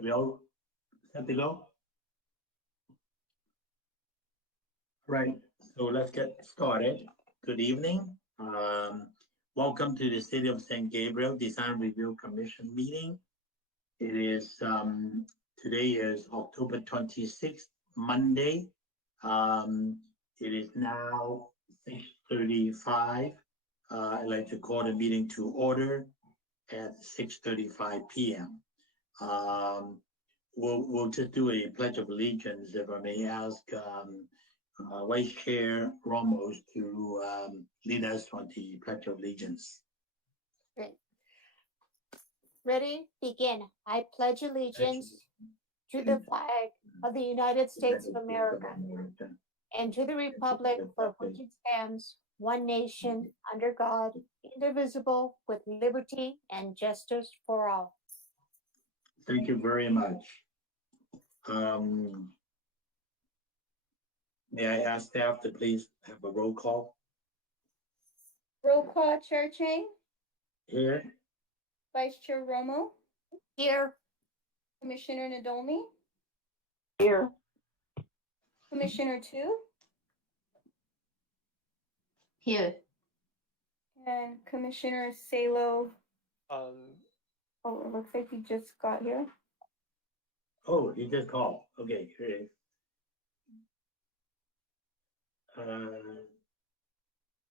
Are we all set to go? Right, so let's get started. Good evening. Welcome to the City of St. Gabriel Design Review Commission meeting. It is today is October 26th, Monday. It is now 6:35. I'd like to call the meeting to order at 6:35 p.m. We'll just do a pledge of allegiance, if I may ask Vice Chair Ramos to lead us on the pledge of allegiance. Great. Ready? Begin. I pledge allegiance to the flag of the United States of America and to the republic for which it stands, one nation, under God, indivisible, with liberty and justice for all. Thank you very much. May I ask staff to please have a roll call? Roll call, Chair Chang, Here. Vice Chair Romo, Here. Commissioner Nadomi, Here. Commissioner Tu, Here. and Commissioner Salo. Oh, it looks like he just got here. Oh, you just called. Okay, here it is.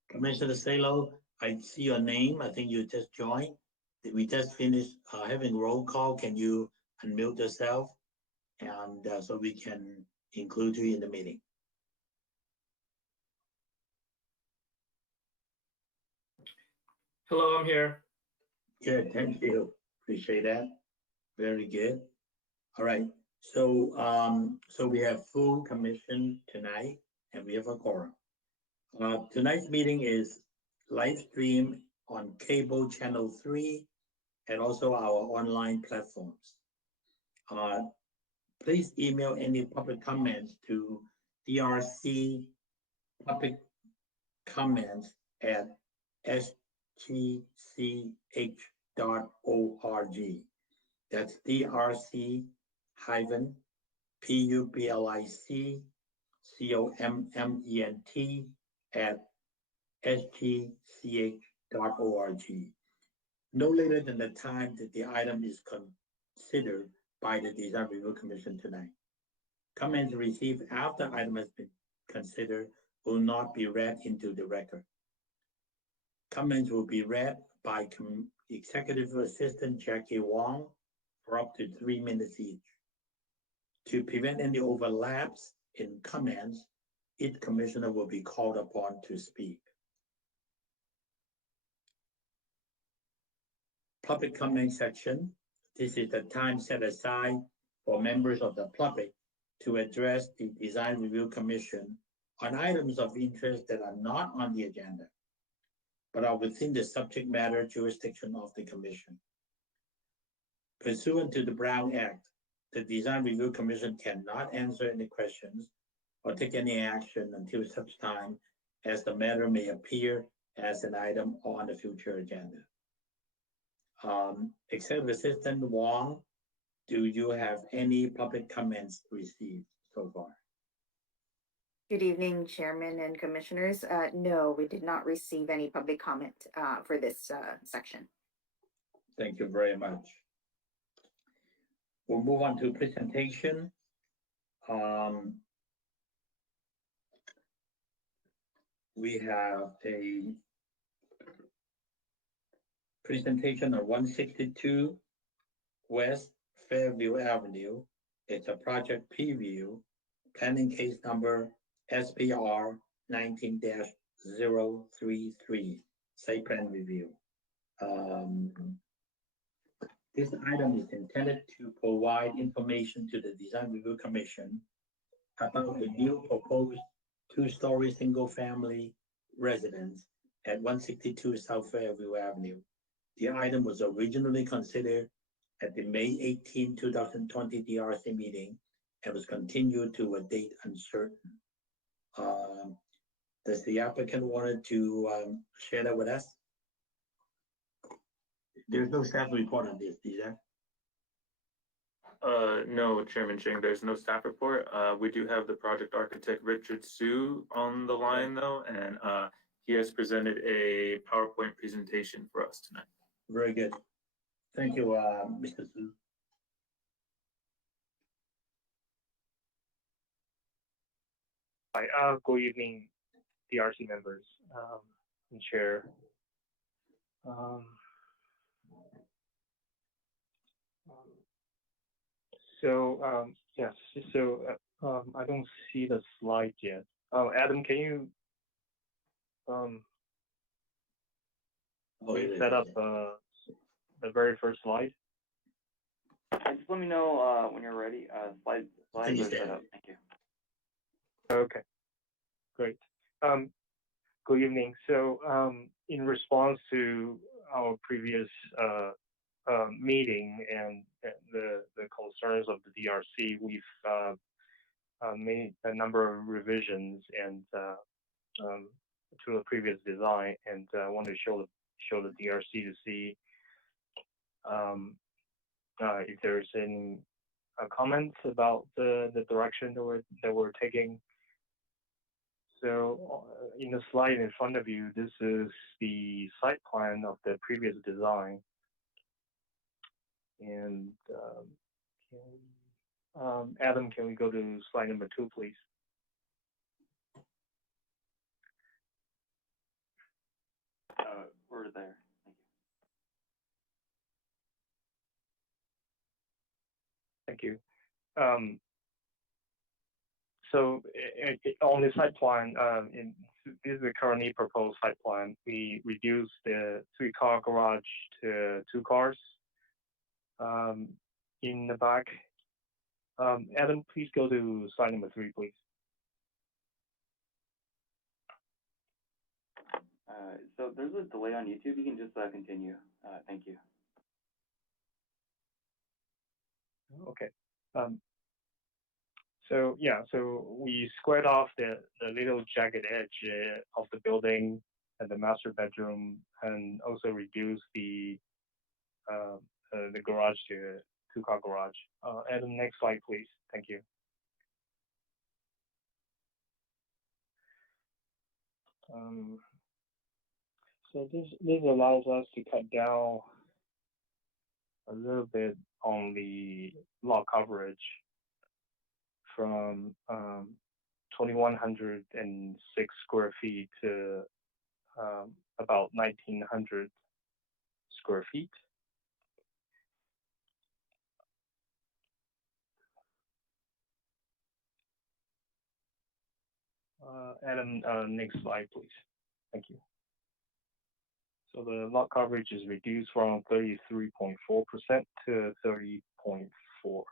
Commissioner Salo, I see your name. I think you just joined. Did we just finish having roll call? Can you unmute yourself? And so we can include you in the meeting. Hello, I'm here. Good, thank you. Appreciate that. Very good. All right. So so we have full commission tonight, and we have a quorum. Tonight's meeting is live stream on cable channel 3 and also our online platforms. Please email any public comments to drcpubliccomments@stch.org. That's drc-publiccomments@stch.org. No later than the time that the item is considered by the Design Review Commission tonight. Comments received after item has been considered will not be read into the record. Comments will be read by Executive Assistant Jackie Wong for up to 3 minutes each. To prevent any overlaps in comments, each commissioner will be called upon to speak. Public comment section. This is the time set aside for members of the public to address the Design Review Commission on items of interest that are not on the agenda, but are within the subject matter jurisdiction of the Commission. Pursuant to the Brown Act, the Design Review Commission cannot answer any questions or take any action until such time as the matter may appear as an item on the future agenda. Executive Assistant Wong, do you have any public comments received so far? Good evening, Chairman and Commissioners. No, we did not receive any public comment for this section. Thank you very much. We'll move on to presentation. We have a presentation of 162 West Fairview Avenue. It's a project preview, planning case number SPR 19-033, site plan review. This item is intended to provide information to the Design Review Commission about the new proposed two-story single-family residence at 162 South Fairview Avenue. The item was originally considered at the May 18, 2020 DRC meeting and was continued to a date uncertain. Does the applicant wanted to share that with us? There's no staff report on this, is there? No, Chairman Ching, there's no staff report. We do have the project architect Richard Su on the line though, and he has presented a PowerPoint presentation for us tonight. Very good. Thank you, Mr. Su. Hi, good evening, DRC members and chair. Yes, I don't see the slide yet. Adam, can you set up the very first slide? Just let me know when you're ready. Slides are set up. Thank you. Okay, great. Good evening. So, in response to our previous meeting and the concerns of the DRC, we've made a number of revisions and to the previous design, and I want to show the DRC to see if there's any comments about the direction that we're taking. So in the slide in front of you, this is the site plan of the previous design. And Adam, can we go to slide number 2, please? We're there. Thank you. Thank you. So on the site plan, this is the currently proposed site plan. We reduced the 3-car garage to 2 cars in the back. Adam, please go to slide number 3, please. So there's a delay on YouTube. You can just continue. Thank you. Okay. So we squared off the little jagged edge of the building and the master bedroom, and also reduced the garage to 2-car garage. And the next slide, please. Thank you. So this allows us to cut down a little bit on the lot coverage from 2,106 square feet to about 1,900 square feet. Adam, next slide, please. Thank you. So the lot coverage is reduced from 33.4% to 30.4%.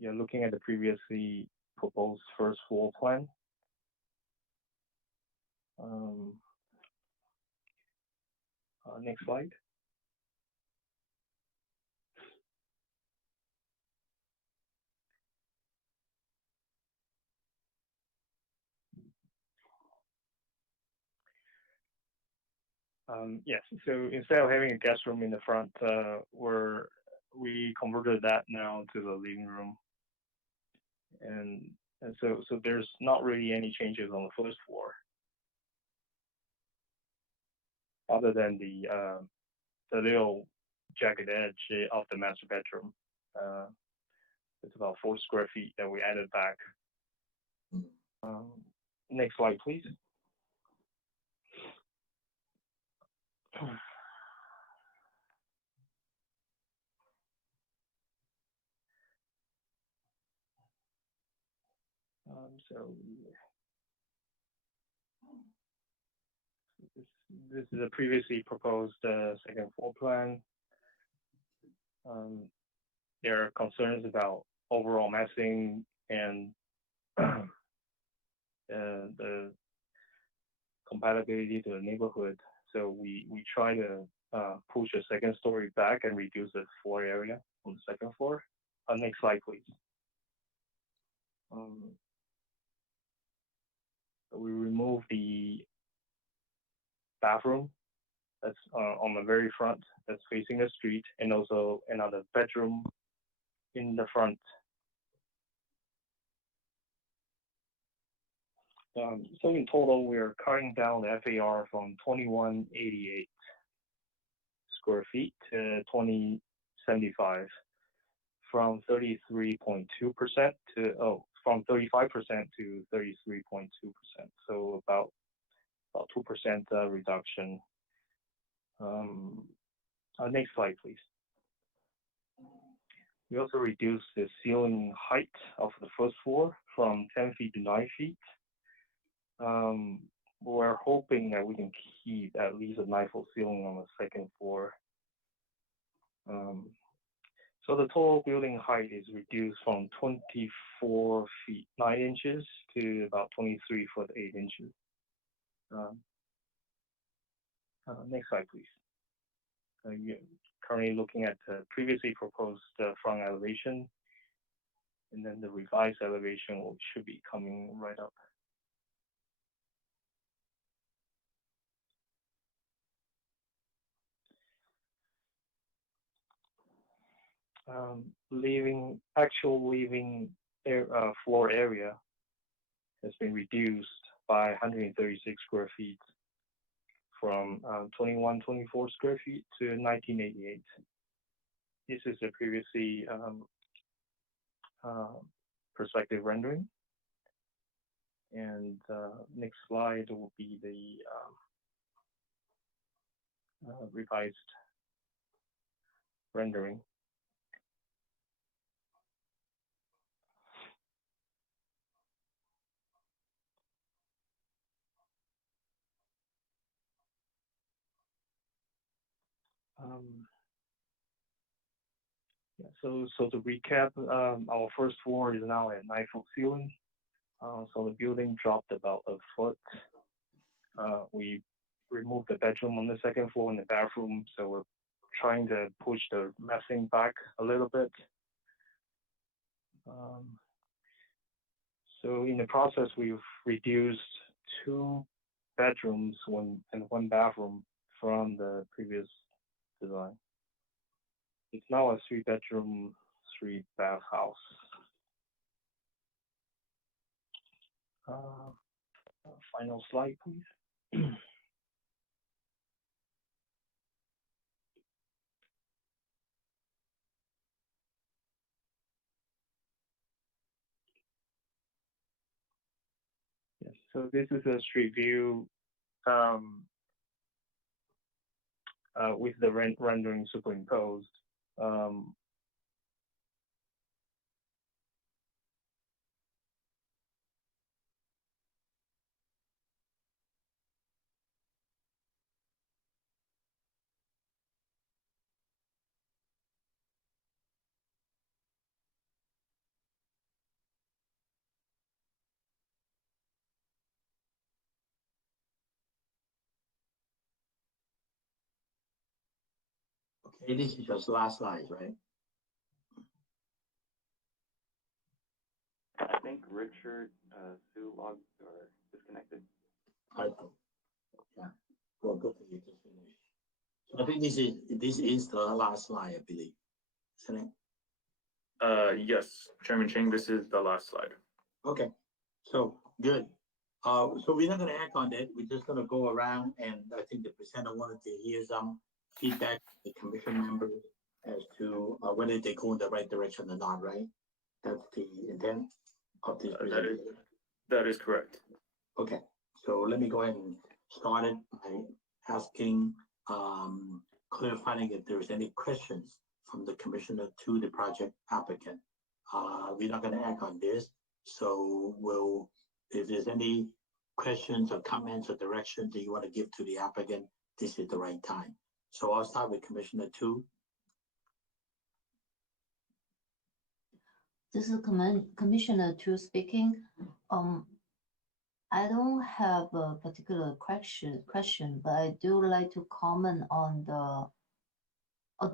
You're looking at the previously proposed first floor plan. Next slide. Yes, so instead of having a guest room in the front, we converted that now to the living room. And so there's not really any changes on the first floor, other than the little jagged edge of the master bedroom. It's about 4 square feet that we added back. Next slide, please. So this is a previously proposed second floor plan. There are concerns about overall massing and the compatibility to the neighborhood. So we try to push a second story back and reduce the floor area on the second floor. Next slide, please. We remove the bathroom that's on the very front, that's facing the street, and also another bedroom in the front. So in total, we are cutting down the FAR from 2188 square feet to 2075, from 33.2% to from 35% to 33.2%. So about 2% reduction. Next slide, please. We also reduced the ceiling height of the first floor from 10 feet to 9 feet. We're hoping that we can keep at least a 9-foot ceiling on the second floor. So the total building height is reduced from 24 feet 9 inches to about 23 foot 8 inches. Next slide, please. You're currently looking at the previously proposed front elevation, and then the revised elevation should be coming right up. Actual living floor area has been reduced by 136 square feet from 2124 square feet to 1988. This is a previously perspective rendering. And next slide will be the revised rendering. Yeah, so to recap, our first floor is now at 9-foot ceiling. So the building dropped about a foot. We removed the bedroom on the second floor and the bathroom, so we're trying to push the massing back a little bit. So in the process, we've reduced 2 bedrooms and 1 bathroom from the previous design. It's now a 3-bedroom, 3-bath house. Final slide, please. Yes, so this is a street view with the rendering superimposed. Okay, this is just last slide, right? I think Richard Sue logged or disconnected. Yeah, well, good for you to finish. So I think this is the last slide, I believe, isn't it? Yes, Chairman Ching, this is the last slide. Okay, so good. So we're not going to act on it. We're just going to go around, and I think the presenter wanted to hear some feedback from the commission members as to whether they go in the right direction or not, right? That's the intent of this presentation. That is correct. Okay, so let me go ahead and start it by asking, clarifying if there's any questions from the commissioner to the project applicant. We're not going to act on this, so if there's any questions or comments or directions that you want to give to the applicant, this is the right time. So I'll start with Commissioner 2. This is Commissioner 2 speaking. I don't have a particular question, but I do like to comment on the. Or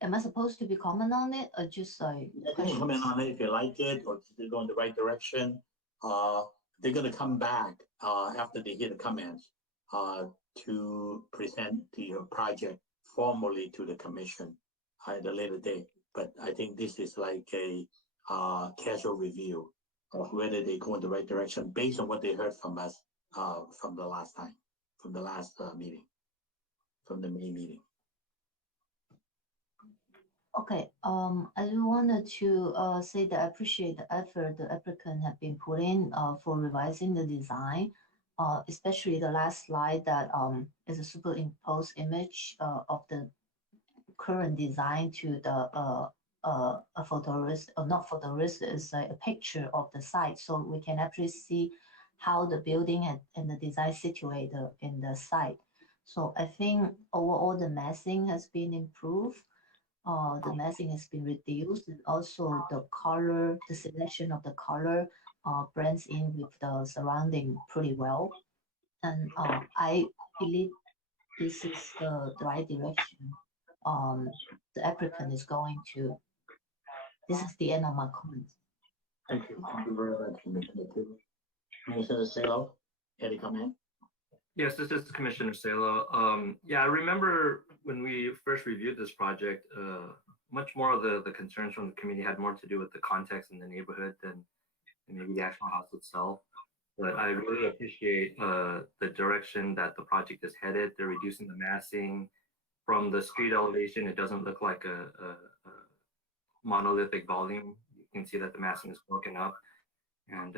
am I supposed to be comment on it, or just like? You can comment on it if you like it, or if they go in the right direction. They're going to come back after they hear the comments. to present the project formally to the commission at a later date. But I think this is like a casual review of whether they go in the right direction based on what they heard from us from the last time, from the last meeting, from the May meeting. Okay, I just wanted to say that I appreciate the effort the applicant have been putting for revising the design, especially the last slide that is a superimposed image of the current design to the a photorealistic, or not photorealistic, it's like a picture of the site, so we can actually see how the building and the design situated in the site. So I think overall the massing has been improved. The massing has been reduced, and also the color, the selection of the color blends in with the surrounding pretty well. And I believe this is the right direction the applicant is going to. This is the end of my comments. Thank you. Thank you very much, Commissioner Tibbs. Commissioner Salo, any comment? Yes, this is Commissioner Salo. Yeah, I remember when we first reviewed this project, much more of the concerns from the community had more to do with the context in the neighborhood than maybe the actual house itself. But I really appreciate the direction that the project is headed. They're reducing the massing. From the street elevation, it doesn't look like a monolithic volume. You can see that the massing is broken up, and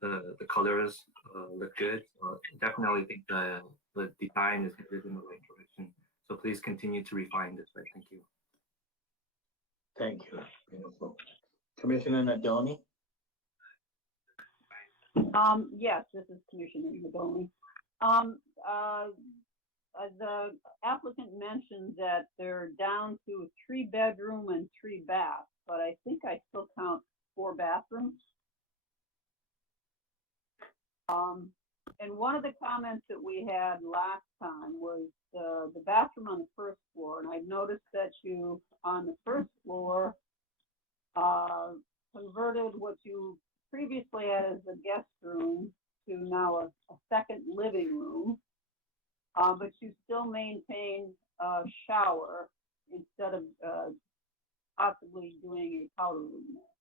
the colors look good. So definitely think the design is headed in the right direction. So please continue to refine this. Right? Thank you. Thank you. Beautiful. Commissioner Nadoni? Yes, this is Commissioner Nadoni. The applicant mentioned that they're down to 3-bedroom and 3-bath, but I think I still count 4 bathrooms. And one of the comments that we had last time was the bathroom on the first floor, and I've noticed that you, on the first floor, converted what you previously had as a guest room to now a second living room. But you still maintain a shower instead of possibly doing a powder room there.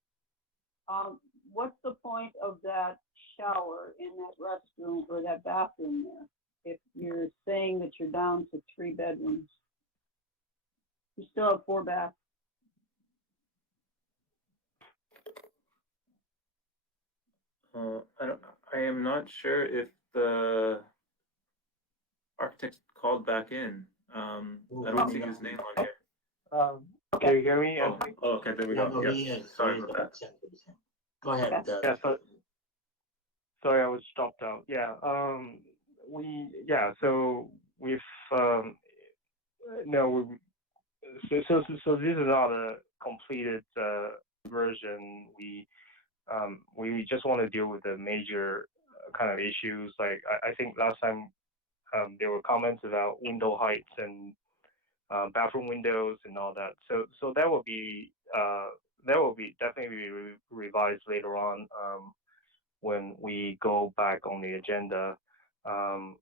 What's the point of that shower in that restroom or that bathroom there if you're saying that you're down to 3 bedrooms? You still have 4 baths. I am not sure if the architect called back in. I don't see his name on here. Can you hear me? Oh, okay, there we go. Yeah, sorry about that. Go ahead. Yeah, sorry, I was stopped out. Yeah, so we've so this is not a completed version. We just want to deal with the major kind of issues. Like I think last time there were comments about window heights and bathroom windows and all that. So that will be definitely be revised later on when we go back on the agenda. And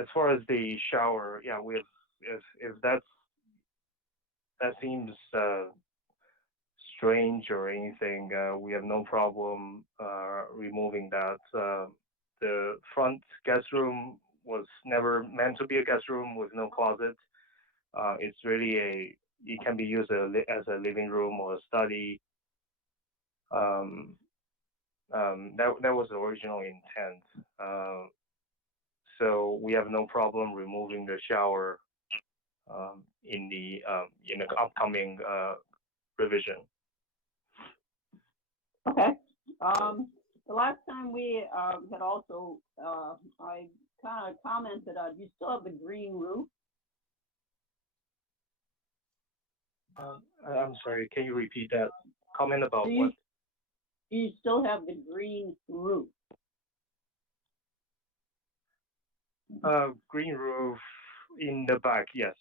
as far as the shower, yeah, if that seems strange or anything, we have no problem removing that. The front guest room was never meant to be a guest room with no closet. It's really it can be used as a living room or a study. That was the original intent. So we have no problem removing the shower in the upcoming revision. Okay. The last time we had also, I kind of commented on, you still have the green roof. I'm sorry, can you repeat that? Comment about what? You still have the green roof. Green roof in the back, yes.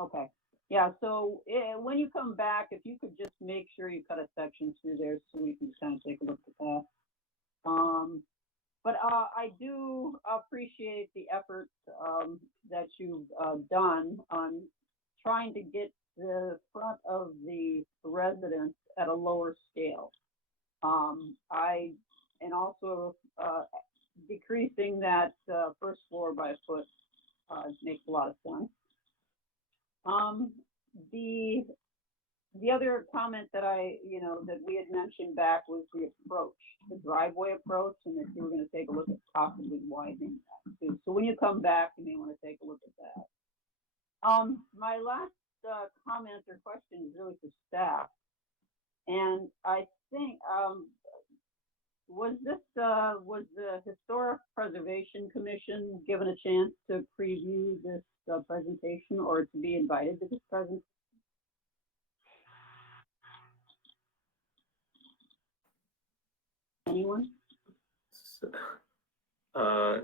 Okay. Yeah, so when you come back, if you could just make sure you cut a section through there so we can just kind of take a look at that. But I do appreciate the effort that you've done on trying to get the front of the residence at a lower scale. And also decreasing that first floor by a foot makes a lot of sense. The other comment that that we had mentioned back was the approach, the driveway approach, and that you were going to take a look at possibly widening that too. So when you come back, you may want to take a look at that. My last comment or question is really for staff, and I think was the Historic Preservation Commission given a chance to preview this presentation or to be invited to this presentation? Anyone?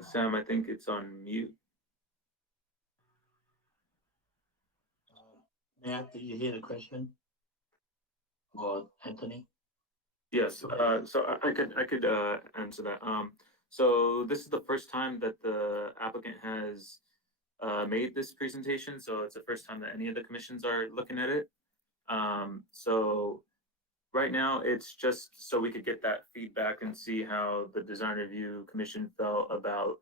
Sam, I think it's on mute. Matt, did you hear the question? Or Anthony? Yes, so I could answer that. So this is the first time that the applicant has made this presentation, so it's the first time that any of the commissions are looking at it. So right now, it's just so we could get that feedback and see how the design review commission felt about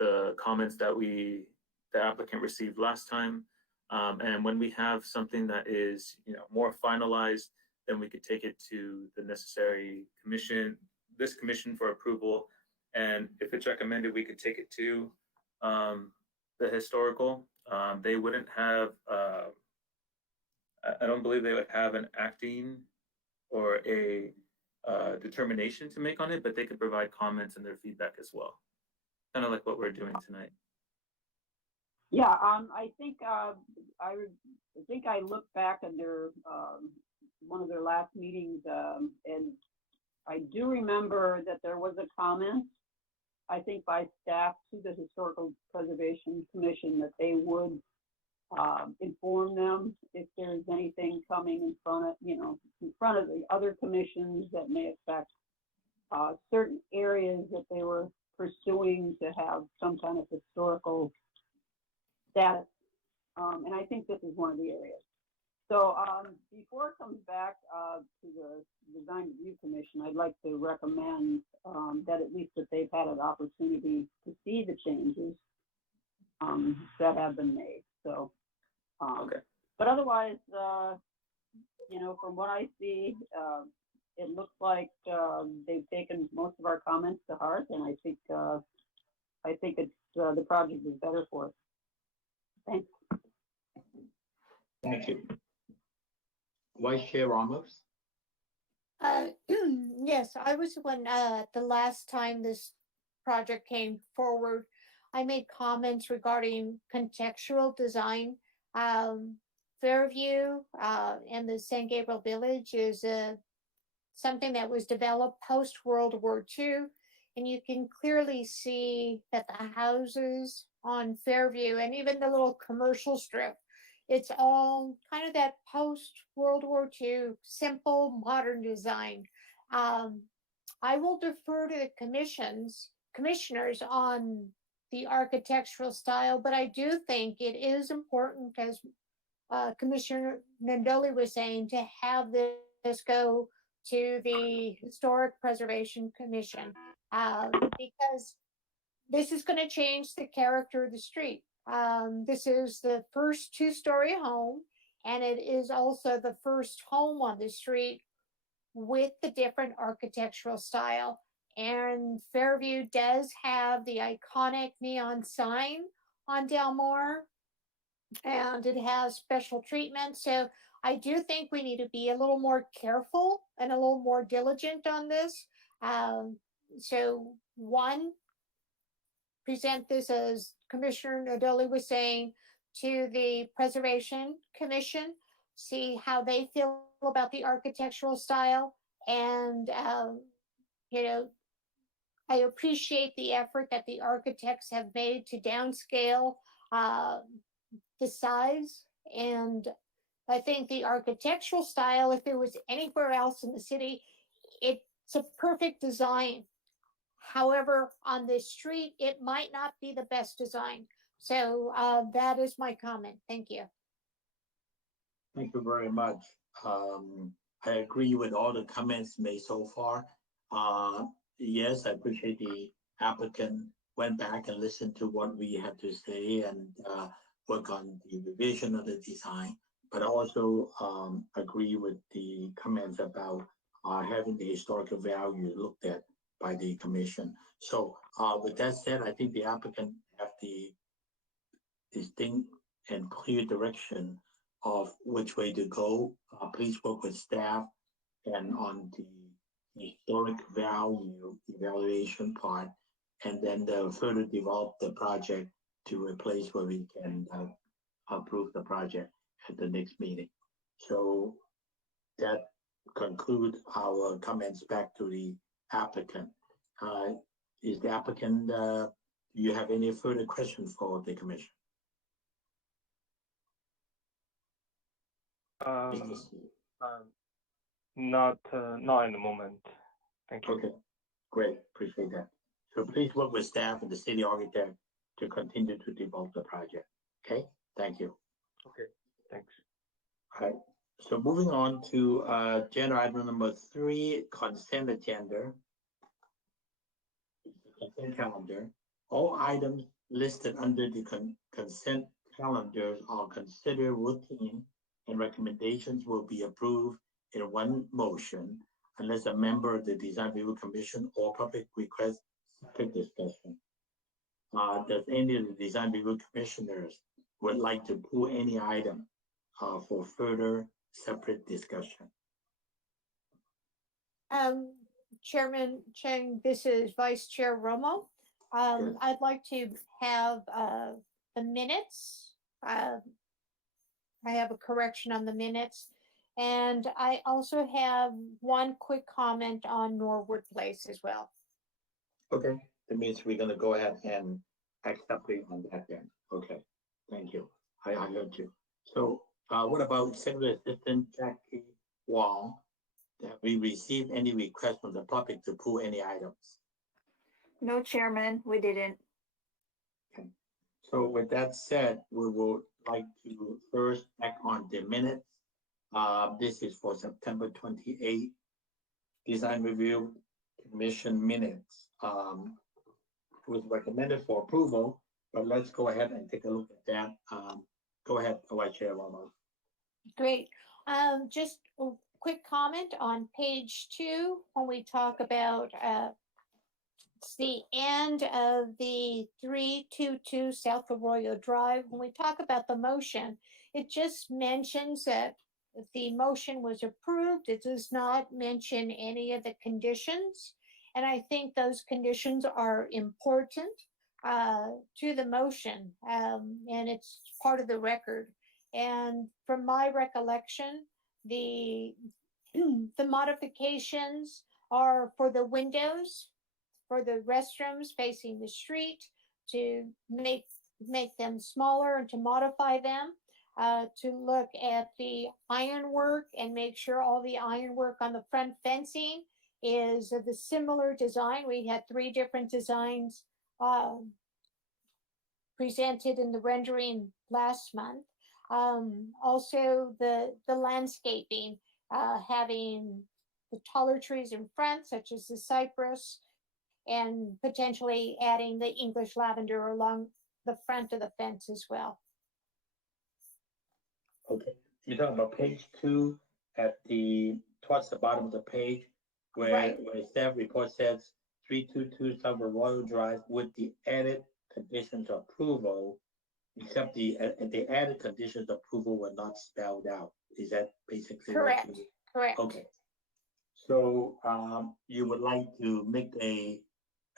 the comments that the applicant received last time. And when we have something that is more finalized, then we could take it to the necessary this commission for approval. And if it's recommended, we could take it to the historical. They wouldn't have, I don't believe they would have an acting or a determination to make on it, but they could provide comments and their feedback as well. Kind of like what we're doing tonight. Yeah, I think I looked back at their one of their last meetings, and I do remember that there was a comment, I think by staff to the Historical Preservation Commission, that they would inform them if there's anything coming in front of the other commissions that may affect certain areas that they were pursuing to have some kind of historical status. And I think this is one of the areas. So before it comes back to the Design Review Commission, I'd like to recommend that at least that they've had an opportunity to see the changes that have been made. So, Okay. But otherwise, from what I see, it looks like they've taken most of our comments to heart, and I think it's the project is better for us. Thanks. Thank you. Vice Chair Ramos? Yes, I was when the last time this project came forward, I made comments regarding contextual design. Fairview and the San Gabriel Village is something that was developed post-World War II, and you can clearly see that the houses on Fairview and even the little commercial strip, it's all kind of that post-World War II simple modern design. I will defer to the commissioners on the architectural style, but I do think it is important, as Commissioner Nandoli was saying, to have this go to the Historic Preservation Commission, because this is going to change the character of the street. This is the first two-story home, and it is also the first home on the street with the different architectural style. And Fairview does have the iconic neon sign on Delmore, and it has special treatment. So I do think we need to be a little more careful and a little more diligent on this. So one, present this, as Commissioner Nodoli was saying, to the Preservation Commission, see how they feel about the architectural style. And, I appreciate the effort that the architects have made to downscale the size. And I think the architectural style, if there was anywhere else in the city, it's a perfect design. However, on this street, it might not be the best design. So that is my comment. Thank you. Thank you very much. I agree with all the comments made so far. Yes, I appreciate the applicant went back and listened to what we had to say and work on the revision of the design. But I also agree with the comments about having the historical value looked at by the commission. So with that said, I think the applicant have the distinct and clear direction of which way to go. Please work with staff and on the historic value evaluation part, and then further develop the project to a place where we can approve the project at the next meeting. So that concludes our comments back to the applicant. Is the applicant, do you have any further questions for the commission? Not in the moment. Thank you. Okay, great, appreciate that. So please work with staff and the city architect to continue to develop the project. Okay, thank you. Okay, thanks. All right, so moving on to agenda item number 3, consent agenda. Consent calendar. All items listed under the consent calendars are considered routine, and recommendations will be approved in one motion unless a member of the Design Review Commission or public request separate discussion. Does any of the Design Review Commissioners would like to pull any item for further separate discussion? Chairman Cheng, this is Vice Chair Romo. I'd like to have the minutes. I have a correction on the minutes. And I also have one quick comment on Norwood Place as well. Okay, that means we're gonna go ahead and accept it on that then. Okay, thank you. I heard you. So what about Executive Assistant Jackie Wong? Have we received any requests from the public to pull any items? No, Chairman, we didn't. Okay. So with that said, we would like to first act on the minutes. This is for September 28th, Design Review Commission minutes. It was recommended for approval, but let's go ahead and take a look at that. Go ahead, Vice Chair Ramos. Great. Just a quick comment on page 2 when we talk about it's the end of the 322 South Arroyo Drive. When we talk about the motion, it just mentions that if the motion was approved, it does not mention any of the conditions. And I think those conditions are important to the motion, and it's part of the record. And from my recollection, the modifications are for the windows, for the restrooms facing the street, to make them smaller and to modify them, to look at the ironwork and make sure all the ironwork on the front fencing is of the similar design. We had 3 different designs presented in the rendering last month. Also the landscaping, having the taller trees in front, such as the cypress, and potentially adding the English lavender along the front of the fence as well. Okay, you're talking about page 2 towards the bottom of the page, where staff report says 322 South Royal Drive with the added conditions of approval, except the added conditions of approval were not spelled out. Is that basically correct? Correct. Okay. So you would like to make a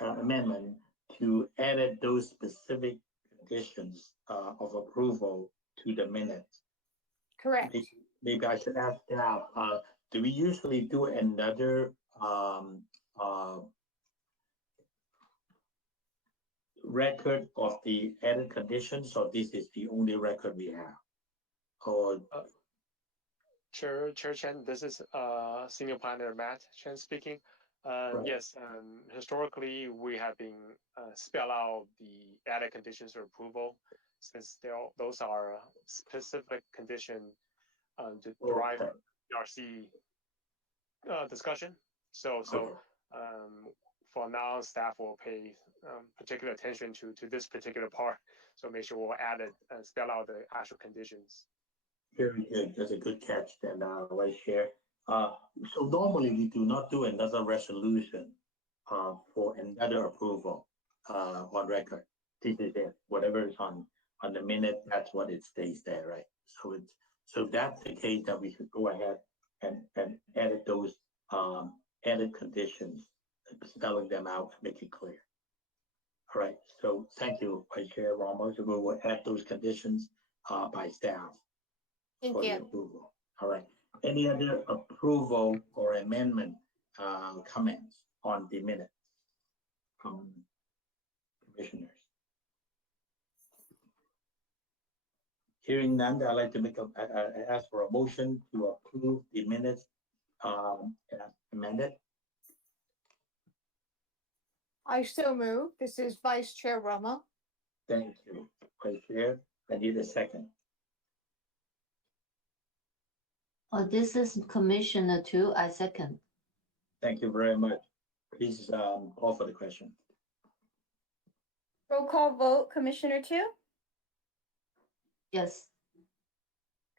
amendment to edit those specific conditions of approval to the minutes. Correct. Maybe I should ask now, do we usually do another record of the added conditions, or this is the only record we have? Or Chair Chen, this is Senior Planner Matt Chen speaking. Right. Yes, historically, we have been spell out the added conditions for approval, since those are specific condition to drive Okay. DRC discussion. So Okay. for now, staff will pay particular attention to this particular part. So make sure we'll add it and spell out the actual conditions. Very good. That's a good catch then, Vice Chair. So normally we do not do another resolution for another approval on record. This is it. Whatever is on the minute, that's what it stays there, right? So that's the case that we should go ahead and edit those added conditions, spelling them out, make it clear. All right. So thank you, Vice Chair Ramos. We will add those conditions by staff. Thank For the you. approval. All right. Any other approval or amendment comments on the minutes from commissioners? Hearing none, I'd like to ask for a motion to approve the minutes as amended. I so move. This is Vice Chair Romo. Thank you, Vice Chair. I need a second. This is Commissioner Two. I second. Thank you very much. Please call for the question. Roll call vote, Commissioner Two, Yes.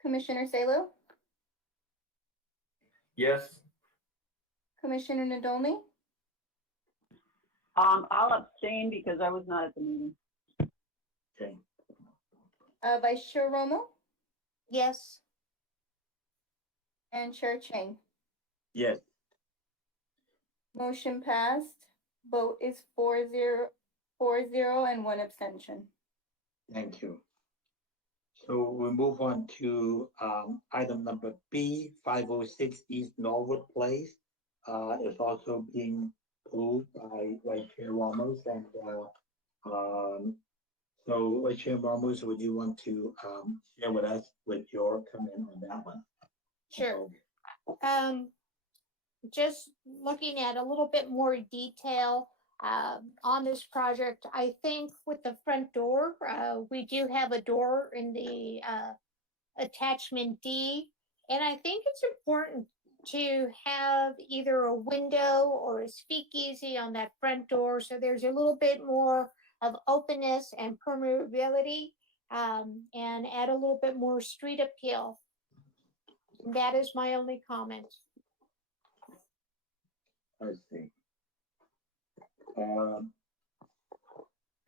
Commissioner Salo, Yes. Commissioner Nadolny, I'll abstain because I was not at the meeting. Okay. Vice Chair Romo, Yes. and Chair Chang. Yes. Motion passed. Vote is 4-0, and 1 abstention. Thank you. So we move on to item number B, 506 East Norwood Place. It's also being approved by Vice Chair Ramos. And so Vice Chair Ramos, would you want to share with us with your comment on that one? Sure. Just looking at a little bit more detail on this project, I think with the front door, we do have a door in the attachment D, and I think it's important to have either a window or a speakeasy on that front door, so there's a little bit more of openness and permeability, and add a little bit more street appeal. That is my only comment. I see.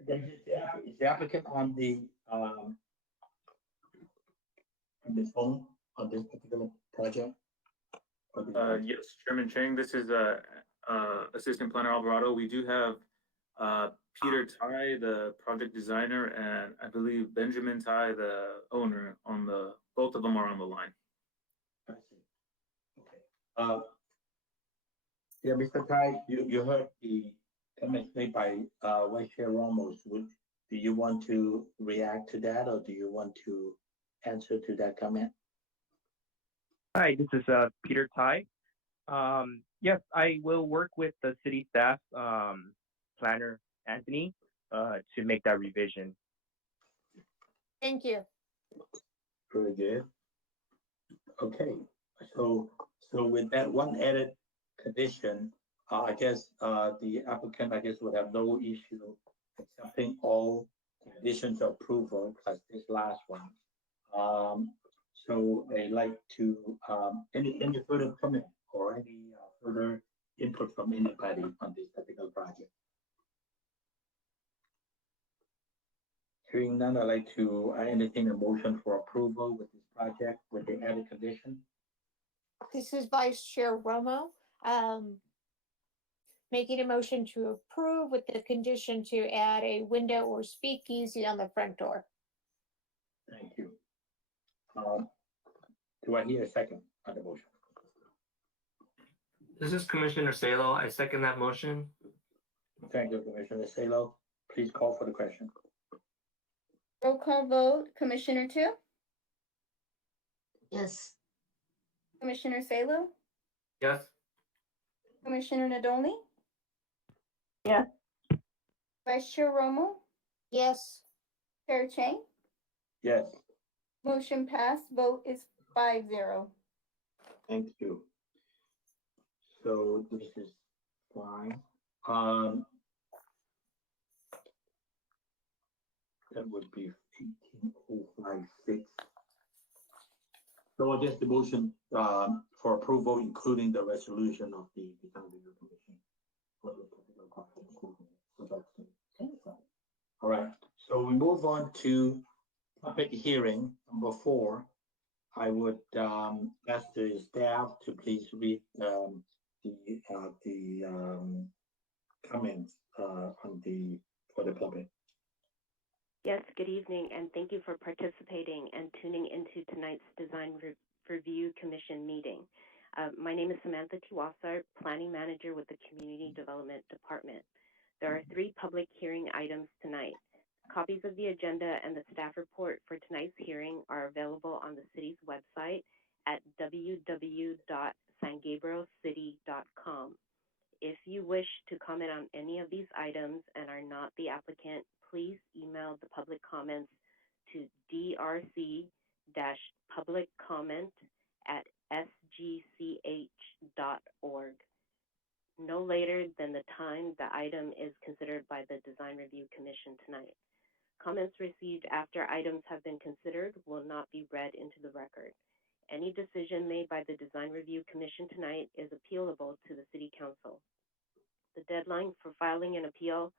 Is the applicant on the phone on this particular project? Yes, Chairman Chang, this is Assistant Planner Alvarado. We do have Peter Tai, the project designer, and I believe Benjamin Tai, the owner, on both of them are on the line. I see. Okay. Yeah, Mr. Tai, you heard the comments made by Vice Chair Ramos. Do you want to react to that, or do you want to answer to that comment? Hi, this is Peter Tai. Yes, I will work with the city staff, planner Anthony, to make that revision. Thank you. Very good. Okay, so with that one added condition, I guess the applicant, would have no issue accepting all conditions of approval plus this last one. So they like to any further comment or any further input from anybody on this particular project? Hearing none, I'd like to entertain a motion for approval with this project with the added condition. This is Vice Chair Romo. Making a motion to approve with the condition to add a window or speakeasy on the front door. Thank you. Do I hear a second on the motion? This is Commissioner Salo. I second that motion. Thank you, Commissioner Salo. Please call for the question. Roll call vote, Commissioner Two, Yes. Commissioner Salo, Yes. Commissioner Nadolny, Yes. Vice Chair Romo, Yes. Chair Chang. Yes, Motion passed. Vote is 5-0. thank you. So this is fine. That would be 18056. So I guess the motion for approval, including the resolution of the design review commission. All right, so we move on to public hearing number 4. I would ask the staff to please read the comments for the public. Yes, good evening, and thank you for participating and tuning into tonight's Design Review Commission meeting. My name is Samantha Tiwasar, Planning Manager with the Community Development Department. There are 3 public hearing items tonight. Copies of the agenda and the staff report for tonight's hearing are available on the city's website at www.sangabrielcity.com. If you wish to comment on any of these items and are not the applicant, please email the public comments to drc-publiccomment@sgch.org. No later than the time the item is considered by the Design Review Commission tonight. Comments received after items have been considered will not be read into the record. Any decision made by the Design Review Commission tonight is appealable to the City Council. The deadline for filing an appeal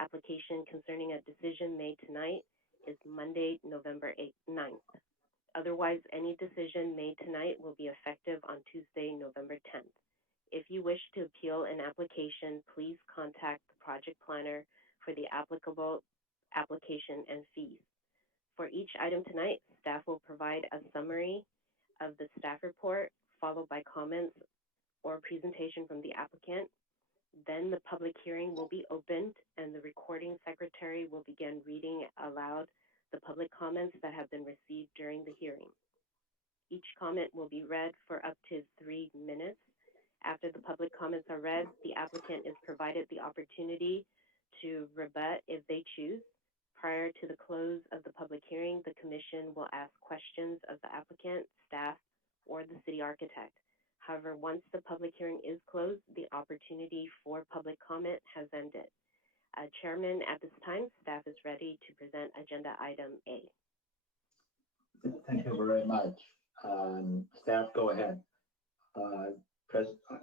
application concerning a decision made tonight is Monday, November 9th. Otherwise, any decision made tonight will be effective on Tuesday, November 10th. If you wish to appeal an application, please contact the project planner for the applicable application and fees. For each item tonight, staff will provide a summary of the staff report, followed by comments or presentation from the applicant. Then the public hearing will be opened and the recording secretary will begin reading aloud the public comments that have been received during the hearing. Each comment will be read for up to 3 minutes. After the public comments are read, the applicant is provided the opportunity to rebut if they choose. Prior to the close of the public hearing, the commission will ask questions of the applicant, staff, or the city architect. However, once the public hearing is closed, the opportunity for public comment has ended. Chairman, at this time, staff is ready to present agenda item A. Thank you very much. Staff, go ahead.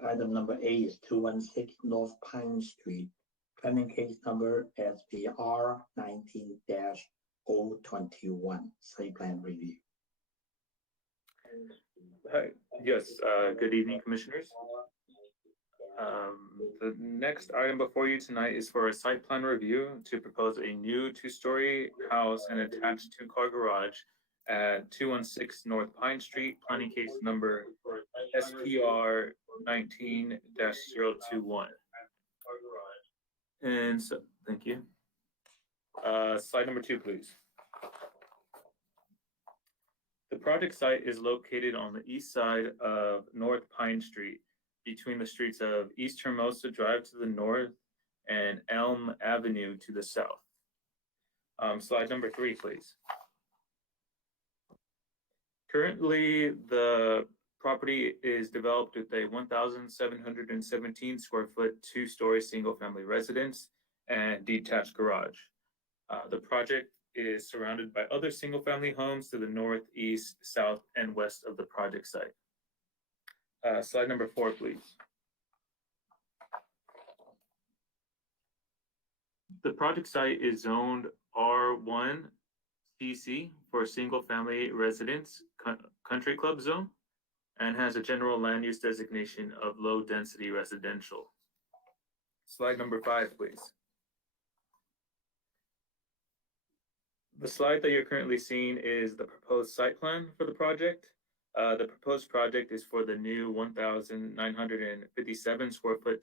Item number A is 216 North Pine Street. Planning case number SPR 19-021, site plan review. Hi. Yes, good evening, commissioners. The next item before you tonight is for a site plan review to propose a new 2-story house and attached 2-car garage at 216 North Pine Street, planning case number SPR 19-021. And so, thank you. Slide number 2, please. The project site is located on the east side of North Pine Street, between the streets of East Hermosa Drive to the north and Elm Avenue to the south. Slide number 3, please. Currently, the property is developed with a 1,717 square foot 2-story single-family residence and detached garage. The project is surrounded by other single-family homes to the north, east, south, and west of the project site. Slide number 4, please. The project site is zoned R1 CC for single-family residence country club zone and has a general land use designation of low-density residential. Slide number 5, please. The slide that you're currently seeing is the proposed site plan for the project. The proposed project is for the new 1,957 square foot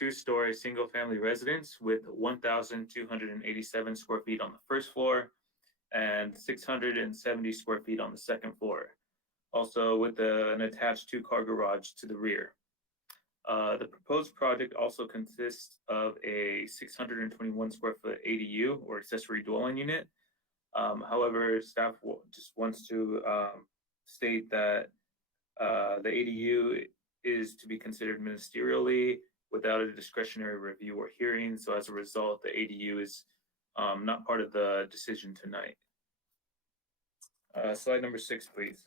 2-story single family residence with 1,287 square feet on the first floor and 670 square feet on the second floor. also with an attached two-car garage to the rear. The proposed project also consists of a 621 square foot ADU or accessory dwelling unit. However, staff just wants to state that the ADU is to be considered ministerially without a discretionary review or hearing. So as a result, the ADU is not part of the decision tonight. Slide number 6, please.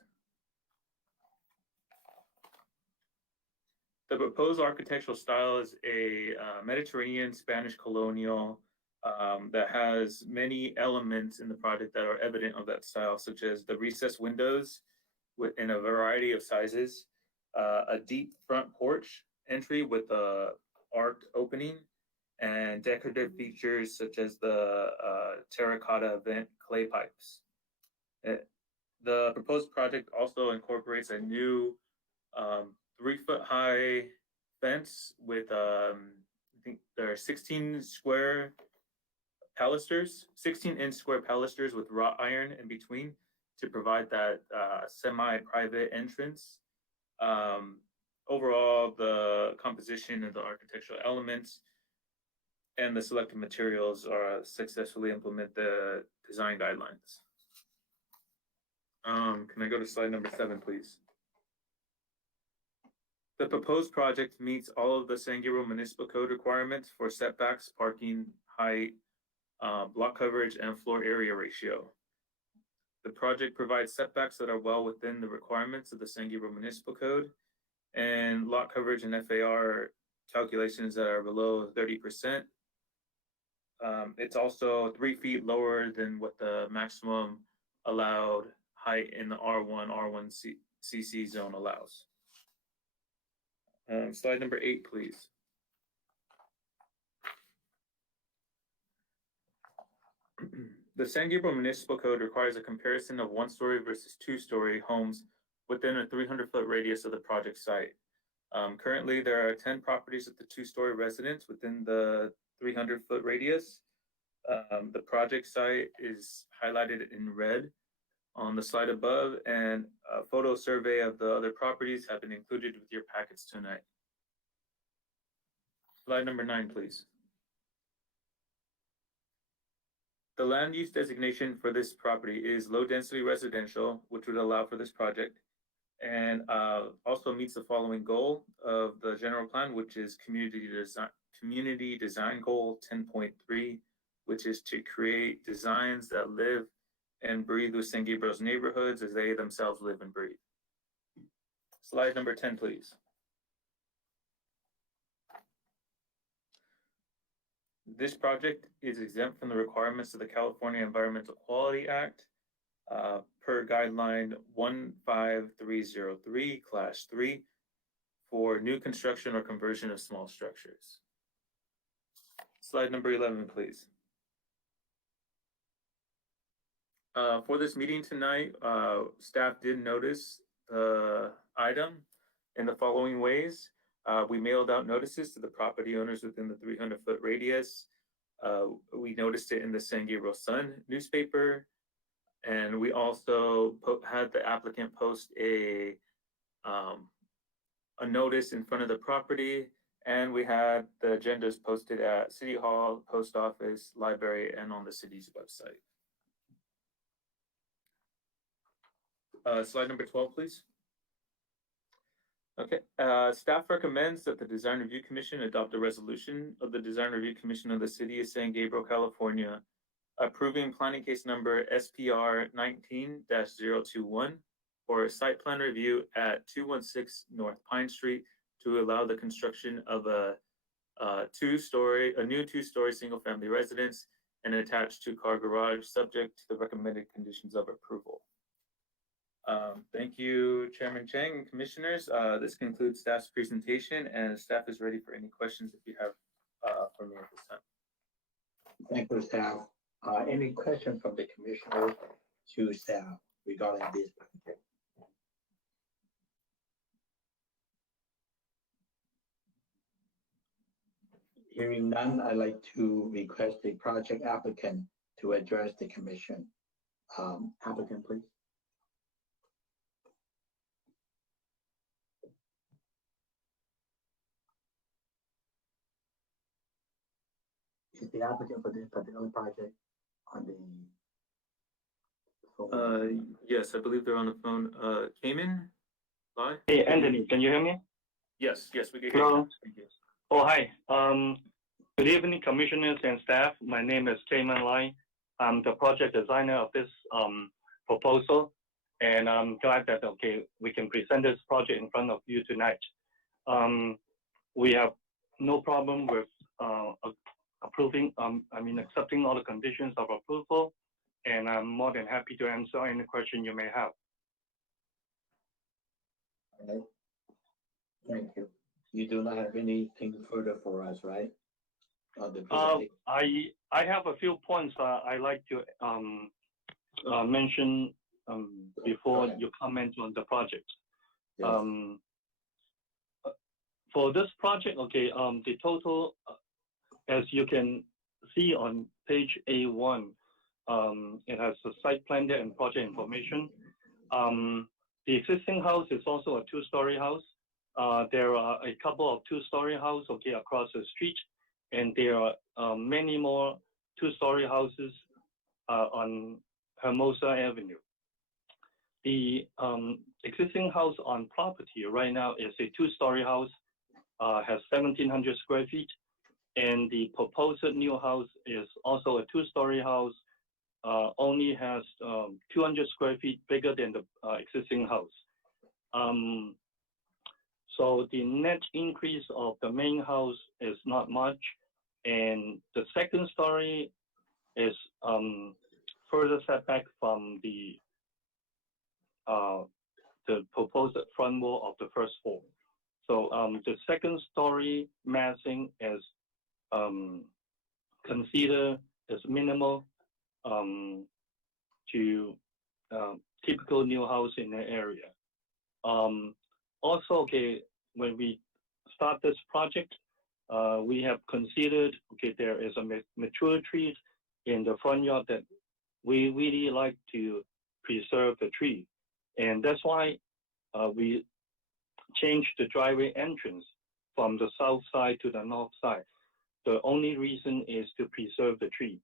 The proposed architectural style is a Mediterranean Spanish colonial that has many elements in the project that are evident of that style, such as the recessed windows in a variety of sizes, a deep front porch entry with a arched opening, and decorative features such as the terracotta vent clay pipes. The proposed project also incorporates a new 3-foot high fence with I think there are 16 square pilasters, 16-inch square pilasters with wrought iron in between to provide that semi-private entrance. Overall, the composition of the architectural elements and the selected materials are successfully implement the design guidelines. Can I go to slide number 7, please? The proposed project meets all of the San Gabriel Municipal Code requirements for setbacks, parking, height, block coverage, and floor area ratio. The project provides setbacks that are well within the requirements of the San Gabriel Municipal Code, and lot coverage and FAR calculations that are below 30%. It's also 3 feet lower than what the maximum allowed height in the R1CC zone allows. Slide number 8, please. The San Gabriel Municipal Code requires a comparison of 1-story versus 2-story homes within a 300-foot radius of the project site. Currently, there are 10 properties with the 2-story residence within the 300-foot radius. The project site is highlighted in red on the slide above, and a photo survey of the other properties have been included with your packets tonight. Slide number 9, please. The land use designation for this property is low density residential, which would allow for this project, and also meets the following goal of the general plan, which is community design goal 10.3, which is to create designs that live and breathe with San Gabriel's neighborhoods as they themselves live and breathe. Slide number 10, please. This project is exempt from the requirements of the California Environmental Quality Act per guideline 15303, class 3, for new construction or conversion of small structures. Slide number 11, please. For this meeting tonight, staff did notice the item in the following ways. We mailed out notices to the property owners within the 300-foot radius. We noticed it in the San Gabriel Sun newspaper, and we also had the applicant post a notice in front of the property, and we had the agendas posted at City Hall, Post Office, Library, and on the city's website. Slide number 12, please. Okay, staff recommends that the Design Review Commission adopt a resolution of the Design Review Commission of the City of San Gabriel, California, approving planning case number SPR 19-021 for a site plan review at 216 North Pine Street to allow the construction of a new two-story single-family residence and an attached 2-car garage, subject to the recommended conditions of approval. Thank you, Chairman Chang and Commissioners. This concludes staff's presentation, and staff is ready for any questions if you have for me at this time. Thank you, staff. Any questions from the Commissioners to staff regarding this project? Hearing none, I'd like to request the project applicant to address the Commission. Applicant, please. Is the applicant for this particular project on the? Yes, I believe they're on the phone. Cayman, live? Hey, Anthony, can you hear me? Yes, we can hear Hello. you. Thank you. Oh, hi. Good evening, commissioners and staff. My name is Cayman Lai. I'm the project designer of this proposal, and I'm glad that we can present this project in front of you tonight. We have no problem with accepting all the conditions of approval, and I'm more than happy to answer any question you may have. Okay. Thank you. You do not have anything further for us, right? I have a few points I like to mention before you comment on the project. Yes. For this project, the total, as you can see on page A1, it has the site plan there and project information. The existing house is also a two-story house. There are a couple of two-story houses across the street, and there are many more two-story houses on Hermosa Avenue. The existing house on property right now is a two-story house, has 1,700 square feet, and the proposed new house is also a two-story house, only has 200 square feet bigger than the existing house. So the net increase of the main house is not much, and the second story is further setback from the proposed front wall of the first floor. So the second story massing is considered as minimal to typical new house in the area. Also, when we start this project, we have considered, there is a mature tree in the front yard that we really like to preserve the tree. And that's why we changed the driveway entrance from the south side to the north side. The only reason is to preserve the tree.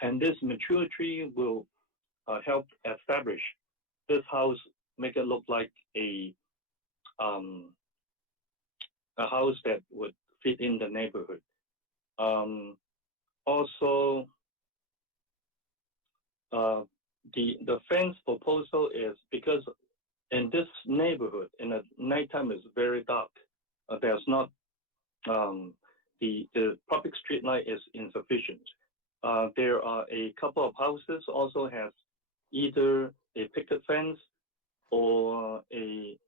And this mature tree will help establish this house, make it look like a house that would fit in the neighborhood. Also, the fence proposal is because in this neighborhood, in the nighttime is very dark. There's not the public street light is insufficient. There are a couple of houses also has either a picket fence or a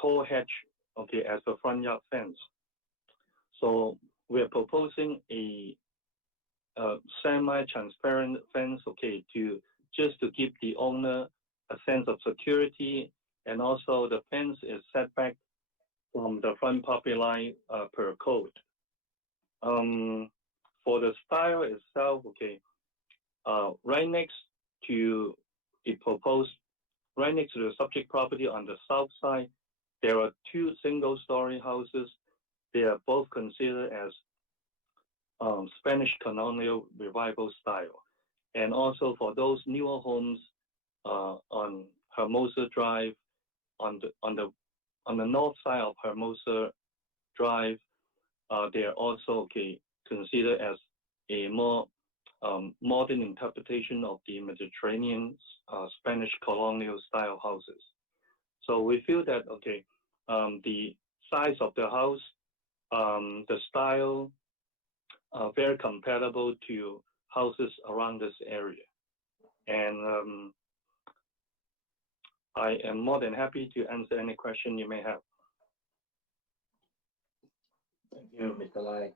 tall hedge, as a front yard fence. So we are proposing a semi-transparent fence, just to give the owner a sense of security, and also the fence is set back from the front property line per code. For the style itself, right next to the proposed, right next to the subject property on the south side, there are two single-story houses. They are both considered as Spanish colonial revival style. And also for those newer homes on Hermosa Drive, on the north side of Hermosa Drive, they are also considered as a more modern interpretation of the Mediterranean Spanish colonial style houses. So we feel that the size of the house, the style, are very compatible to houses around this area. And I am more than happy to answer any question you may have. Thank you, Mr. Lai.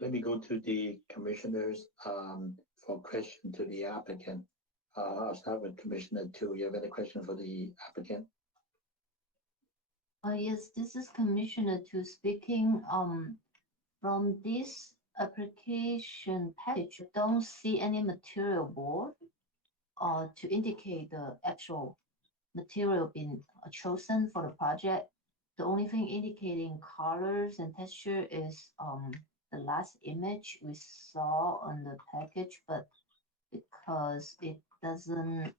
Let me go to the commissioners for question to the applicant. I'll start with Commissioner Tu. You have any question for the applicant? Yes, this is Commissioner Tu speaking. From this application package, I don't see any material board to indicate the actual material being chosen for the project. The only thing indicating colors and texture is the last image we saw on the package, but because it doesn't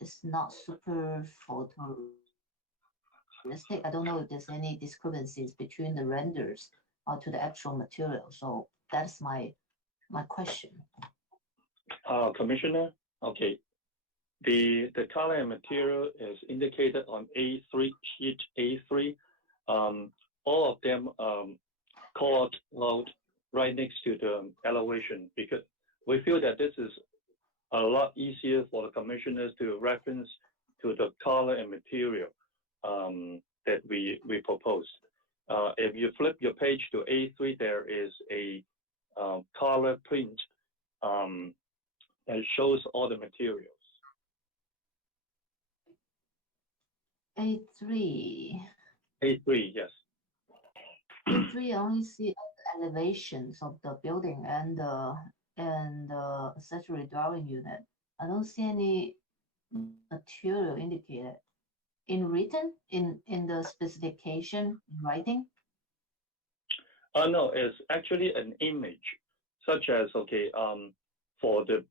it's not super photorealistic. I don't know if there's any discrepancies between the renders to the actual material. So that's my question. Commissioner, okay. The color and material is indicated on A3 sheet A3. All of them called out right next to the elevation because we feel that this is a lot easier for the commissioners to reference to the color and material that we proposed. If you flip your page to A3, there is a color print that shows all the materials. A3. A3, yes. A3, I only see the elevations of the building and the accessory dwelling unit. I don't see any material indicated in written in the specification in writing. No, it's actually an image, such as for the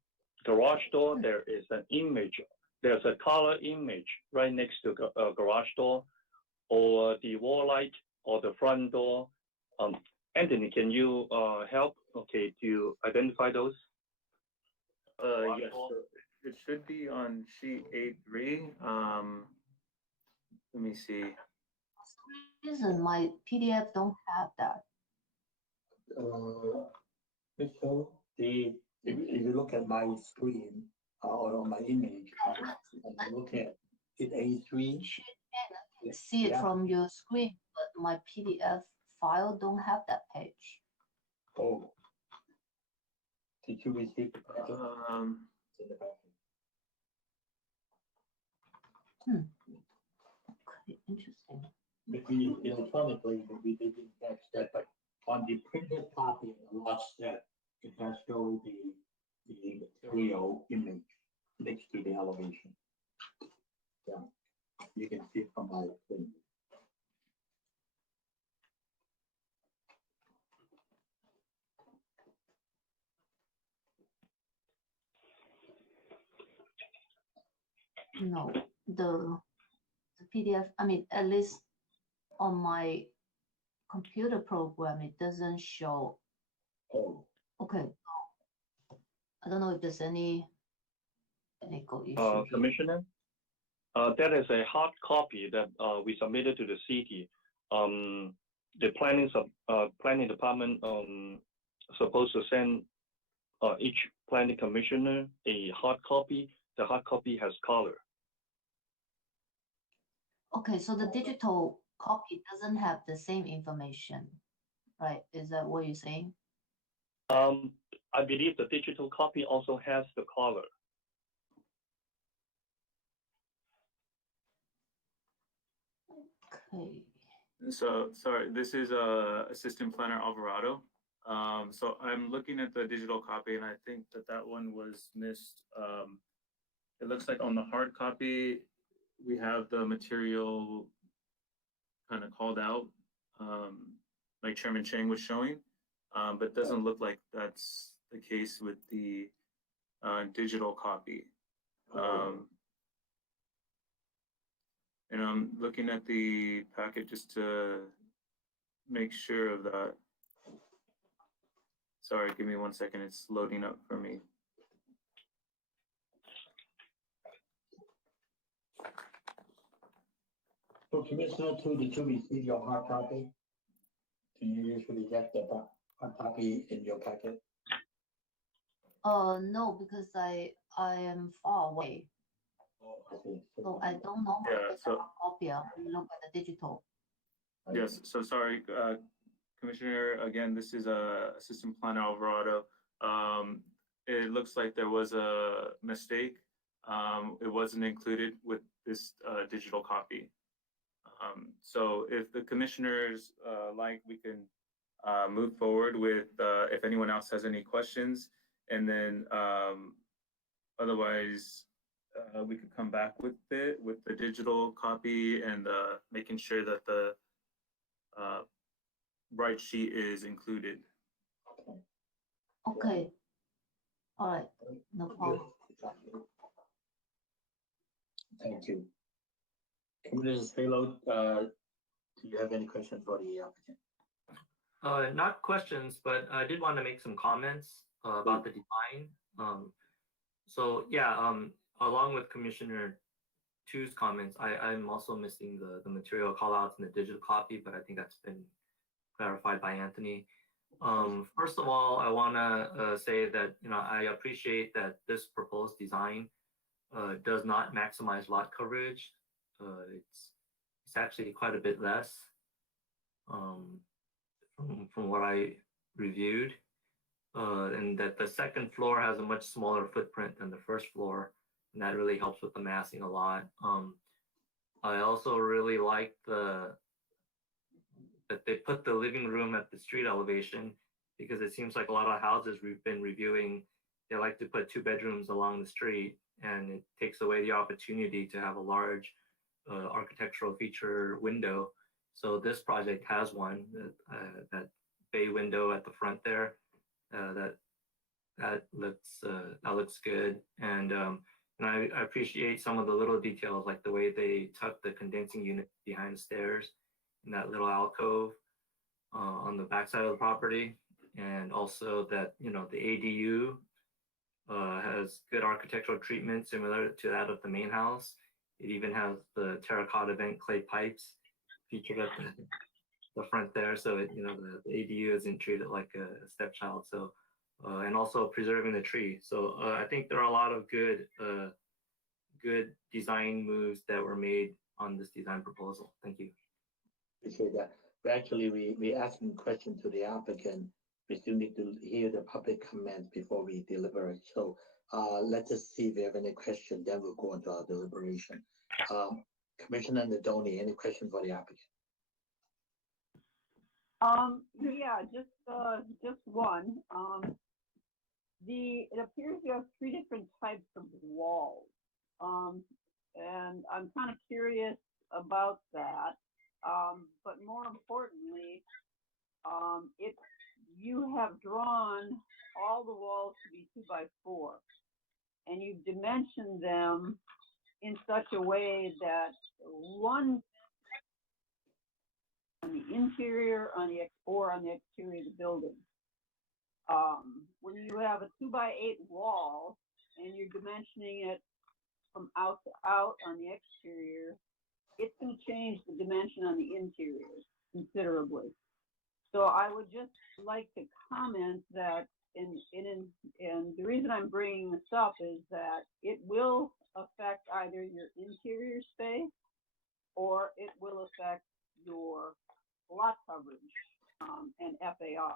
garage door, there is an image. There's a color image right next to a garage door, or the wall light, or the front door. Anthony, can you help? To identify those. Yes, so it should be on sheet A3. Let me see. For some reason, my PDF don't have that. So if you look at my screen or on my image, and look at it A3. See it from your screen, but my PDF file don't have that page. Oh. Did you receive the packet? Okay, interesting. Maybe electronically, we didn't catch that, but on the printed copy of the large set, it has shown the material image next to the elevation. Yeah, you can see it from my screen. No, the PDF, I mean, at least on my computer program, it doesn't show. Oh. Okay. I don't know if there's any technical issue. Commissioner, that is a hard copy that we submitted to the city. The planning department supposed to send each planning commissioner a hard copy. The hard copy has color. Okay, so the digital copy doesn't have the same information, right? Is that what you're saying? I believe the digital copy also has the color. Okay. So sorry, this is Assistant Planner Alvarado. So I'm looking at the digital copy, and I think that one was missed. It looks like on the hard copy, we have the material kind of called out, like Chairman Chang was showing, but it doesn't look like that's the case with the digital copy. And I'm looking at the packet just to make sure of that. Sorry, give me 1 second. It's loading up for me. So Commissioner, did you receive your hard copy? Do you usually get the hard copy in your packet? No, because I am far away. So I don't know how to get a copy. I look at the digital. Yes, so sorry, Commissioner, again, this is Assistant Planner Alvarado. It looks like there was a mistake. It wasn't included with this digital copy. So if the commissioners like, we can move forward with if anyone else has any questions, and then otherwise we could come back with it with the digital copy and making sure that bright sheet is included. Okay. All right, no problem. Thank you. Commissioner Salo, do you have any questions for the applicant? Not questions, but I did want to make some comments about the design. So yeah, along with Commissioner Tu's comments, I'm also missing the material callouts in the digital copy, but I think that's been clarified by Anthony. First of all, I want to say that I appreciate that this proposed design does not maximize lot coverage. It's actually quite a bit less from what I reviewed, and that the second floor has a much smaller footprint than the first floor, and that really helps with the massing a lot. I also really like that they put the living room at the street elevation, because it seems like a lot of houses we've been reviewing, they like to put 2 bedrooms along the street, and it takes away the opportunity to have a large architectural feature window. So this project has one, that bay window at the front there. That looks good, and I appreciate some of the little details, like the way they tuck the condensing unit behind the stairs in that little alcove on the backside of the property, and also that the ADU has good architectural treatment similar to that of the main house. It even has the terracotta vent clay pipes featured at the front there, so the ADU isn't treated like a stepchild. So and also preserving the tree. So I think there are a lot of good design moves that were made on this design proposal. Thank you. Appreciate that. But actually, we asking questions to the applicant. We still need to hear the public comments before we deliberate. So let's just see if we have any questions, then we'll go into our deliberation. Commissioner Nadoni, any question for the applicant? Yeah, just one. It appears you have 3 different types of walls. And I'm kind of curious about that. But more importantly, if you have drawn all the walls to be 2 by 4, and you've dimensioned them in such a way that one on the interior, or on the exterior of the building. When you have a 2 by 8 wall and you're dimensioning it from out to out on the exterior, it's going to change the dimension on the interior considerably. So I would just like to comment that, and the reason I'm bringing this up is that it will affect either your interior space or it will affect your lot coverage and FAR.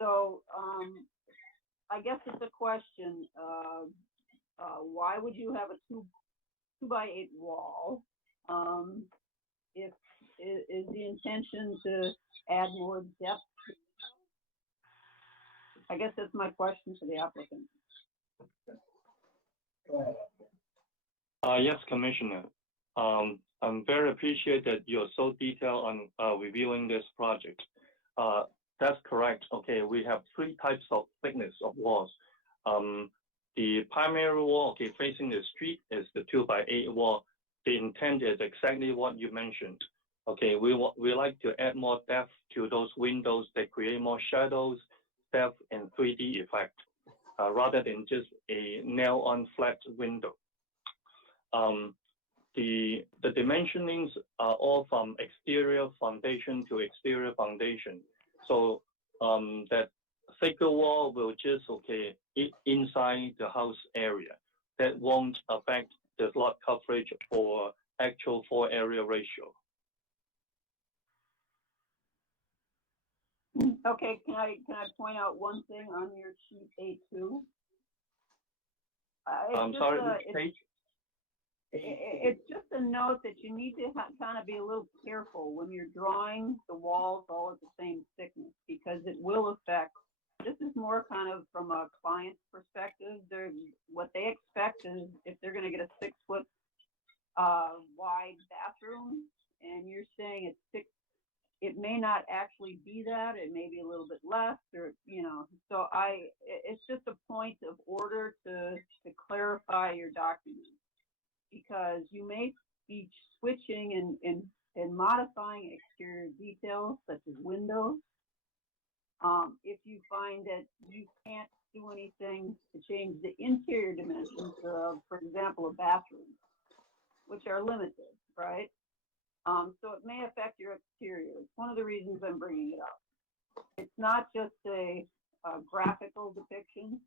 So I guess it's a question, why would you have a 2 by 8 wall? If is the intention to add more depth? I guess that's my question to the applicant. Yes, Commissioner. I'm very appreciated that you're so detailed on reviewing this project. That's correct. Okay, we have 3 types of thickness of walls. The primary wall, okay, facing the street is the 2 by 8 wall. The intent is exactly what you mentioned. Okay, we like to add more depth to those windows that create more shadows, depth, and 3D effect, rather than just a nail-on flat window. The dimensionings are all from exterior foundation to exterior foundation. So that thicker wall will just, okay, inside the house area. That won't affect the lot coverage or actual floor area ratio. Okay, can I point out one thing on your sheet A2? I'm sorry, which page? It's just a note that you need to kind of be a little careful when you're drawing the walls all at the same thickness, because it will affect. This is more kind of from a client's perspective. What they expect is if they're going to get a 6-foot wide bathroom, and you're saying it's it may not actually be that, it may be a little bit less, or, so it's just a point of order to clarify your document, because you may be switching and modifying exterior details such as windows. If you find that you can't do anything to change the interior dimensions of, for example, a bathroom, which are limited, right? So it may affect your exterior. It's one of the reasons I'm bringing it up. It's not just a graphical depiction.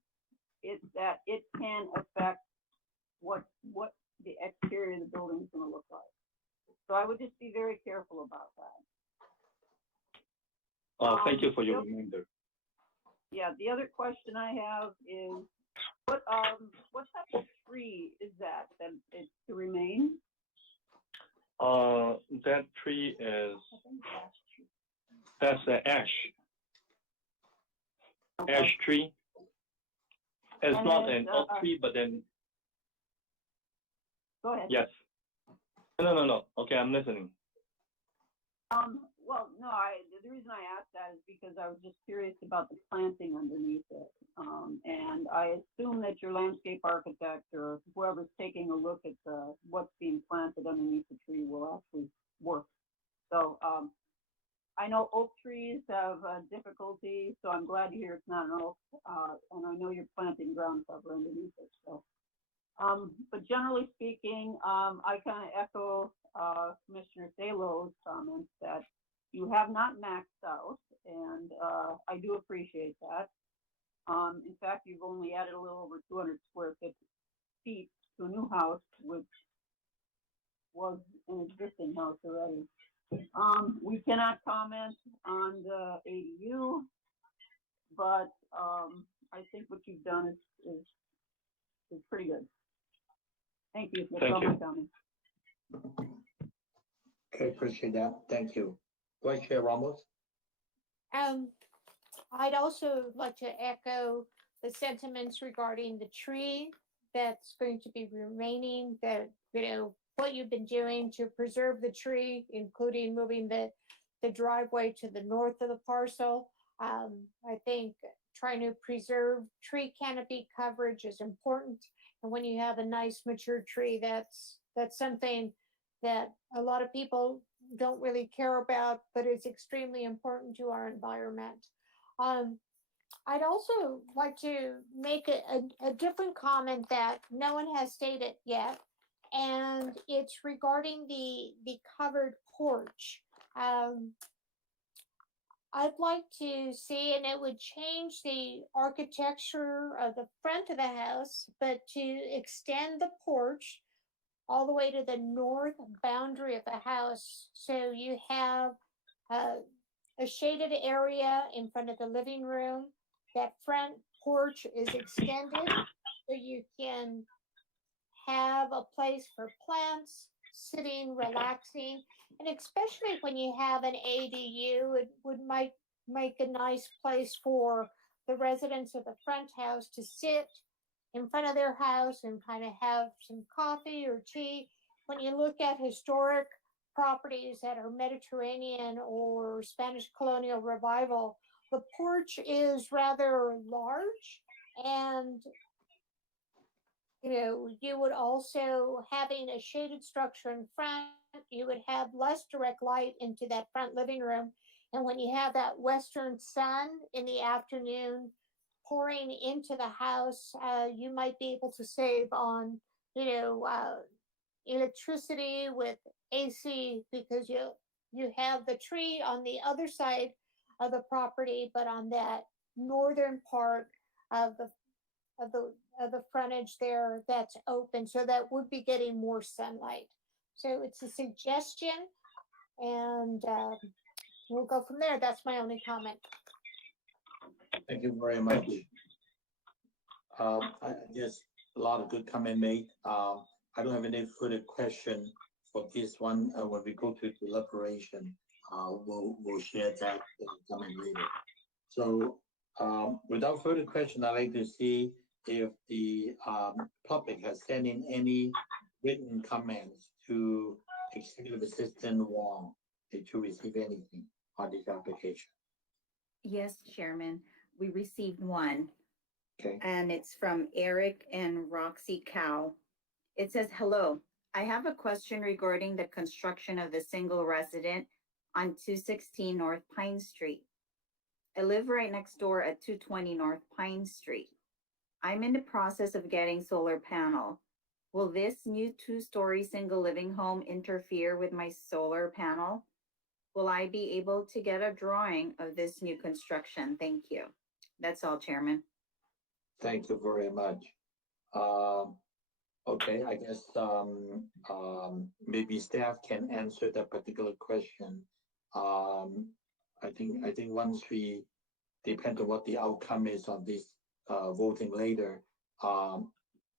It's that it can affect what the exterior of the building is going to look like. So I would just be very careful about that. Thank you for your reminder. Yeah, the other question I have is, what type of tree is that is to remain? That tree that's an ash. Okay. Ash tree. It's not an oak tree, but then. Go ahead. Yes. No. Okay, I'm listening. Well, no, the reason I asked that is because I was just curious about the planting underneath it. And I assume that your landscape architect or whoever's taking a look at what's being planted underneath the tree will actually work. So I know oak trees have difficulty, so I'm glad to hear it's not an oak. And I know you're planting ground cover underneath it. So, but generally speaking, I kind of echo Commissioner Salo's comments that you have not maxed out, and I do appreciate that. In fact, you've only added a little over 200 square feet to a new house, which was an existing house already. We cannot comment on the ADU, but I think what you've done is pretty good. Thank you. That's all my comments. Okay, appreciate that. Thank you. Vice Chair Ramos? I'd also like to echo the sentiments regarding the tree that's going to be remaining, that, what you've been doing to preserve the tree, including moving the driveway to the north of the parcel. I think trying to preserve tree canopy coverage is important. And when you have a nice mature tree, that's something that a lot of people don't really care about, but it's extremely important to our environment. I'd also like to make a different comment that no one has stated yet, and it's regarding the covered porch. I'd like to see, and it would change the architecture of the front of the house, but to extend the porch all the way to the north boundary of the house. So you have a shaded area in front of the living room. That front porch is extended so you can have a place for plants, sitting, relaxing, and especially when you have an ADU, it might make a nice place for the residents of the front house to sit in front of their house and kind of have some coffee or tea. When you look at historic properties that are Mediterranean or Spanish colonial revival, the porch is rather large, and you would also, having a shaded structure in front, you would have less direct light into that front living room. And when you have that western sun in the afternoon pouring into the house, you might be able to save on, electricity with AC, because you have the tree on the other side of the property, but on that northern part of the frontage there, that's open, so that would be getting more sunlight. So it's a suggestion, and we'll go from there. That's my only comment. Thank you very much. There's a lot of good comment made. I don't have any further question for this one. When we go to deliberation, we'll share that comment later. So without further question, I'd like to see if the public has sent in any written comments to Executive Assistant Wong to receive anything. on this application? Yes, Chairman, we received one, Okay. and it's from Eric and Roxy Cow. It says, hello, I have a question regarding the construction of the single resident on 216 North Pine Street. I live right next door at 220 North Pine Street. I'm in the process of getting solar panel. Will this new 2-story single living home interfere with my solar panel? Will I be able to get a drawing of this new construction? Thank you. That's all, Chairman. Thank you very much. Okay, I guess maybe staff can answer that particular question. I think once we depend on what the outcome is on this voting later,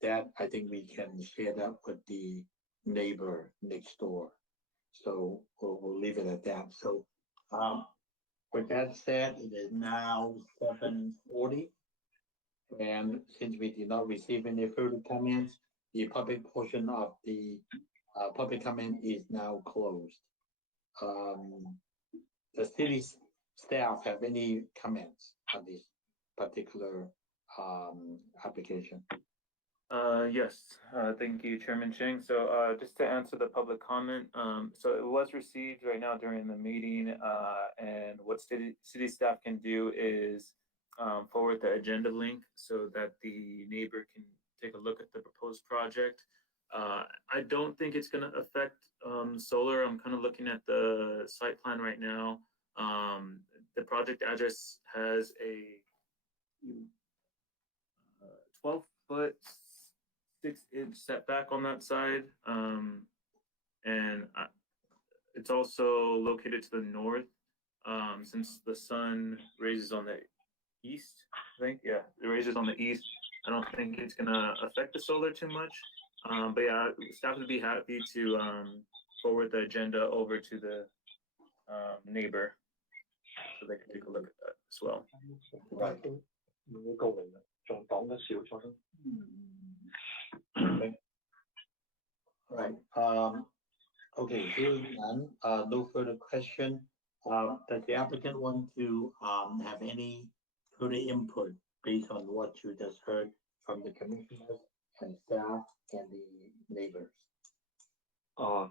that I think we can share that with the neighbor next door. So we'll leave it at that. So with that said, it is now 7:40. And since we did not receive any further comments, the public portion of the public comment is now closed. The city staff have any comments on this particular application? Yes, thank you, Chairman Cheng. So just to answer the public comment, so it was received right now during the meeting, and what city staff can do is forward the agenda link so that the neighbor can take a look at the proposed project. I don't think it's going to affect solar. I'm kind of looking at the site plan right now. The project address has a 12-foot 6-inch setback on that side, and it's also located to the north. Since the sun raises on the east, I think, yeah, it raises on the east. I don't think it's gonna affect the solar too much. But yeah, staff would be happy to forward the agenda over to the neighbor so they can take a look at that as well. Right. Right. Okay, hearing none, no further question. Does the applicant want to have any further input based on what you just heard from the commissioners and staff and the neighbors?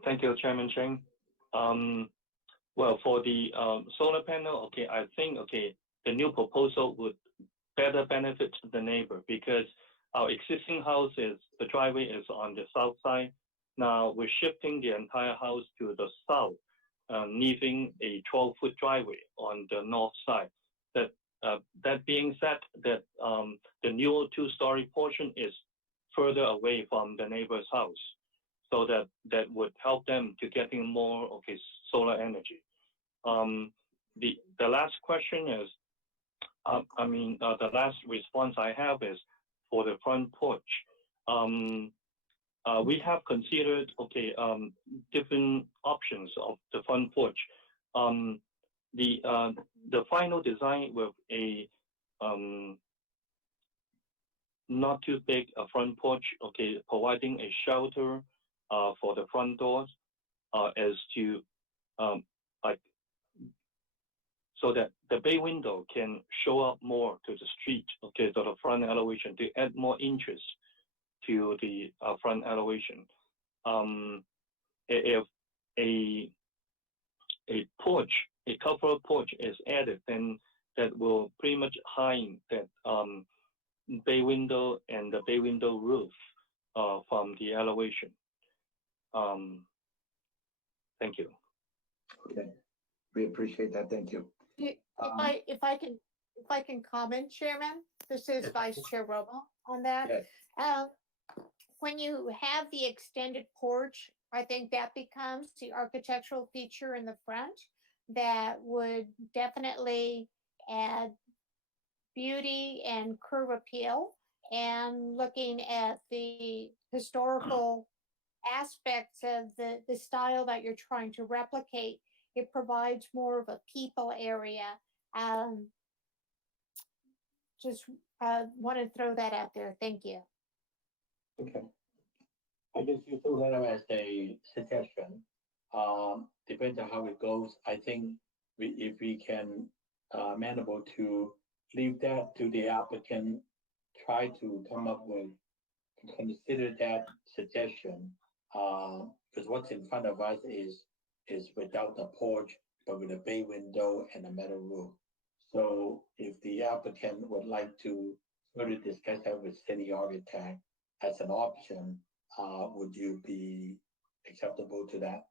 Thank you, Chairman Cheng. Well, for the solar panel, okay, I think, okay, the new proposal would better benefit the neighbor because our existing house the driveway is on the south side. Now we're shifting the entire house to the south, leaving a 12-foot driveway on the north side. That being said, that the new 2-story portion is further away from the neighbor's house, so that would help them to getting more solar energy. The last question is, the last response I have is for the front porch. We have considered different options of the front porch. The final design with a not too big a front porch, providing a shelter for the front doors, as to so that the bay window can show up more to the street, to the front elevation, to add more interest to the front elevation. If a porch, a covered porch is added, then that will pretty much hide that bay window and the bay window roof from the elevation. Thank you. Okay, we appreciate that. Thank you. If I can comment, Chairman, this is Vice Chair Romo on that. Yes. When you have the extended porch, I think that becomes the architectural feature in the front that would definitely add beauty and curb appeal. And looking at the historical aspects of the style that you're trying to replicate, it provides more of a people area. Just want to throw that out there. Thank you. Okay. I guess you throw that out as a suggestion. Depends on how it goes. I think if we can amenable to leave that to the applicant, try to come up with, consider that suggestion. Because what's in front of us is without the porch, but with a bay window and a metal roof. So if the applicant would like to further discuss that with city architect as an option, would you be acceptable to that?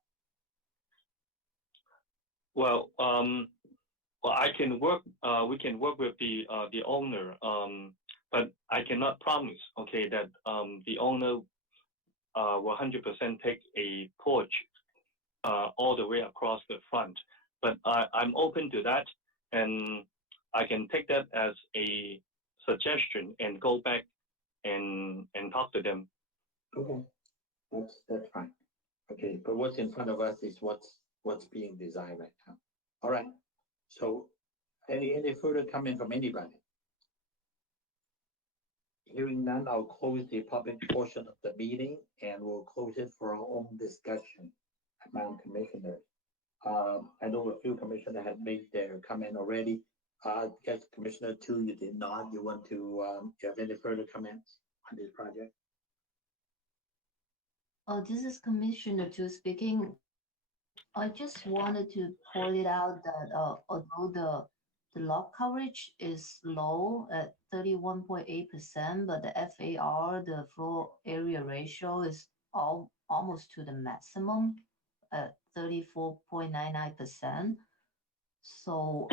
Well, I can work. We can work with the owner, but I cannot promise, okay, that the owner will 100% take a porch all the way across the front. But I'm open to that, and I can take that as a suggestion and go back and talk to them. Okay, that's fine. Okay, but what's in front of us is what's being designed right now. All right. So, any further comment from anybody? Hearing none, I'll close the public portion of the meeting, and we'll close it for our own discussion among commissioners. I know a few commissioners have made their comment already. I guess Commissioner Tu, you did not. You want to have any further comments on this project? Oh, this is Commissioner Tu speaking. I just wanted to point it out that although the lot coverage is low at 31.8%, but the FAR, the floor area ratio, is almost to the maximum at 34.99%. So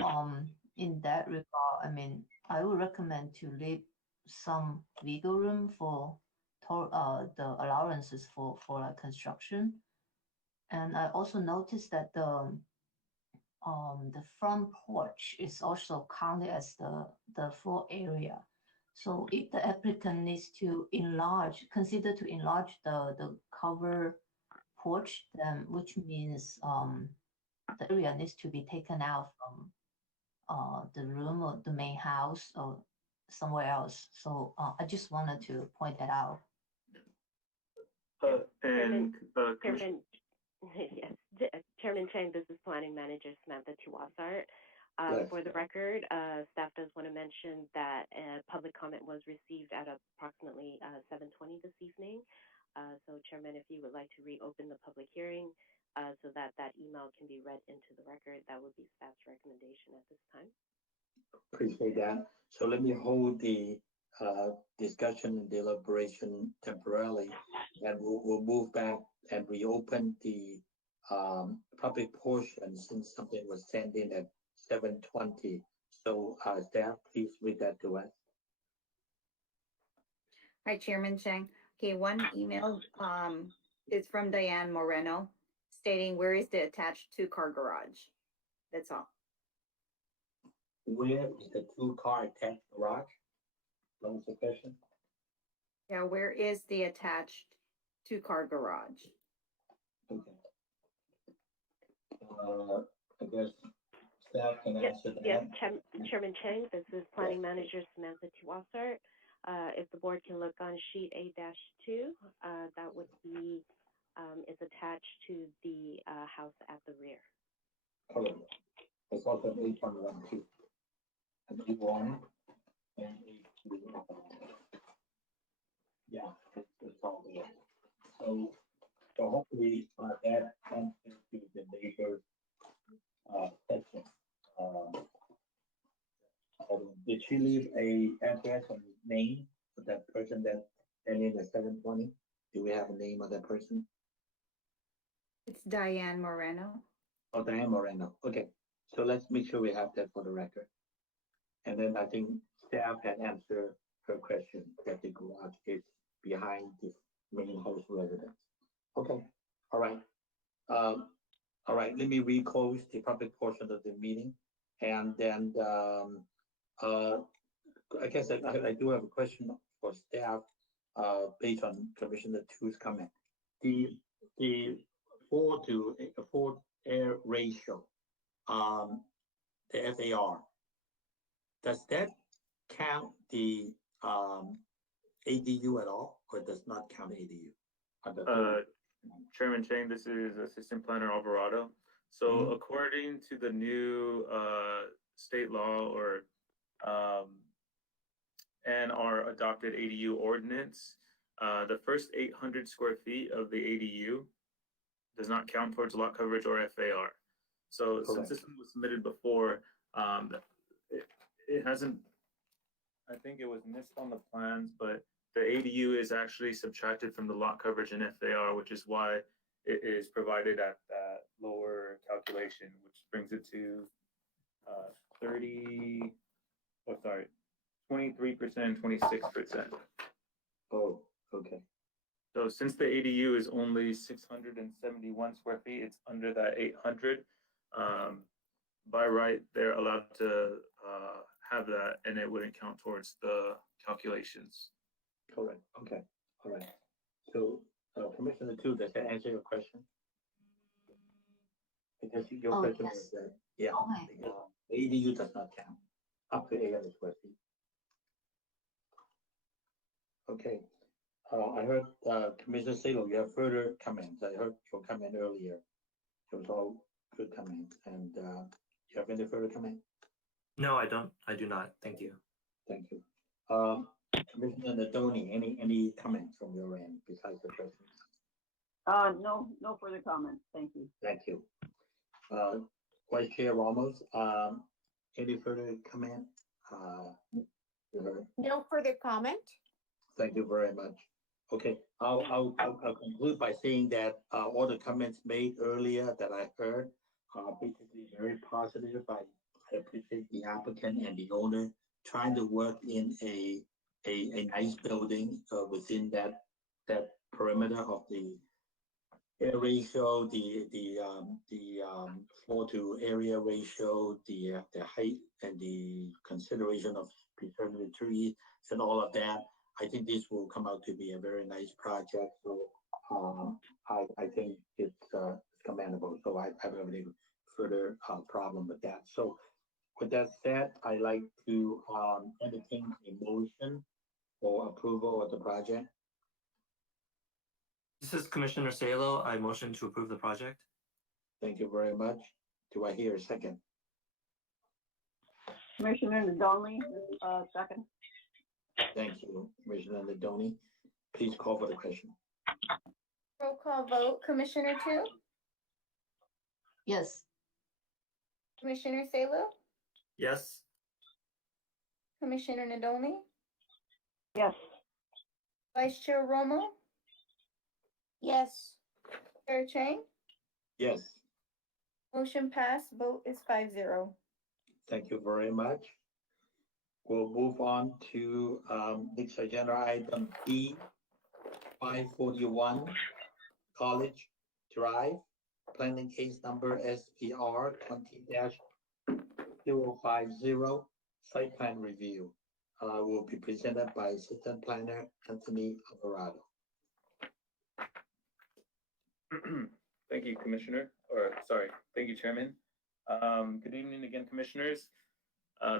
in that regard, I mean, I would recommend to leave some wiggle room for the allowances for like construction. And I also noticed that the front porch is also counted as the floor area. So if the applicant needs to consider to enlarge the cover porch, then which means the area needs to be taken out from the room or the main house or somewhere else. So I just wanted to point that out. Chairman, yes, Chairman Chang, this is Planning Manager Samantha Tiwasart. Yes. For the record, staff does want to mention that public comment was received at approximately 7:20 this evening. So Chairman, if you would like to reopen the public hearing so that email can be read into the record, that would be staff's recommendation at this time. Appreciate that. So let me hold the discussion and deliberation temporarily, and we'll move back and reopen the public portion since something was sent in at 7:20. So staff, please read that to us. Hi, Chairman Chang. Okay, one email is from Diane Moreno stating, where is the attached two-car garage? That's all. Where is the two-car attached garage? That was the question. Yeah, where is the attached two-car garage? Okay. I guess staff can answer that. Yes, Chairman Chang, this is Planning Manager Samantha Tiwasart. If the board can look on sheet A-2, that would be is attached to the house at the rear. Okay. It's also A21 too. And A1 and A2. Yeah, it's all there. So hopefully that answers to the neighbor section. Did she leave a address and name for that person that ended at 7:20? Do we have a name of that person? It's Diane Moreno. Oh, Diane Moreno. Okay, so let's make sure we have that for the record. And then I think staff had answered her question that the garage is behind this main house residence. Okay, all right. All right, let me reclose the public portion of the meeting. And then I guess I do have a question for staff based on Commissioner Tu's comment. The floor air ratio, the FAR, does that count the ADU at all, or does not count ADU? Chairman Chang, this is Assistant Planner Alvarado. So according to the new state law or and our adopted ADU ordinance, the first 800 square feet of the ADU does not count towards lot coverage or FAR. So since this one was submitted before, it hasn't, I think it was missed on the plans, but the ADU is actually subtracted from the lot coverage and FAR, which is why it is provided at that lower calculation, which brings it to 23%, 26%. Oh, okay. So since the ADU is only 671 square feet, it's under that 800. By right, they're allowed to have that, and it wouldn't count towards the calculations. Correct. Okay. All right. So, Commissioner Tu, does that answer your question? Because your question yes. is that, yeah, Okay. the ADU does not count up to 800 square feet. Okay. I heard Commissioner Salo, you have further comments. I heard your comment earlier. It was all good comments. And you have any further comment? No, I don't. I do not. Thank you. Thank you. Commissioner Nadoni, any comments from your end besides the questions? No further comments. Thank you. Thank you. Vice Chair Ramos, any further comment? No further comment. Thank you very much. Okay, I'll conclude by saying that all the comments made earlier that I heard are basically very positive. I appreciate the applicant and the owner trying to work in a nice building within that perimeter of the air ratio, the floor to area ratio, the height, and the consideration of preserving the trees and all of that. I think this will come out to be a very nice project. So I think it's commendable. So I don't have any further problem with that. So with that said, I like to entertain a motion for approval of the project. This is Commissioner Salo. I motion to approve the project. Thank you very much. Do I hear a second? Commissioner Nadolny, second. Thank you, Commissioner Nadoni. Please call for the question. Roll call vote. Commissioner Tu? Yes. Commissioner Salo? Yes. Commissioner Nadolny? Yes. Vice Chair Romo? Yes. Chair Chang? Yes. Motion passed. Vote is 5-0. Thank you very much. We'll move on to next agenda item B, 541 College Drive, planning case number SPR 20-050, site plan review. Will be presented by Assistant Planner Anthony Alvarado. Thank you, Commissioner, thank you, Chairman. Good evening again, Commissioners.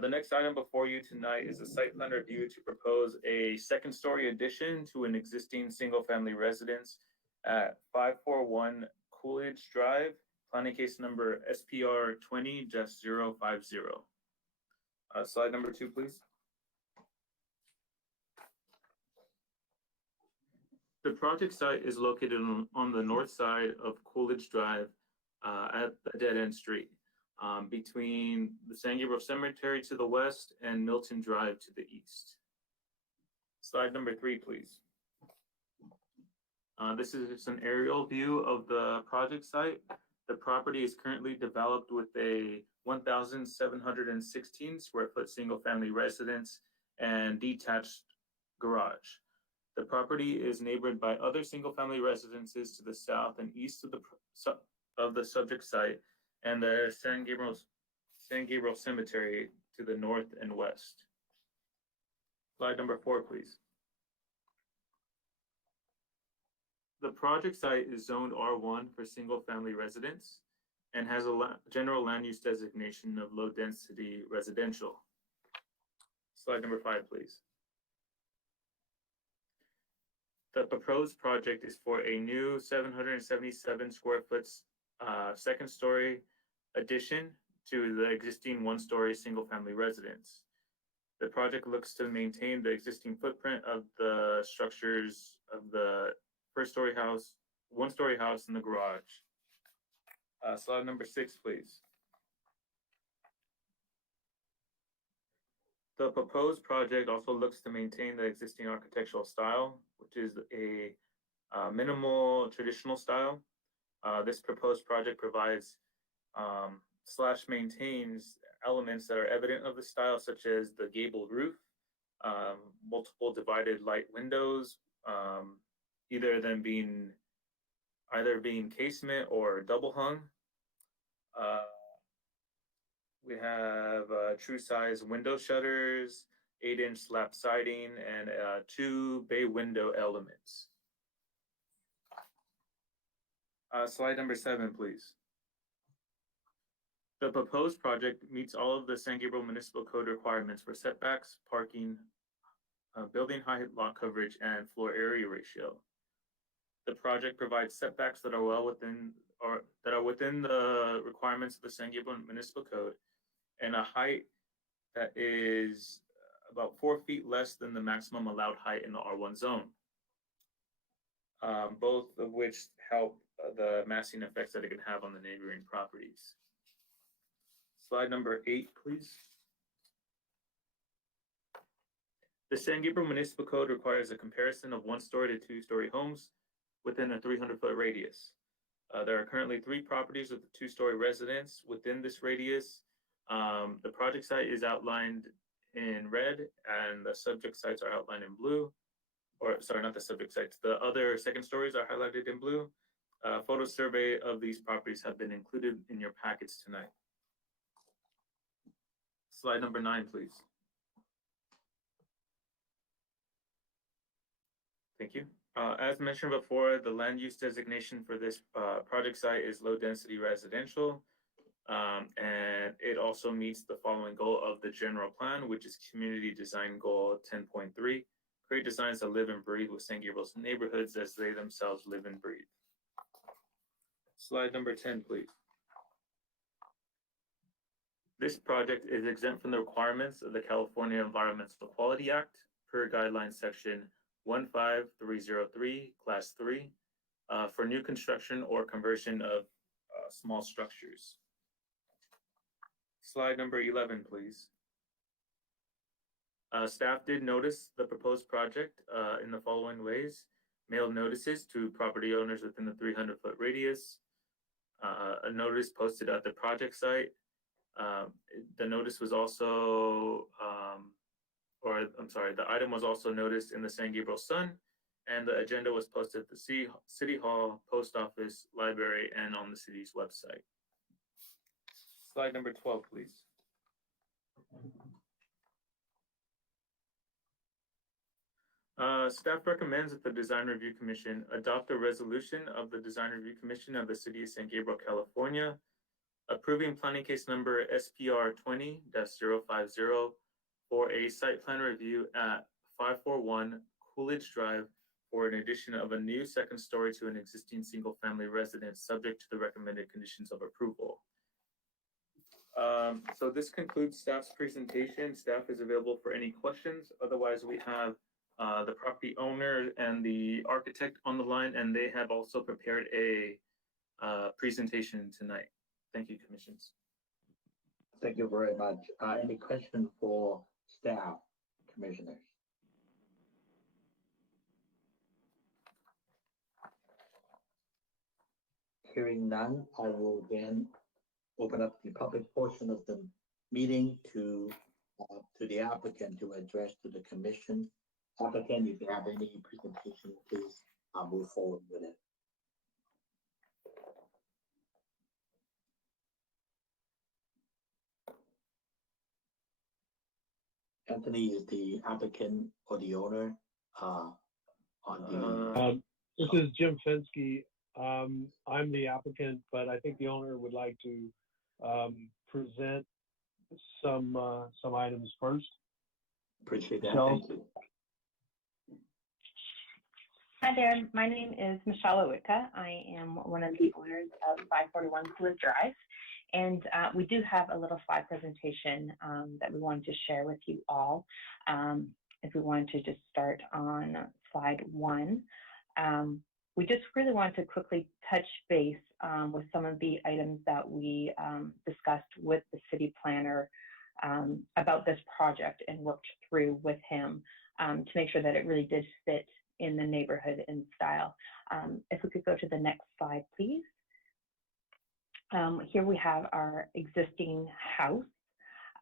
The next item before you tonight is a site plan review to propose a second-story addition to an existing single-family residence at 541 Coolidge Drive, planning case number SPR 20-050. Slide number 2, please. The project site is located on the north side of Coolidge Drive at the dead-end street. Between the San Gabriel Cemetery to the west and Milton Drive to the east. Slide number 3, please. This is just an aerial view of the project site. The property is currently developed with a 1,716 square foot single family residence and detached garage. The property is neighbored by other single family residences to the south and east of the subject site, and the San Gabriel Cemetery to the north and west. Slide number 4, please. The project site is zoned R1 for single-family residence and has a general land use designation of low-density residential. Slide number 5, please. The proposed project is for a new 777 square foot second story addition to the existing one-story single-family residence. The project looks to maintain the existing footprint of the structures of the first-story house, one-story house, and the garage. Slide number 6, please. The proposed project also looks to maintain the existing architectural style, which is a minimal traditional style. This proposed project provides / maintains elements that are evident of the style, such as the gabled roof, multiple divided light windows, either being casement or double hung. We have true size window shutters, 8-inch slab siding, and 2 bay window elements. Slide number 7, please. The proposed project meets all of the San Gabriel Municipal Code requirements for setbacks, parking, building height, lot coverage, and floor area ratio. The project provides setbacks that are within the requirements of the San Gabriel Municipal Code, and a height that is about 4 feet less than the maximum allowed height in the R1 zone. Both of which help the massing effects that it can have on the neighboring properties. Slide number 8, please. The San Gabriel Municipal Code requires a comparison of 1-story to 2-story homes within a 300-foot radius. There are currently 3 properties with a 2-story residence within this radius. The project site is outlined in red, and the subject sites are outlined in blue. Or sorry, not the subject sites. The other second stories are highlighted in blue. Photo survey of these properties have been included in your packets tonight. Slide number 9, please. Thank you. As mentioned before, the land use designation for this project site is low density residential. And it also meets the following goal of the general plan, which is community design goal 10.3, create designs that live and breathe with San Gabriel's neighborhoods as they themselves live and breathe. Slide number 10, please. This project is exempt from the requirements of the California Environmental Quality Act per guideline section 15303, class 3, for new construction or conversion of small structures. Slide number 11, please. Staff did notice the proposed project in the following ways: mail notices to property owners within the 300-foot radius, a notice posted at the project site. The notice was also, the item was also noticed in the San Gabriel Sun, and the agenda was posted at the City Hall, Post Office, Library, and on the city's website. Slide number 12, please. Staff recommends that the Design Review Commission adopt a resolution of the Design Review Commission of the City of San Gabriel, California, approving planning case number SPR 20-050 for a site plan review at 541 Coolidge Drive for an addition of a new second story to an existing single-family residence, subject to the recommended conditions of approval. So this concludes staff's presentation. Staff is available for any questions. Otherwise, we have the property owner and the architect on the line, and they have also prepared a presentation tonight. Thank you, commissions. Thank you very much. Any question for staff, commissioners? Hearing none, I will then open up the public portion of the meeting to the applicant to address to the commission. Applicant, if you have any presentation, please move forward with it. Anthony is the applicant or the owner on the. This is Jim Fensky. I'm the applicant, but I think the owner would like to present some items first. Appreciate that. So, thank you. Hi there, my name is Michelle Owicka. I am one of the owners of 541 Swiss Drive, and we do have a little slide presentation that we wanted to share with you all. If we wanted to just start on slide 1. We just really wanted to quickly touch base with some of the items that we discussed with the city planner about this project and worked through with him to make sure that it really did fit in the neighborhood and style. If we could go to the next slide, please. Here we have our existing house.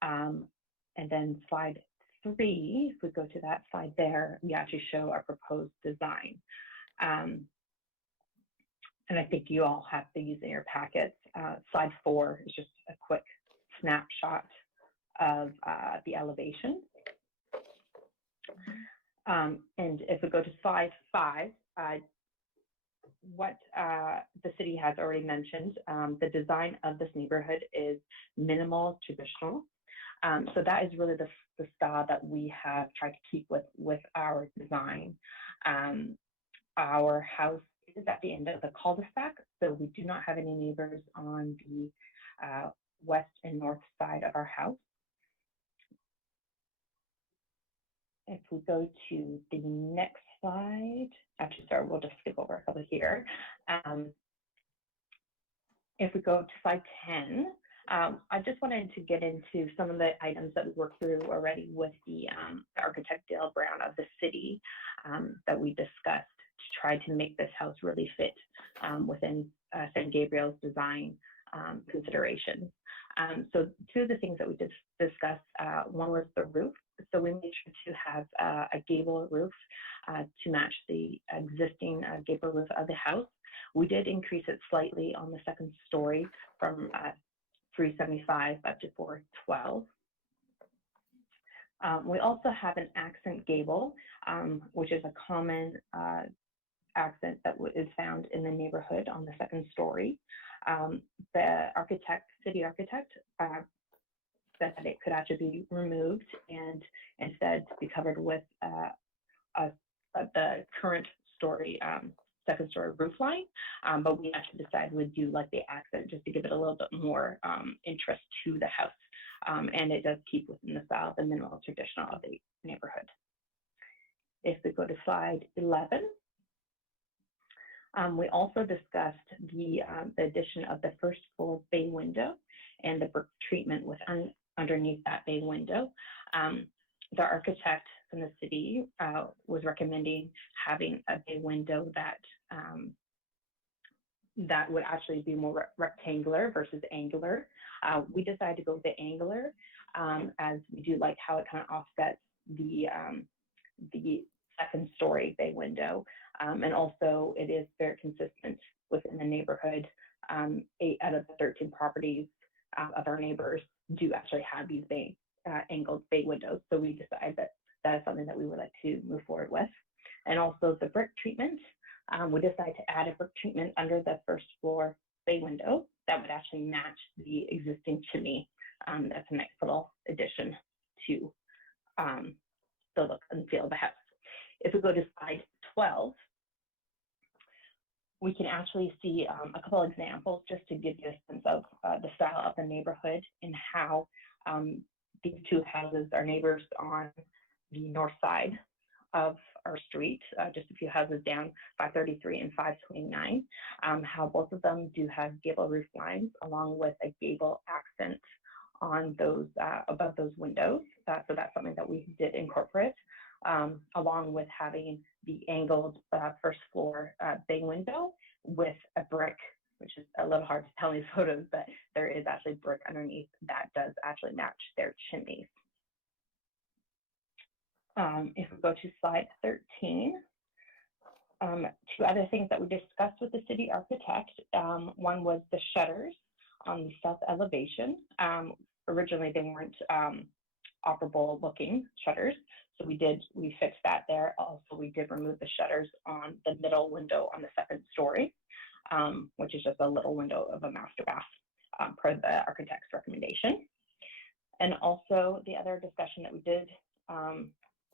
And then slide 3, if we go to that slide there, we actually show our proposed design. And I think you all have these in your packets. Slide 4 is just a quick snapshot of the elevation. And if we go to slide 5, what the city has already mentioned, the design of this neighborhood is minimal, traditional. So that is really the style that we have tried to keep with our design. Our house is at the end of the cul-de-sac, so we do not have any neighbors on the west and north side of our house. If we go to the next slide, actually, sorry, we'll just skip over a couple here. If we go to slide 10, I just wanted to get into some of the items that we worked through already with the architect Dale Brown of the city that we discussed to try to make this house really fit within St. Gabriel's design considerations. So 2 of the things that we did discuss, one was the roof. So we made sure to have a gable roof to match the existing gable roof of the house. We did increase it slightly on the 2nd story from 375 up to 412. We also have an accent gable, which is a common accent that is found in the neighborhood on the 2nd story. The city architect, said that it could actually be removed and instead be covered with the current story, 2nd story roof line. But we actually decided we'd do like the accent just to give it a little bit more interest to the house. And it does keep within the style, the minimal traditional of the neighborhood. If we go to slide 11, we also discussed the addition of the 1st floor bay window and the brick treatment underneath that bay window. The architect from the city was recommending having a bay window that would actually be more rectangular versus angular. We decided to go with the angular as we do like how it kind of offsets the 2nd story bay window. And also it is very consistent within the neighborhood. 8 out of the 13 properties of our neighbors do actually have these angled bay windows. So we decided that that is something that we would like to move forward with. And also the brick treatment, we decided to add a brick treatment under the 1st floor bay window that would actually match the existing chimney. That's a nice little addition to the look and feel of the house. If we go to slide 12, we can actually see a couple examples just to give you a sense of the style of the neighborhood and how these 2 houses are neighbors on the north side of our street, just a few houses down, 533 and 529, how both of them do have gable roof lines along with a gable accent on those above those windows. So that's something that we did incorporate, along with having the angled 1st floor bay window with a brick, which is a little hard to tell in these photos, but there is actually brick underneath that does actually match their chimneys. If we go to slide 13, 2 other things that we discussed with the city architect. One was the shutters on the south elevation. Originally, they weren't operable looking shutters, so we fixed that there. Also, we did remove the shutters on the middle window on the 2nd story, which is just a little window of a master bath per the architect's recommendation. And also the other discussion that we did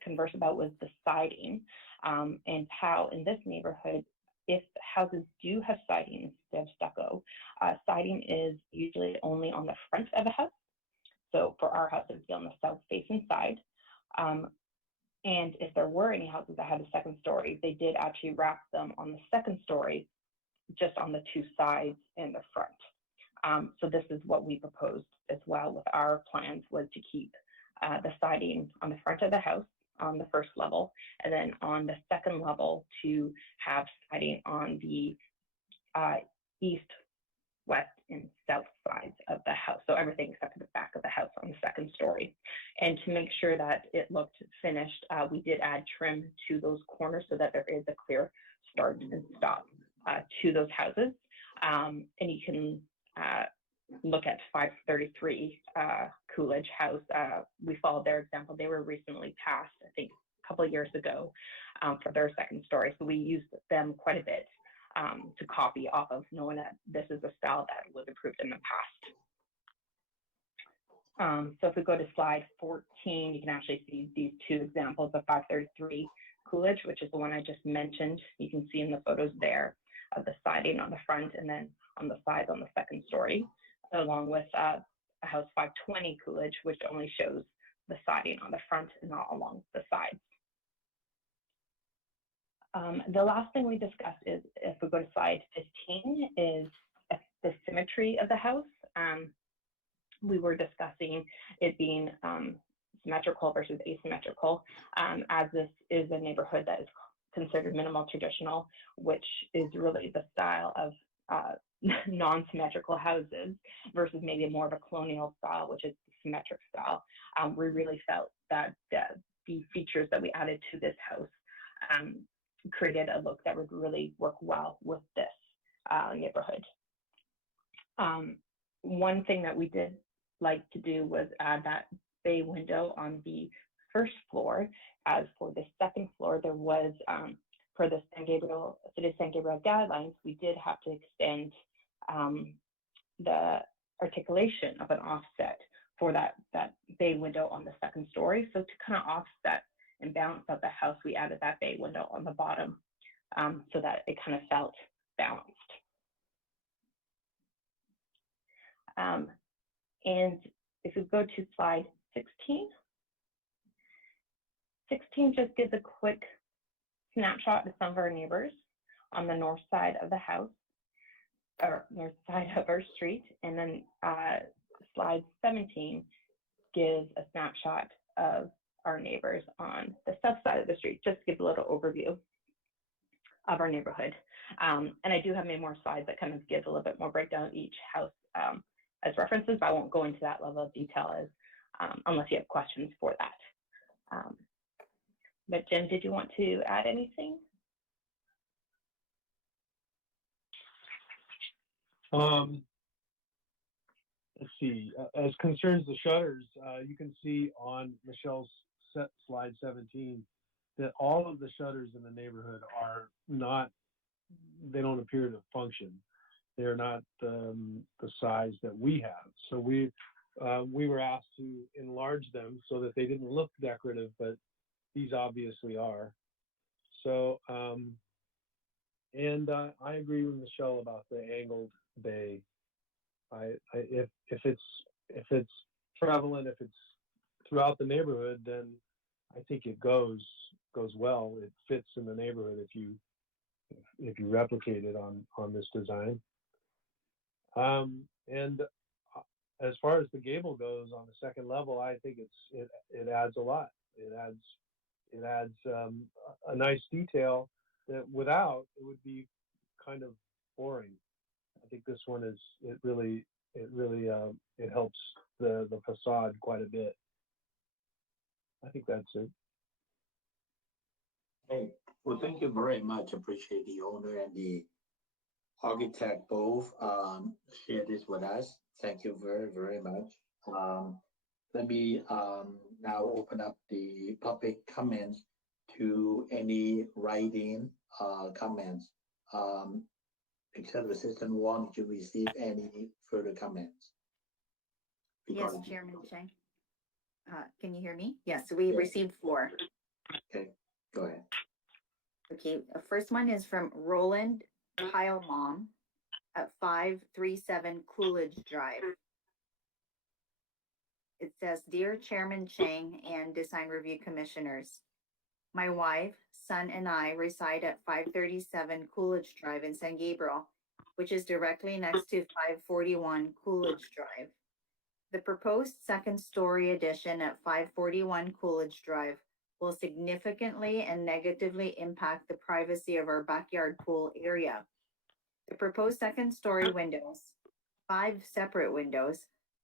converse about was the siding, and how in this neighborhood, if houses do have siding instead of stucco, siding is usually only on the front of a house. So for our house, it would be on the south facing side. And if there were any houses that had a second story, they did actually wrap them on the second story, just on the two sides and the front. So this is what we proposed as well with our plans, was to keep the siding on the front of the house on the first level, and then on the second level to have siding on the east, west, and south sides of the house. So everything except for the back of the house on the second story. And to make sure that it looked finished, we did add trim to those corners so that there is a clear start and stop to those houses. And you can look at 533 Coolidge House. We followed their example. They were recently passed, I think, a couple of years ago for their second story. So we used them quite a bit to copy off of, knowing that this is a style that was approved in the past. So if we go to slide 14, you can actually see these two examples of 533 Coolidge, which is the one I just mentioned. You can see in the photos there of the siding on the front and then on the sides on the second story, along with a house 520 Coolidge, which only shows the siding on the front and not along the sides. The last thing we discussed is, if we go to slide 15, is the symmetry of the house. We were discussing it being symmetrical versus asymmetrical, as this is a neighborhood that is considered minimal traditional, which is really the style of non-symmetrical houses versus maybe more of a colonial style, which is the symmetric style. We really felt that the features that we added to this house created a look that would really work well with this neighborhood. One thing that we did like to do was add that bay window on the first floor. As for the second floor, there was, for the City of San Gabriel guidelines, we did have to extend the articulation of an offset for that bay window on the second story. So to kind of offset and balance out the house, we added that bay window on the bottom so that it kind of felt balanced. And if we go to slide 16, 16 just gives a quick snapshot of some of our neighbors on the north side of the house, or north side of our street. And then slide 17 gives a snapshot of our neighbors on the south side of the street, just to give a little overview of our neighborhood. And I do have many more slides that kind of give a little bit more breakdown of each house as references, but I won't go into that level of detail as unless you have questions for that. But Jim, did you want to add anything? Let's see. As concerns the shutters, you can see on Michelle's slide 17 that all of the shutters in the neighborhood are not, they don't appear to function. They're not the size that we have. So we were asked to enlarge them so that they didn't look decorative, but these obviously are. So, and I agree with Michelle about the angled bay. If it's prevalent, if it's throughout the neighborhood, then I think it goes well. It fits in the neighborhood if you replicate it on this design. And as far as the gable goes on the second level, I think it adds a lot. It adds a nice detail that without it would be kind of boring. I think this one it really helps the facade quite a bit. I think that's it. Hey, well, thank you very much. Appreciate the owner and the architect both share this with us. Thank you very, very much. Let me now open up the public comments to any writing comments. Executive Assistant Wong, did you receive any further comments? Yes, Chairman Chang. Can you hear me? Yes, we received 4. Okay, go ahead. Okay, the first one is from Roland Pilemom at 537 Coolidge Drive. It says, Dear Chairman Chang and Design Review Commissioners, my wife, son, and I reside at 537 Coolidge Drive in San Gabriel, which is directly next to 541 Coolidge Drive. The proposed second-story addition at 541 Coolidge Drive will significantly and negatively impact the privacy of our backyard pool area. The proposed second-story windows, 5 separate windows,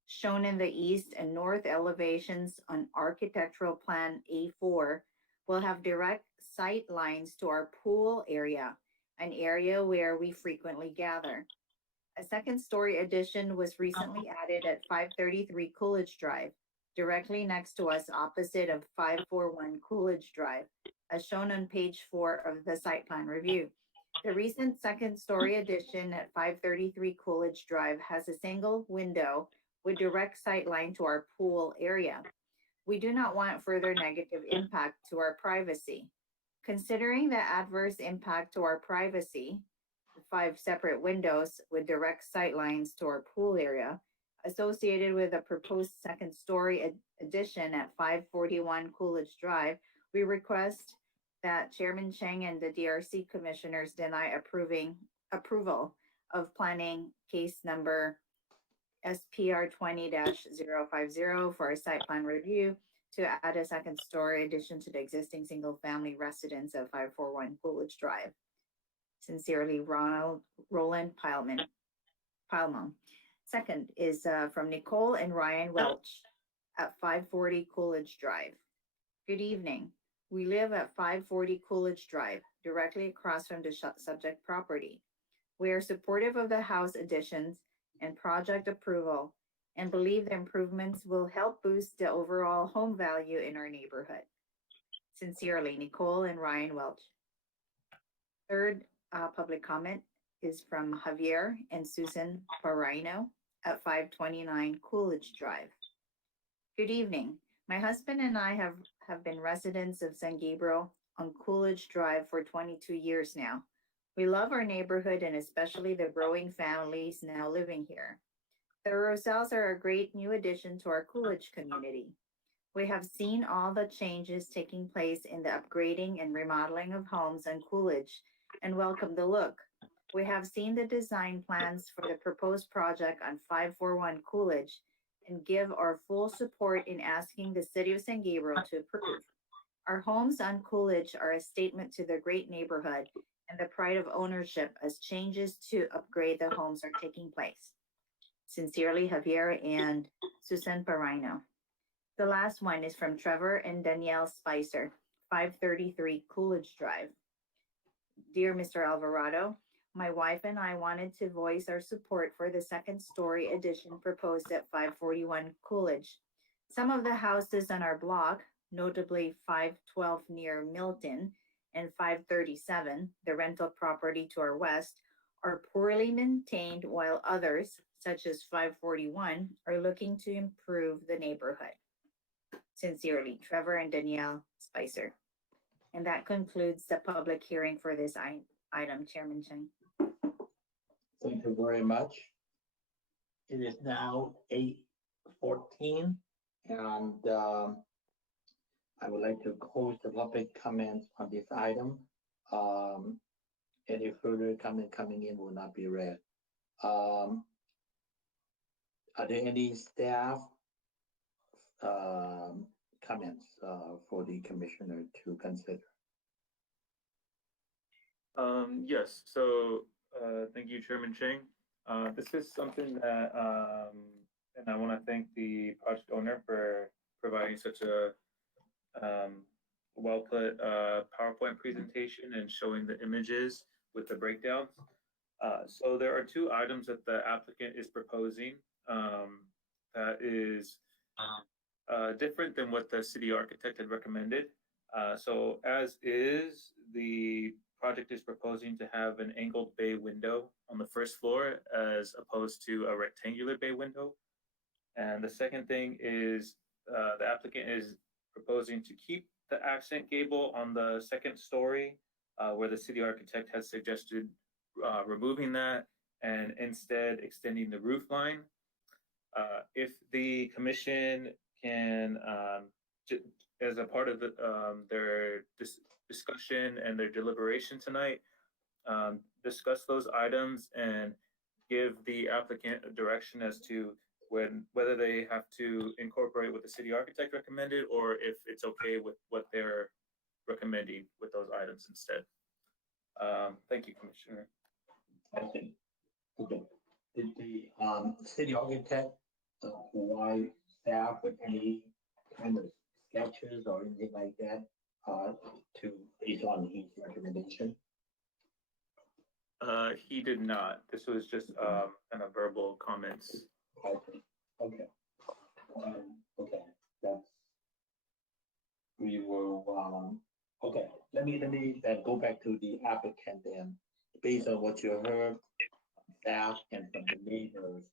shown in the east and north elevations on Architectural Plan A4, will have direct sight lines to our pool area, an area where we frequently gather. A second-story addition was recently added at 533 Coolidge Drive, directly next to us opposite of 541 Coolidge Drive, as shown on page 4 of the site plan review. The recent second-story addition at 533 Coolidge Drive has a single window with direct sight line to our pool area. We do not want further negative impact to our privacy. Considering the adverse impact to our privacy, 5 separate windows with direct sight lines to our pool area associated with a proposed second-story addition at 541 Coolidge Drive, we request that Chairman Chang and the DRC commissioners deny approval of planning case number SPR 20-050 for a site plan review to add a second-story addition to the existing single-family residence of 541 Coolidge Drive. Sincerely, Roland Pilemon. Second is from Nicole and Ryan Welch at 540 Coolidge Drive. Good evening. We live at 540 Coolidge Drive, directly across from the subject property. We are supportive of the house additions and project approval and believe the improvements will help boost the overall home value in our neighborhood. Sincerely, Nicole and Ryan Welch. Third public comment is from Javier and Susan Parino at 529 Coolidge Drive. Good evening. My husband and I have been residents of San Gabriel on Coolidge Drive for 22 years now. We love our neighborhood and especially the growing families now living here. The Roselles are a great new addition to our Coolidge community. We have seen all the changes taking place in the upgrading and remodeling of homes on Coolidge and welcome the look. We have seen the design plans for the proposed project on 541 Coolidge and give our full support in asking the City of San Gabriel to approve. Our homes on Coolidge are a statement to the great neighborhood and the pride of ownership as changes to upgrade the homes are taking place. Sincerely, Javier and Susan Parino. The last one is from Trevor and Danielle Spicer, 533 Coolidge Drive. Dear Mr. Alvarado, my wife and I wanted to voice our support for the second-story addition proposed at 541 Coolidge. Some of the houses on our block, notably 512 near Milton and 537, the rental property to our west, are poorly maintained, while others, such as 541, are looking to improve the neighborhood. Sincerely, Trevor and Danielle Spicer. And that concludes the public hearing for this item, Chairman Chang. Thank you very much. It is now 8:14, and I would like to close the public comments on this item. Any further comment coming in will not be read. Are there any staff comments for the commissioner to consider? Yes, so thank you, Chairman Chang. This is something that, and I want to thank the project owner for providing such a well-put PowerPoint presentation and showing the images with the breakdowns. So there are 2 items that the applicant is proposing that is different than what the city architect had recommended. So as is, the project is proposing to have an angled bay window on the first floor as opposed to a rectangular bay window. And the second thing is the applicant is proposing to keep the accent gable on the second story, where the city architect has suggested removing that and instead extending the roof line. If the commission can, as a part of their discussion and their deliberation tonight, discuss those items and give the applicant a direction as to whether they have to incorporate what the city architect recommended, or if it's okay with what they're recommending with those items instead. Thank you, Commissioner. Okay. Did the city architect provide staff with any kind of sketches or anything like that to based on his recommendation? He did not. This was just kind of verbal comments. Okay. Okay. Okay. That's we will. Okay. Let me go back to the applicant then. Based on what you heard, staff and from the neighbors,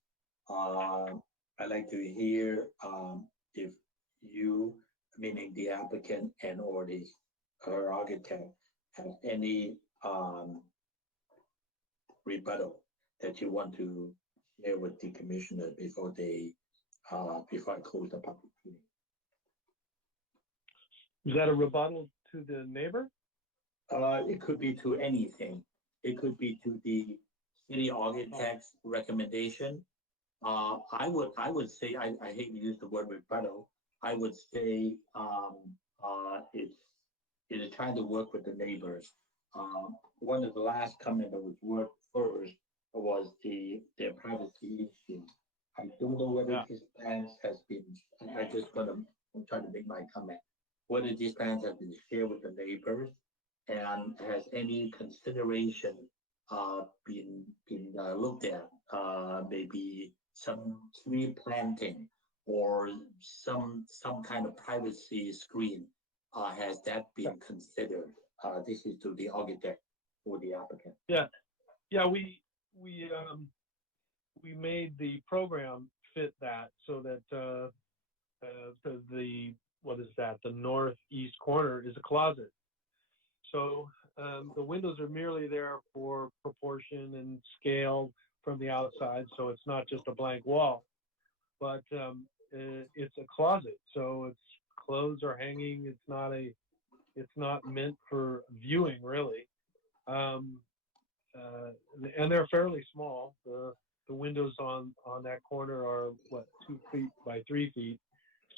I'd like to hear if you, meaning the applicant and or her architect, have any rebuttal that you want to share with the commissioner before I close the public meeting. Is that a rebuttal to the neighbor? It could be to anything. It could be to the city architect's recommendation. I would say, I hate to use the word rebuttal. I would say it's trying to work with the neighbors. One of the last comment that was worked first was their privacy issue. I don't know whether these plans has been, I'm trying to make my comment, whether these plans have been shared with the neighbors and has any consideration been looked at, maybe some tree planting or some kind of privacy screen, has that been considered? This is to the architect or the applicant. Yeah, we made the program fit that so that the northeast corner is a closet. So the windows are merely there for proportion and scale from the outside, so it's not just a blank wall, but it's a closet. So its clothes are hanging. It's not meant for viewing really, and they're fairly small. The windows on that corner are 2 feet by 3 feet,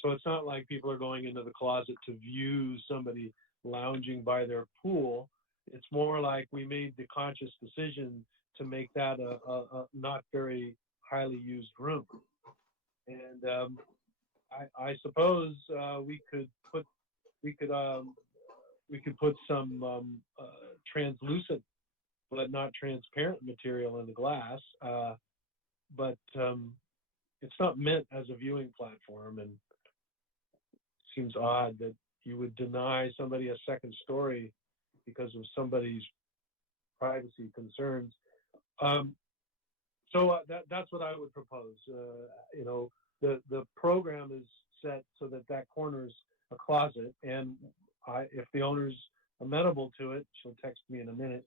so it's not like people are going into the closet to view somebody lounging by their pool. It's more like we made the conscious decision to make that a not very highly used room. And I suppose we could put some translucent but not transparent material in the glass, but it's not meant as a viewing platform, and it seems odd that you would deny somebody a second story because of somebody's privacy concerns. So that's what I would propose. The program is set so that corner is a closet, and if the owner's amenable to it, she'll text me in a minute.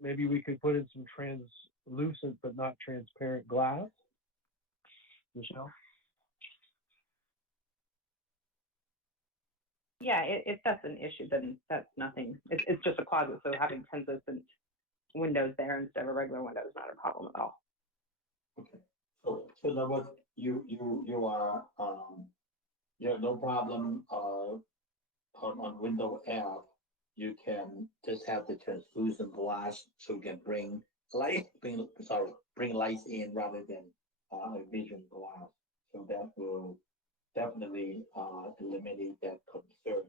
Maybe we could put in some translucent but not transparent glass. Michelle? Yeah, if that's an issue, then that's nothing. It's just a closet, so having translucent windows there instead of a regular window is not a problem at all. Okay. So in other words, you have no problem on window F. You can just have the translucent glass so you can bring lights in rather than a vision glass. So that will definitely eliminate that concern.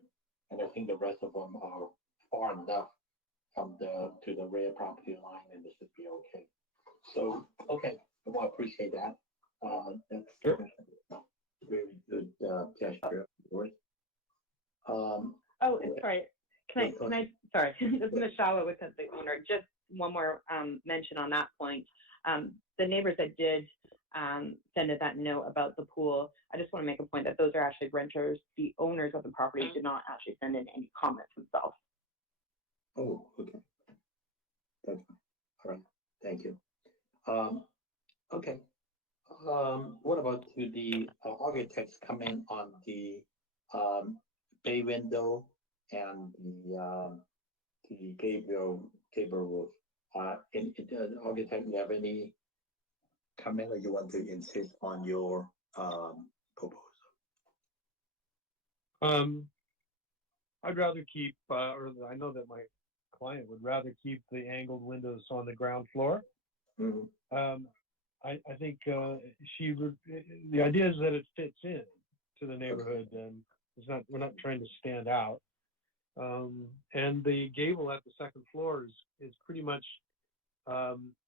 And I think the rest of them are far enough from to the rear property line, and this should be okay. So okay, well, I appreciate that. That's very good gesture. Sorry. Can I? Sorry, this is Michelle with the owner. Just one more mention on that point. The neighbors that did send that note about the pool. I just want to make a point that those are actually renters. The owners of the property did not actually send in any comments themselves. Oh, okay. That's fine. All right, thank you. Okay. What about to the architect's comment on the bay window and the Gabriel roof? In the architect, you have any comment that you want to insist on your proposal? I'd rather keep, or I know that my client would rather keep the angled windows on the ground floor. I think the idea is that it fits in to the neighborhood, and we're not trying to stand out. And the gable at the second floor is pretty much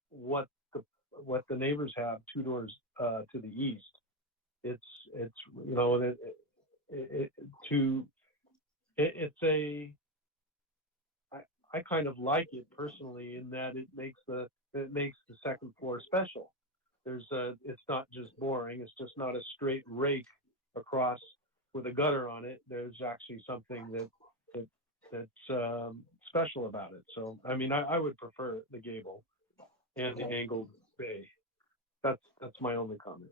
what the neighbors have 2 doors to the east. It's I kind of like it personally in that it makes the second floor special. It's not just boring. It's just not a straight rake across with a gutter on it. There's actually something that's special about it. So I mean, I would prefer the gable and the angled bay. That's my only comment.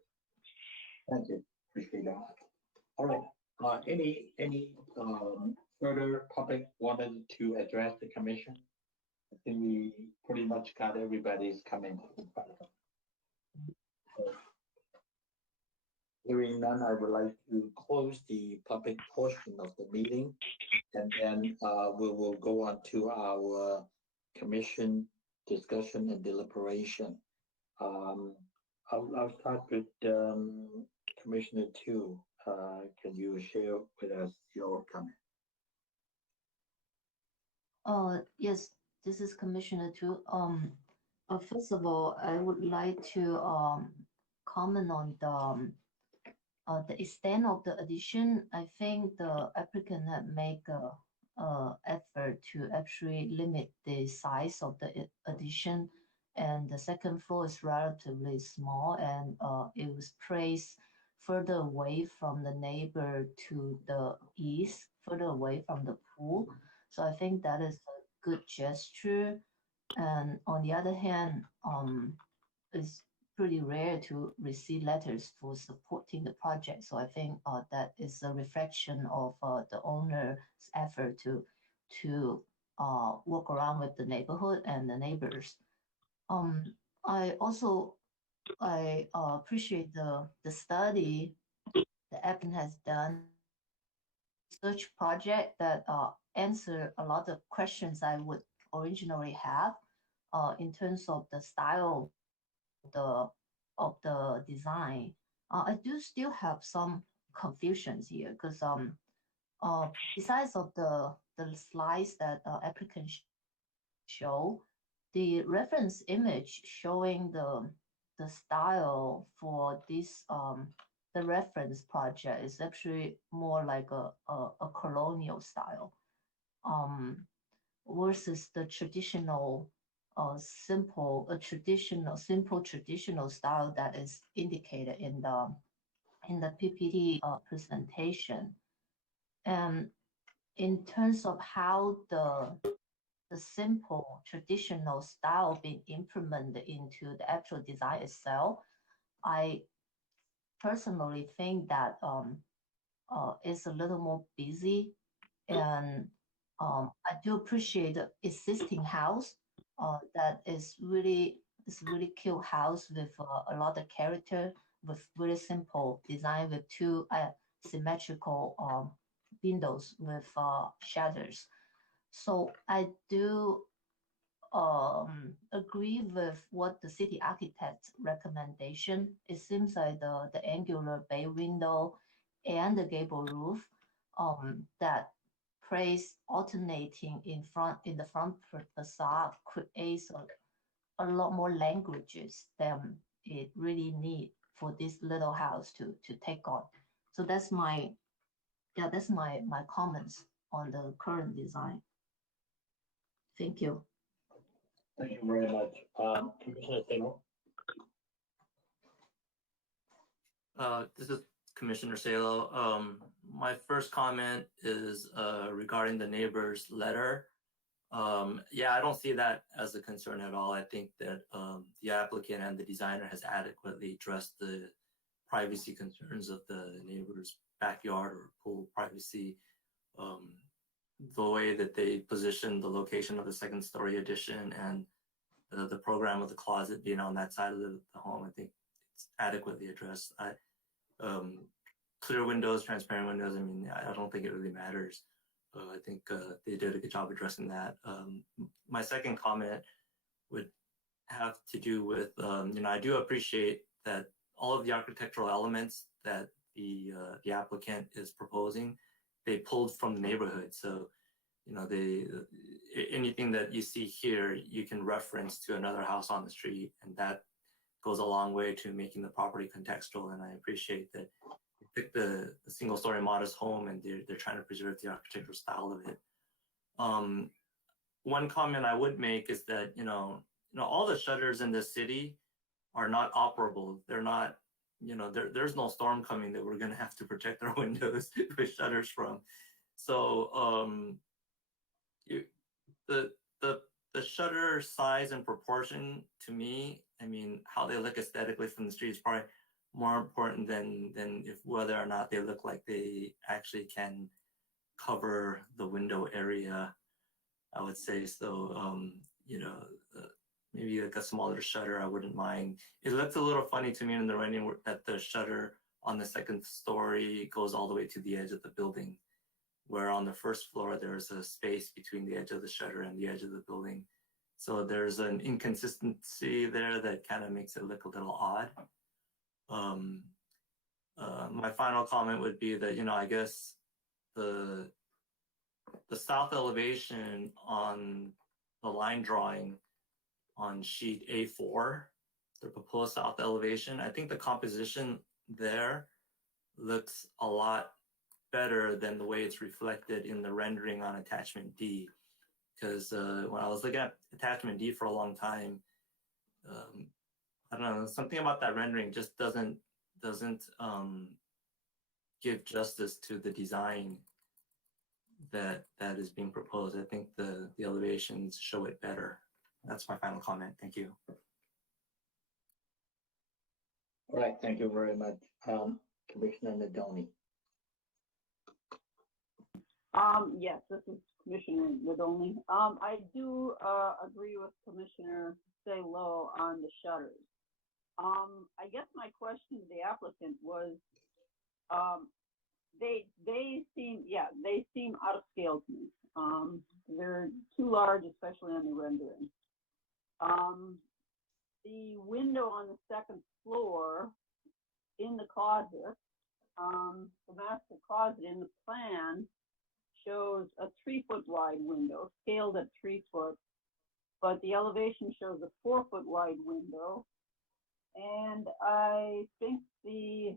Thank you. Appreciate that. All right. Any further public wanted to address the commission? I think we pretty much got everybody's comment. Hearing none, I would like to close the public portion of the meeting, and then we will go on to our commission discussion and deliberation. I'll start with Commissioner Tu. Can you share with us your comment? Yes, this is Commissioner Tu. First of all, I would like to comment on the extent of the addition. I think the applicant had made a effort to actually limit the size of the addition, and the second floor is relatively small, and it was placed further away from the neighbor to the east, further away from the pool. So I think that is a good gesture. And on the other hand, it's pretty rare to receive letters for supporting the project. So I think that is a reflection of the owner's effort to work around with the neighborhood and the neighbors. I appreciate the study the applicant has done, research project that answer a lot of questions I would originally have in terms of the style of the design. I do still have some confusions here because besides of the slides that applicant show, the reference image showing the style for this the reference project is actually more like a colonial style versus the traditional simple traditional style that is indicated in the PPT presentation. And in terms of how the simple traditional style being implemented into the actual design itself, I personally think that it's a little more busy, and I do appreciate the existing house that is really cute house with a lot of character, with very simple design with 2 symmetrical windows with shutters. So I do agree with what the city architect's recommendation. It seems like the angular bay window and the gable roof that place alternating in the front facade creates a lot more languages than it really need for this little house to take on. So that's my comments on the current design. Thank you. Thank you very much. Commissioner Taylor? This is Commissioner Salo. My first comment is regarding the neighbor's letter. Yeah, I don't see that as a concern at all. I think that the applicant and the designer has adequately addressed the privacy concerns of the neighbor's backyard or pool privacy. The way that they position the location of the second story addition and the program of the closet being on that side of the home, I think it's adequately addressed. Clear windows, transparent windows, I mean, I don't think it really matters. I think they did a good job addressing that. My second comment would have to do with, I do appreciate that all of the architectural elements that the applicant is proposing, they pulled from the neighborhood. So, anything that you see here, you can reference to another house on the street, and that goes a long way to making the property contextual. And I appreciate that you picked the single story modest home and they're trying to preserve the architectural style of it. One comment I would make is that, all the shutters in this city are not operable. They're not, there's no storm coming that we're going to have to protect our windows with shutters from. So the shutter size and proportion, to me, I mean, how they look aesthetically from the street is probably more important than if whether or not they look like they actually can cover the window area, I would say. So, maybe like a smaller shutter, I wouldn't mind. It looks a little funny to me in the rendering that the shutter on the second story goes all the way to the edge of the building, where on the first floor, there's a space between the edge of the shutter and the edge of the building. So there's an inconsistency there that kind of makes it look a little odd. My final comment would be that, I guess the south elevation on the line drawing on sheet A4, the proposed south elevation, I think the composition there looks a lot better than the way it's reflected in the rendering on attachment D. Because when I was looking at attachment D for a long time, I don't know, something about that rendering just doesn't give justice to the design that is being proposed. I think the elevations show it better. That's my final comment. Thank you. All right, thank you very much. Commissioner Nadoni. Yes, this is Commissioner Nadoni. I do agree with Commissioner Salo on the shutters. I guess my question to the applicant was, they seem out of scale to me. They're too large, especially on the rendering. The window on the second floor in the closet, the master closet in the plan shows a 3-foot wide window, scaled at 3 foot, but the elevation shows a 4-foot wide window. And I think the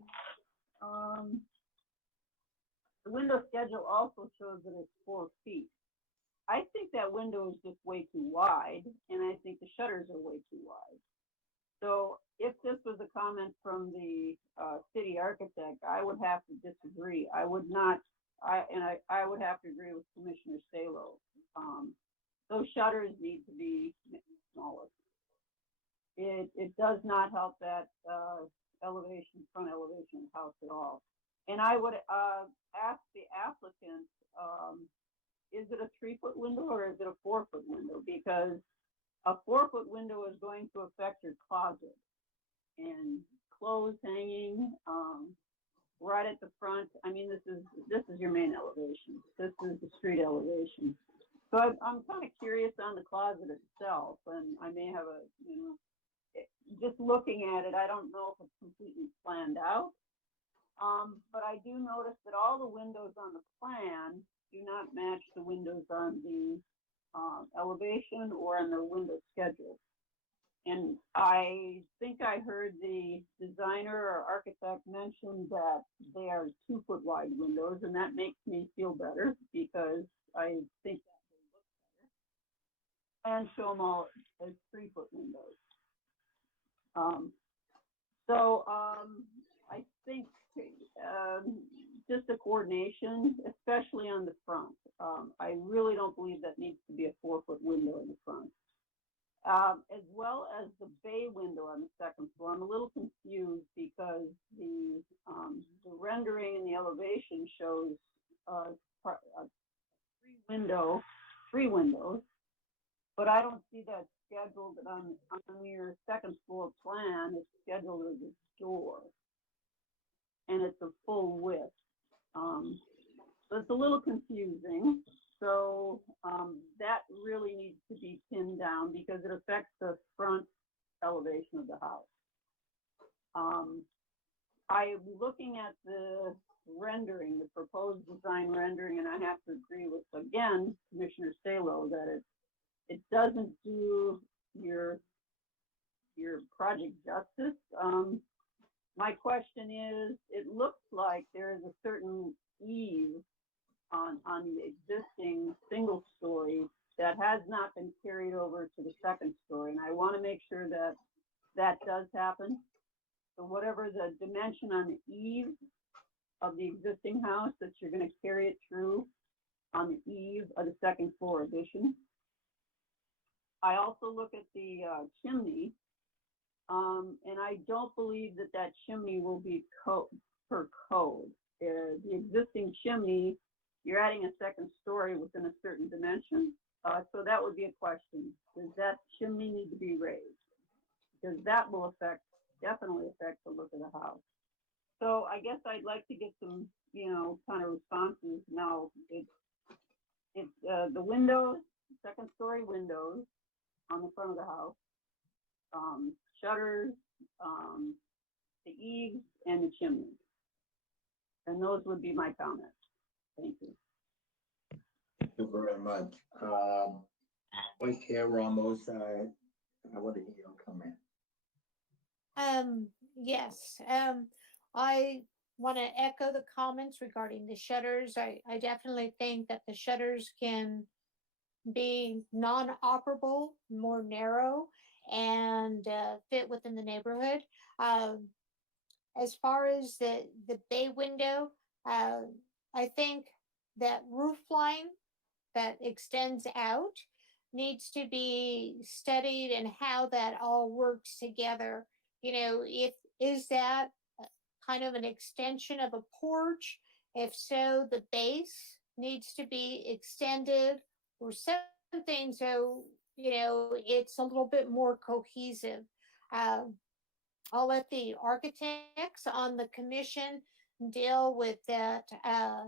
window schedule also shows that it's 4 feet. I think that window is just way too wide, and I think the shutters are way too wide. So if this was a comment from the city architect, I would have to disagree. I would not, I would have to agree with Commissioner Salo. Those shutters need to be smaller. It does not help that elevation, front elevation of the house at all. And I would ask the applicant, is it a 3-foot window or is it a 4-foot window? Because a 4-foot window is going to affect your closet and clothes hanging right at the front. I mean, this is your main elevation. This is the street elevation. So I'm kind of curious on the closet itself, and I may have a, just looking at it, I don't know if it's completely planned out. But I do notice that all the windows on the plan do not match the windows on the elevation or on the window schedule. And I think I heard the designer or architect mention that they are 2-foot wide windows, and that makes me feel better because I think that they look better. And show them all as 3-foot windows. I think just a coordination, especially on the front. I really don't believe that needs to be a 4-foot window in the front. As well as the bay window on the second floor. I'm a little confused because the rendering and the elevation shows three windows, but I don't see that scheduled on your second floor plan. It's scheduled as a door, and it's a full width. So it's a little confusing. So that really needs to be pinned down because it affects the front elevation of the house. I'm looking at the rendering, the proposed design rendering, and I have to agree with, again, Commissioner Salo, that it doesn't do your project justice. My question is, it looks like there is a certain eave on the existing single story that has not been carried over to the second story, and I want to make sure that that does happen. So whatever the dimension on the eave of the existing house, that you're going to carry it through on the eave of the second floor addition. I also look at the chimney, and I don't believe that that chimney will be per code. The existing chimney, you're adding a second story within a certain dimension. So that would be a question. Does that chimney need to be raised? Because that will definitely affect the look of the house. So I guess I'd like to get some, kind of responses. Now, it's the windows, second story windows on the front of the house, shutters, the eaves, and the chimney. And those would be my comments. Thank you. Thank you very much. Vice Chair Ramos, I want to hear your comment. Yes, I want to echo the comments regarding the shutters. I definitely think that the shutters can be non-operable, more narrow, and fit within the neighborhood. As far as the bay window, I think that roof line that extends out needs to be studied and how that all works together. Is that kind of an extension of a porch? If so, the base needs to be extended or something so, it's a little bit more cohesive. I'll let the architects on the commission deal with that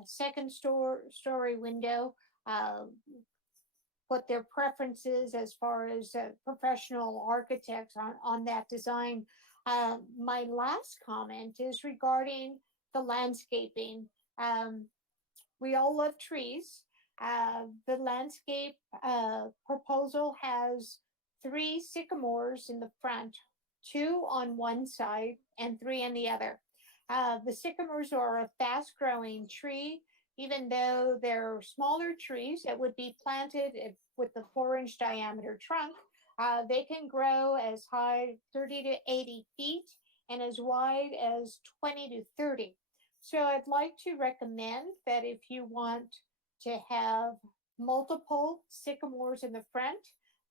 second story window, what their preferences as far as professional architects on that design. My last comment is regarding the landscaping. We all love trees. The landscape proposal has 3 sycamores in the front, 2 on one side and 3 on the other. The sycamores are a fast-growing tree, even though they're smaller trees that would be planted with a 4-inch diameter trunk. They can grow as high 30 to 80 feet and as wide as 20 to 30. So I'd like to recommend that if you want to have multiple sycamores in the front,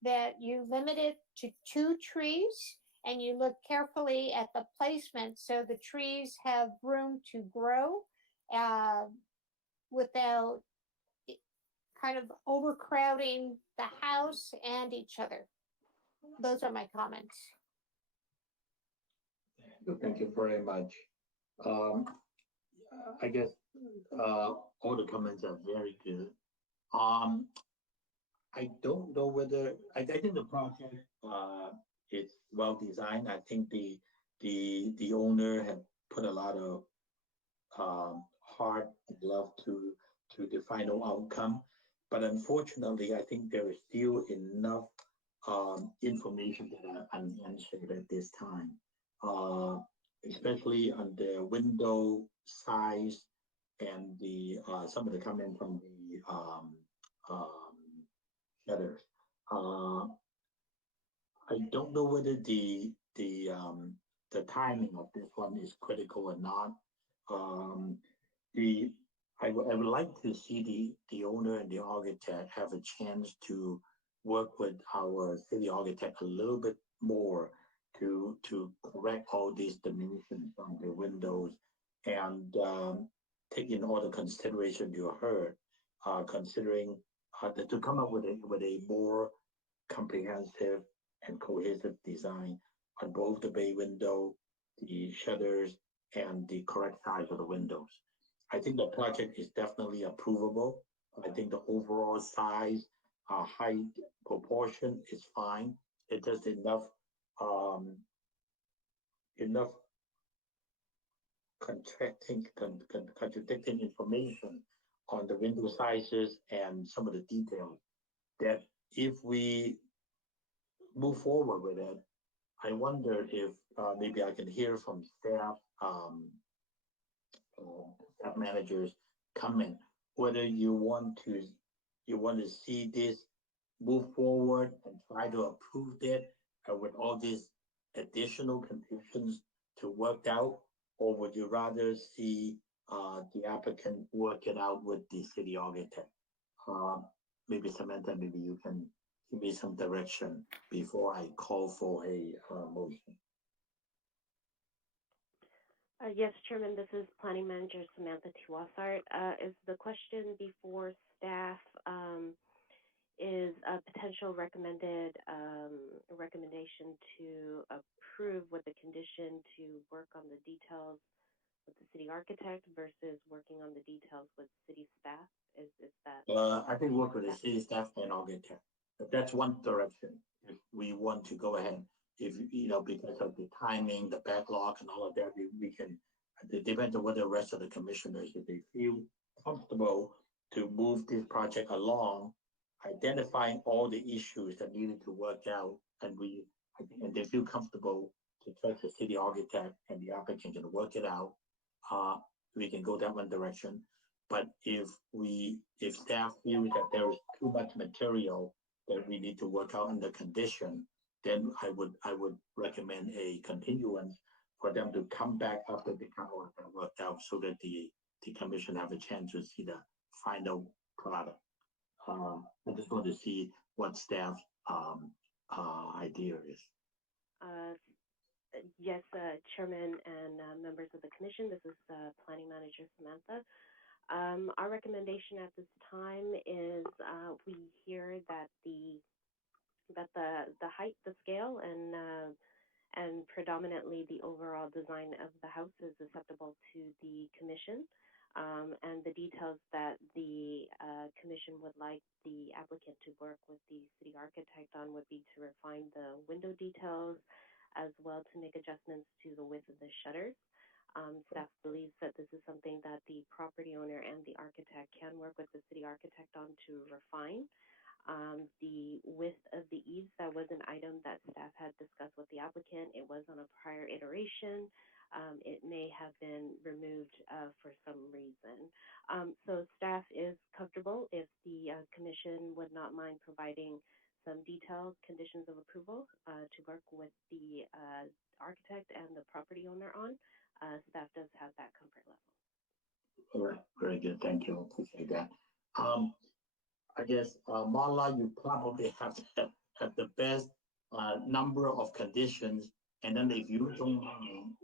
that you limit it to 2 trees and you look carefully at the placement so the trees have room to grow without kind of overcrowding the house and each other. Those are my comments. Thank you very much. I guess all the comments are very good. I don't know whether I think the project is well designed. I think the owner had put a lot of heart and love to the final outcome, but unfortunately, I think there is still enough information that are unanswered at this time, especially on the window size and the some of the comment from the shutters. I don't know whether the the timing of this one is critical or not. I would like to see the owner and the architect have a chance to work with our city architect a little bit more to correct all these dimensions on the windows and take in all the consideration you heard, considering to come up with a more comprehensive and cohesive design on both the bay window, the shutters, and the correct size of the windows. I think the project is definitely approvable. I think the overall size, height proportion is fine. It does enough contradicting information on the window sizes and some of the details that if we move forward with it, I wonder if maybe I can hear from staff managers comment whether you want to see this move forward and try to approve it with all these additional conditions to work out, or would you rather see the applicant work it out with the city architect? Maybe Samantha, maybe you can give me some direction before I call for a motion. Yes, Chairman, this is Planning Manager Samantha Tiwasart. Is the question before staff is a potential recommendation to approve with the condition to work on the details with the city architect versus working on the details with city staff? Is that? I think work with the city staff and architect. But that's one direction. If we want to go ahead, if because of the timing, the backlog, and all of that, we can. It depends on what the rest of the commissioners, if they feel comfortable to move this project along, identifying all the issues that needed to work out, and they feel comfortable to trust the city architect and the applicant to work it out. We can go that one direction. But if staff feels that there is too much material that we need to work out in the condition, then I would recommend a continuance for them to come back after the contract worked out, so that the commission have a chance to see the final product. I just want to see what staff's idea is. Yes, Chairman and members of the commission, this is Planning Manager Samantha. Our recommendation at this time is we hear that the height, the scale, and predominantly the overall design of the house is acceptable to the commission, and the details that the commission would like the applicant to work with the city architect on would be to refine the window details, as well to make adjustments to the width of the shutters. Staff believes that this is something that the property owner and the architect can work with the city architect on to refine. The width of the eaves, that was an item that staff had discussed with the applicant. It was on a prior iteration. It may have been removed for some reason. So staff is comfortable if the commission would not mind providing some detailed conditions of approval to work with the architect and the property owner on. Staff does have that comfort level. All right, very good. Thank you. Appreciate that. I guess Marla, you probably have the best number of conditions, and then if you don't mind,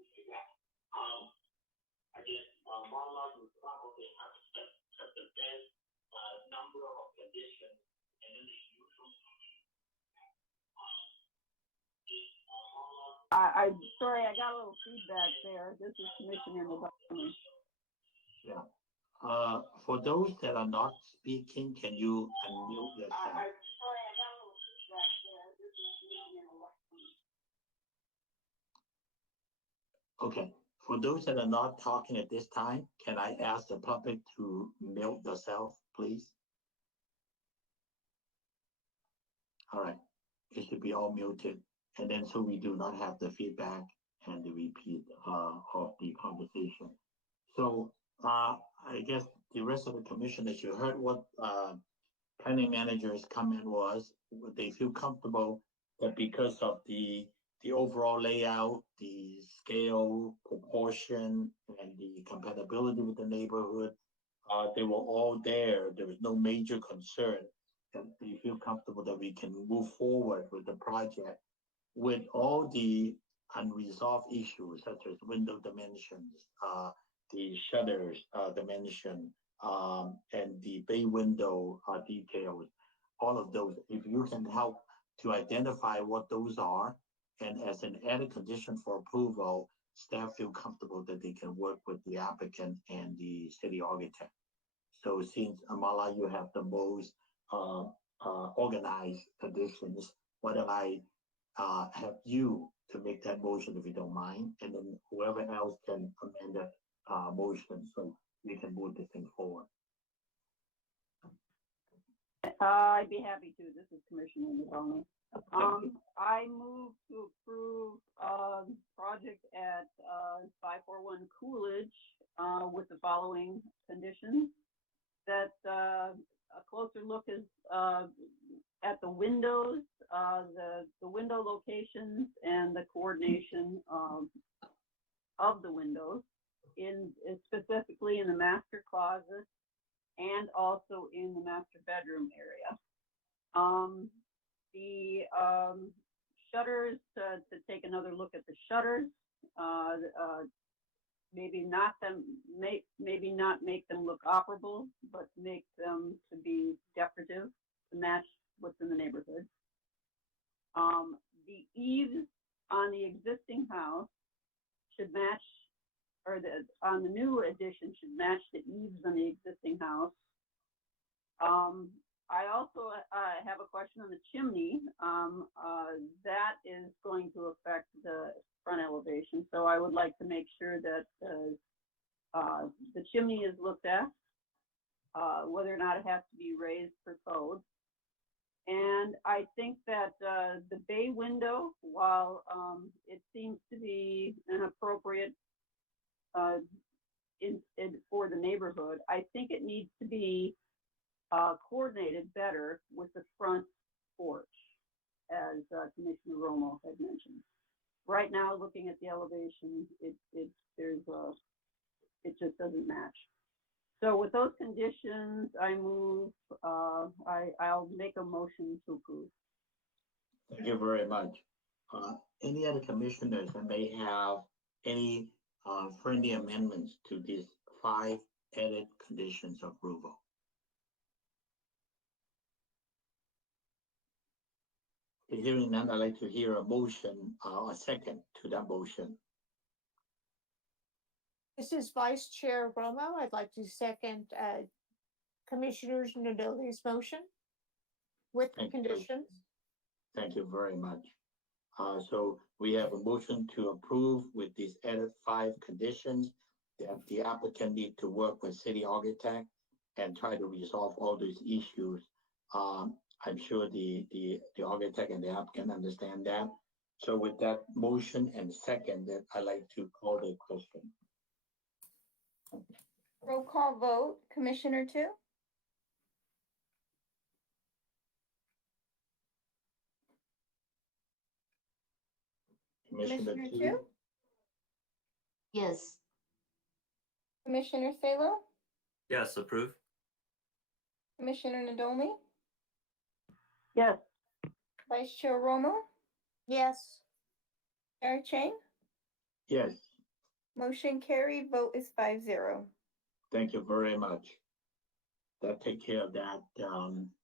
I guess Marla, you probably have the best number of conditions, and then if you don't I'm sorry, I got a little feedback there. This is Commissioner Madonna. Yeah. For those that are not speaking, can you unmute yourself? Sorry, I got a little feedback there. This is Commissioner Madonna. Okay. For those that are not talking at this time, can I ask the public to mute yourself, please? All right. It should be all muted. And then so we do not have the feedback and the repeat of the conversation. So I guess the rest of the commissioners, you heard what planning manager's comment was. They feel comfortable that because of the the overall layout, the scale, proportion, and the compatibility with the neighborhood, they were all there. There was no major concern. And they feel comfortable that we can move forward with the project with all the unresolved issues such as window dimensions, the shutters dimension, and the bay window details. All of those, if you can help to identify what those are, and as an added condition for approval, staff feel comfortable that they can work with the applicant and the city architect. So since Amala, you have the most organized conditions, why don't I have you to make that motion if you don't mind, and then whoever else can amend that motion so we can move this thing forward. I'd be happy to. This is Commissioner Madonna. I move to approve project at 541 Coolidge with the following conditions. That a closer look is at the windows, the window locations, and the coordination of the windows, specifically in the master closet and also in the master bedroom area. The shutters, to take another look at the shutters, maybe not make them look operable, but make them to be decorative to match what's in the neighborhood. The eaves on the existing house should match, or on the new addition should match the eaves on the existing house. I also have a question on the chimney. That is going to affect the front elevation, so I would like to make sure that the chimney is looked at, whether or not it has to be raised per code. And I think that the bay window, while it seems to be an appropriate for the neighborhood, I think it needs to be coordinated better with the front porch, as Commissioner Romo had mentioned. Right now, looking at the elevation, it just doesn't match. So with those conditions, I move. I'll make a motion to approve. Thank you very much. Any other commissioners that may have any friendly amendments to these 5 added conditions of approval? Hearing none, I'd like to hear a motion, a second to that motion. This is Vice Chair Romo. I'd like to second Commissioner Nadoli's motion with the conditions. Thank you very much. So we have a motion to approve with these added 5 conditions that the applicant need to work with city architect and try to resolve all these issues. I'm sure the architect and the applicant understand that. So with that motion and second, that I'd like to call the question. Roll call vote, Commissioner Tu? Commissioner Tu? Yes. Commissioner Salo? Yes, approve. Commissioner Nadomi? Yes. Vice Chair Romo? Yes. Chair Chang? Yes, Motion carried, vote is 5-0. thank you very much. That take care of that,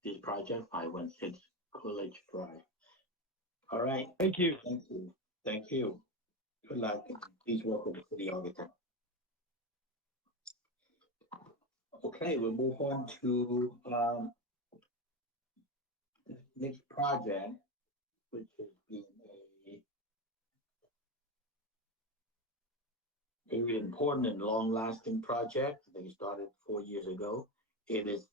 this project, 516 Coolidge Drive. All right. Thank you. Thank you. Thank you. Good luck. Please work with the city architect. Okay, we'll move on to the next project, which has been a very important and long-lasting project. I think it started 4 years ago. It is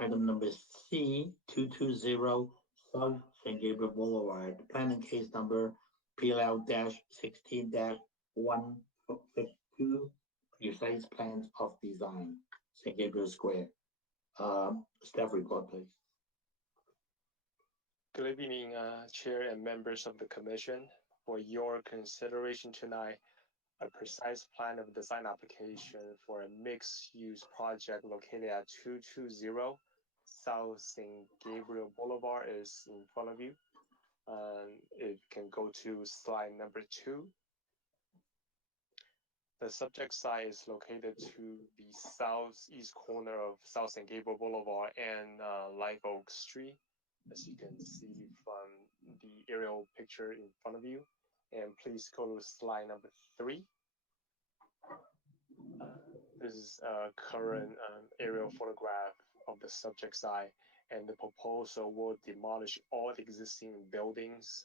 item number C220 South St. Gabriel Boulevard, planning case number PL-16-152, precise plans of design, St. Gabriel Square. Staff report, please. Good evening, Chair and members of the Commission. for your consideration tonight a precise plan of design application for a mixed-use project located at 220 South St. Gabriel Boulevard is in front of you. If you can go to slide number 2. The subject site is located to the southeast corner of South St. Gabriel Boulevard and Live Oak Street, as you can see from the aerial picture in front of you. And please go to slide number 3. This is a current aerial photograph of the subject site, and the proposal will demolish all the existing buildings,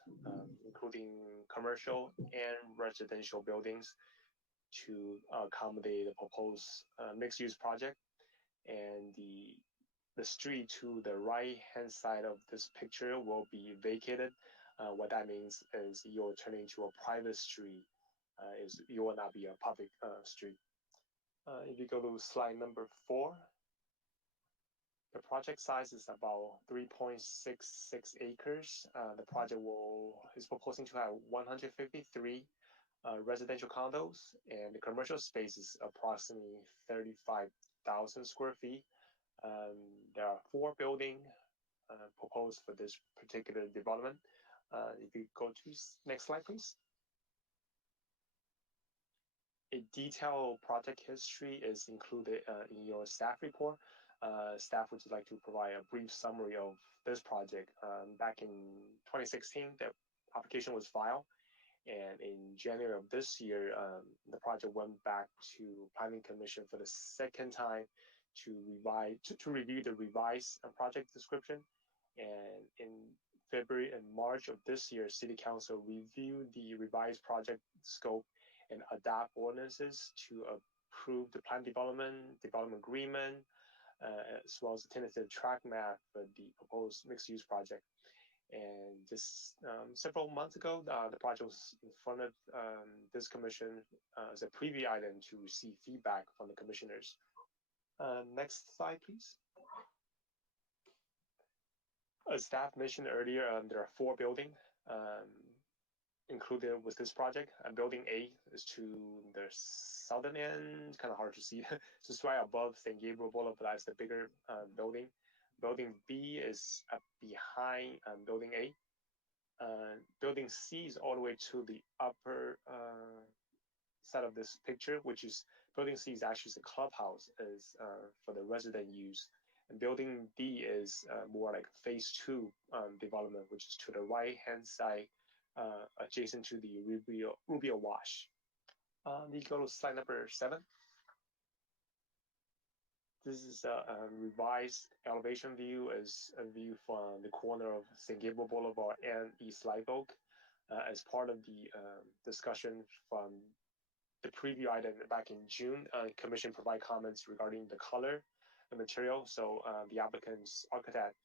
including commercial and residential buildings, to accommodate the proposed mixed-use project. And the street to the right-hand side of this picture will be vacated. What that means is you'll turn into a private street. You will not be a public street. If you go to slide number 4, the project size is about 3.66 acres. The project is proposing to have 153 residential condos, and the commercial space is approximately 35,000 square feet. There are 4 buildings proposed for this particular development. If you go to next slide, please. A detailed project history is included in your staff report. Staff would like to provide a brief summary of this project. Back in 2016, the application was filed, and in January of this year, the project went back to Planning Commission for the second time to review the revised project description. And in February and March of this year, City Council reviewed the revised project scope and adopt ordinances to approve the plan development agreement, as well as the tentative track map for the proposed mixed-use project. And just several months ago, the project was in front of this commission as a preview item to receive feedback from the commissioners. Next slide, please. As staff mentioned earlier, there are 4 buildings included with this project. Building A is to the southern end, kind of hard to see, just right above St. Gabriel Boulevard. That's the bigger building. Building B is behind Building A. Building C is all the way to the upper side of this picture, which is Building C is actually the clubhouse, is for the resident use. And Building D is more like phase 2 development, which is to the right-hand side, adjacent to the Rubio Wash. You go to slide number 7. This is a revised elevation view, as a view from the corner of St. Gabriel Boulevard and East Live Oak. As part of the discussion from the preview item back in June, Commission provide comments regarding the color and material. So the applicant's architect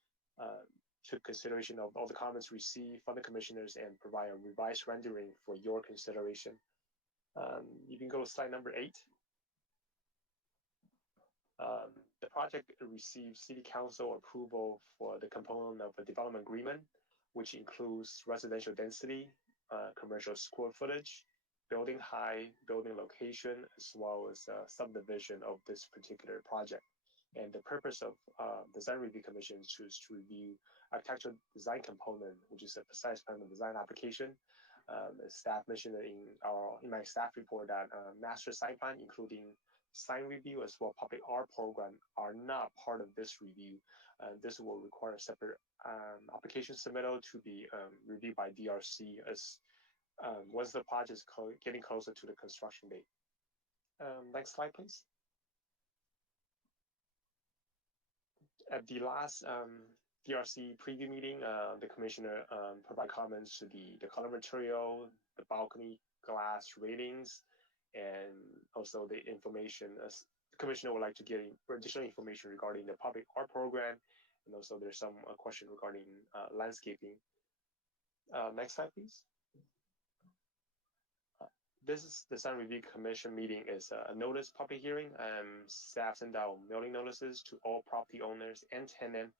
took consideration of all the comments received from the commissioners and provide a revised rendering for your consideration. You can go to slide number 8. The project received City Council approval for the component of the development agreement, which includes residential density, commercial square footage, building height, building location, as well as subdivision of this particular project. And the purpose of Design Review Commission is to review architectural design component, which is a precise plan of design application. Staff mentioned in my staff report that master site plan, including sign review as well public art program, are not part of this review. This will require a separate application submittal to be reviewed by DRC as once the project is getting closer to the construction date. Next slide, please. At the last DRC preview meeting, the commissioner provided comments to the color material, the balcony glass ratings, and also the information. As the commissioner would like to get additional information regarding the public art program, and also there's some question regarding landscaping. Next slide, please. This is the Design Review Commission meeting is a notice public hearing. Staff sent out mailing notices to all property owners and tenants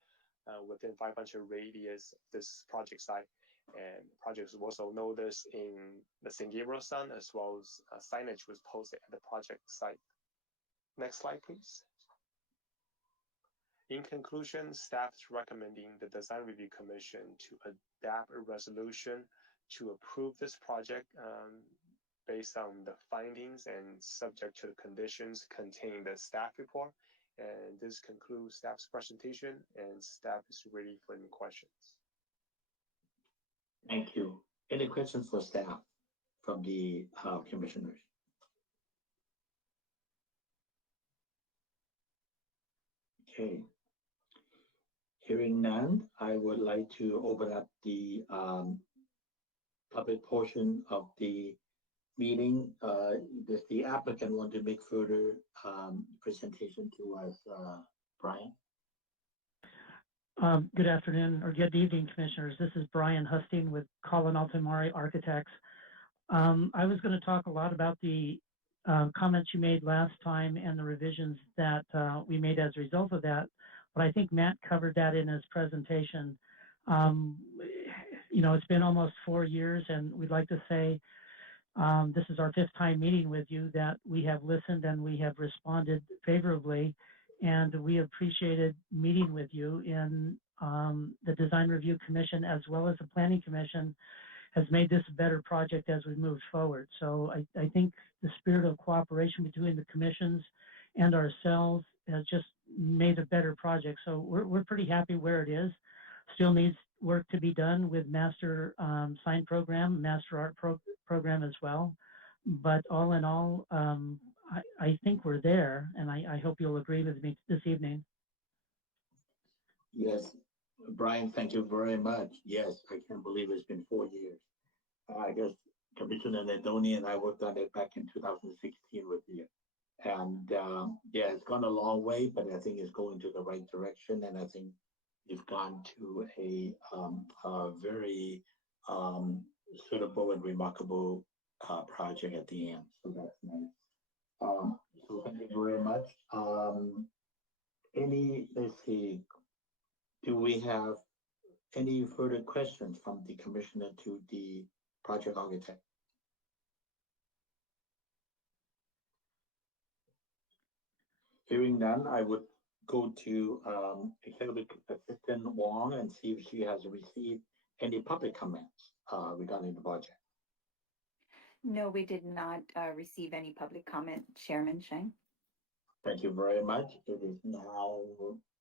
within 500 radius of this project site. And projects was also noticed in the St. Gabriel Sun, as well as signage was posted at the project site. Next slide, please. In conclusion, staff is recommending the Design Review Commission to adapt a resolution to approve this project based on the findings and subject to the conditions contained in the staff report. And this concludes staff's presentation, and staff is ready for any questions. Thank you. Any questions for staff from the commissioners? Okay. Hearing none, I would like to open up the public portion of the meeting. Does the applicant want to make further presentation to us, Brian? Good afternoon or good evening, commissioners. This is Brian Husting with Colin Altamari Architects. I was going to talk a lot about the comments you made last time and the revisions that we made as a result of that, but I think Matt covered that in his presentation. You know, it's been almost 4 years, and we'd like to say this is our 5th time meeting with you, that we have listened and we have responded favorably, and we appreciated meeting with you in the Design Review Commission as well as the Planning Commission has made this a better project as we move forward. So I think the spirit of cooperation between the commissions and ourselves has just made a better project. So we're pretty happy where it is. Still needs work to be done with master sign program, master art program as well. But all in all, I think we're there, and I hope you'll agree with me this evening. Yes, Brian, thank you very much. Yes, I can't believe it's been 4 years. I guess Commissioner Nadoni and I worked on it back in 2016 with you. And yeah, it's gone a long way, but I think it's going to the right direction. And I think you've gone to a very suitable and remarkable project at the end. So that's nice. So thank you very much. Let's see, do we have any further questions from the commissioner to the project architect? Hearing none, I would go to Executive Assistant Wong and see if she has received any public comments regarding the project. No, we did not receive any public comment, Chairman Sheng. Thank you very much. It is now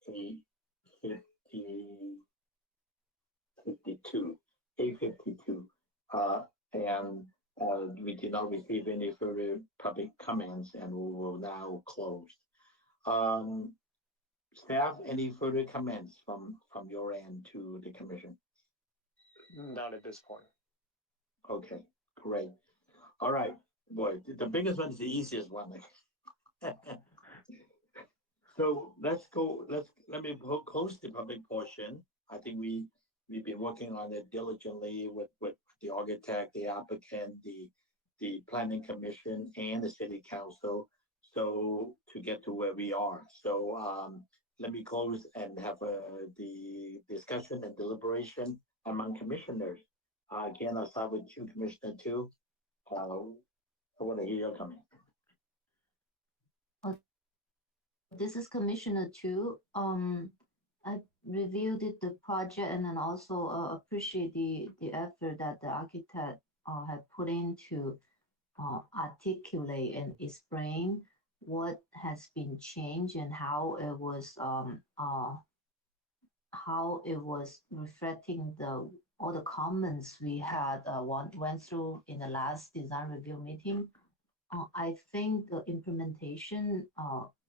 8:52. And we did not receive any further public comments, and we will now close. Staff, any further comments from your end to the commission? Not at this point. Okay, great. All right, boy, the biggest one is the easiest one. So let's go. Let me close the public portion. I think we've been working on it diligently with the architect, the applicant, the planning commission, and the city council. So to get to where we are. So let me close and have the discussion and deliberation among commissioners. Again, I'll start with you, Commissioner Tu. I want to hear your comment. This is Commissioner Tu. I reviewed the project and then also appreciate the effort that the architect had put in to articulate and explain what has been changed and how it was reflecting all the comments we had went through in the last design review meeting. I think the implementation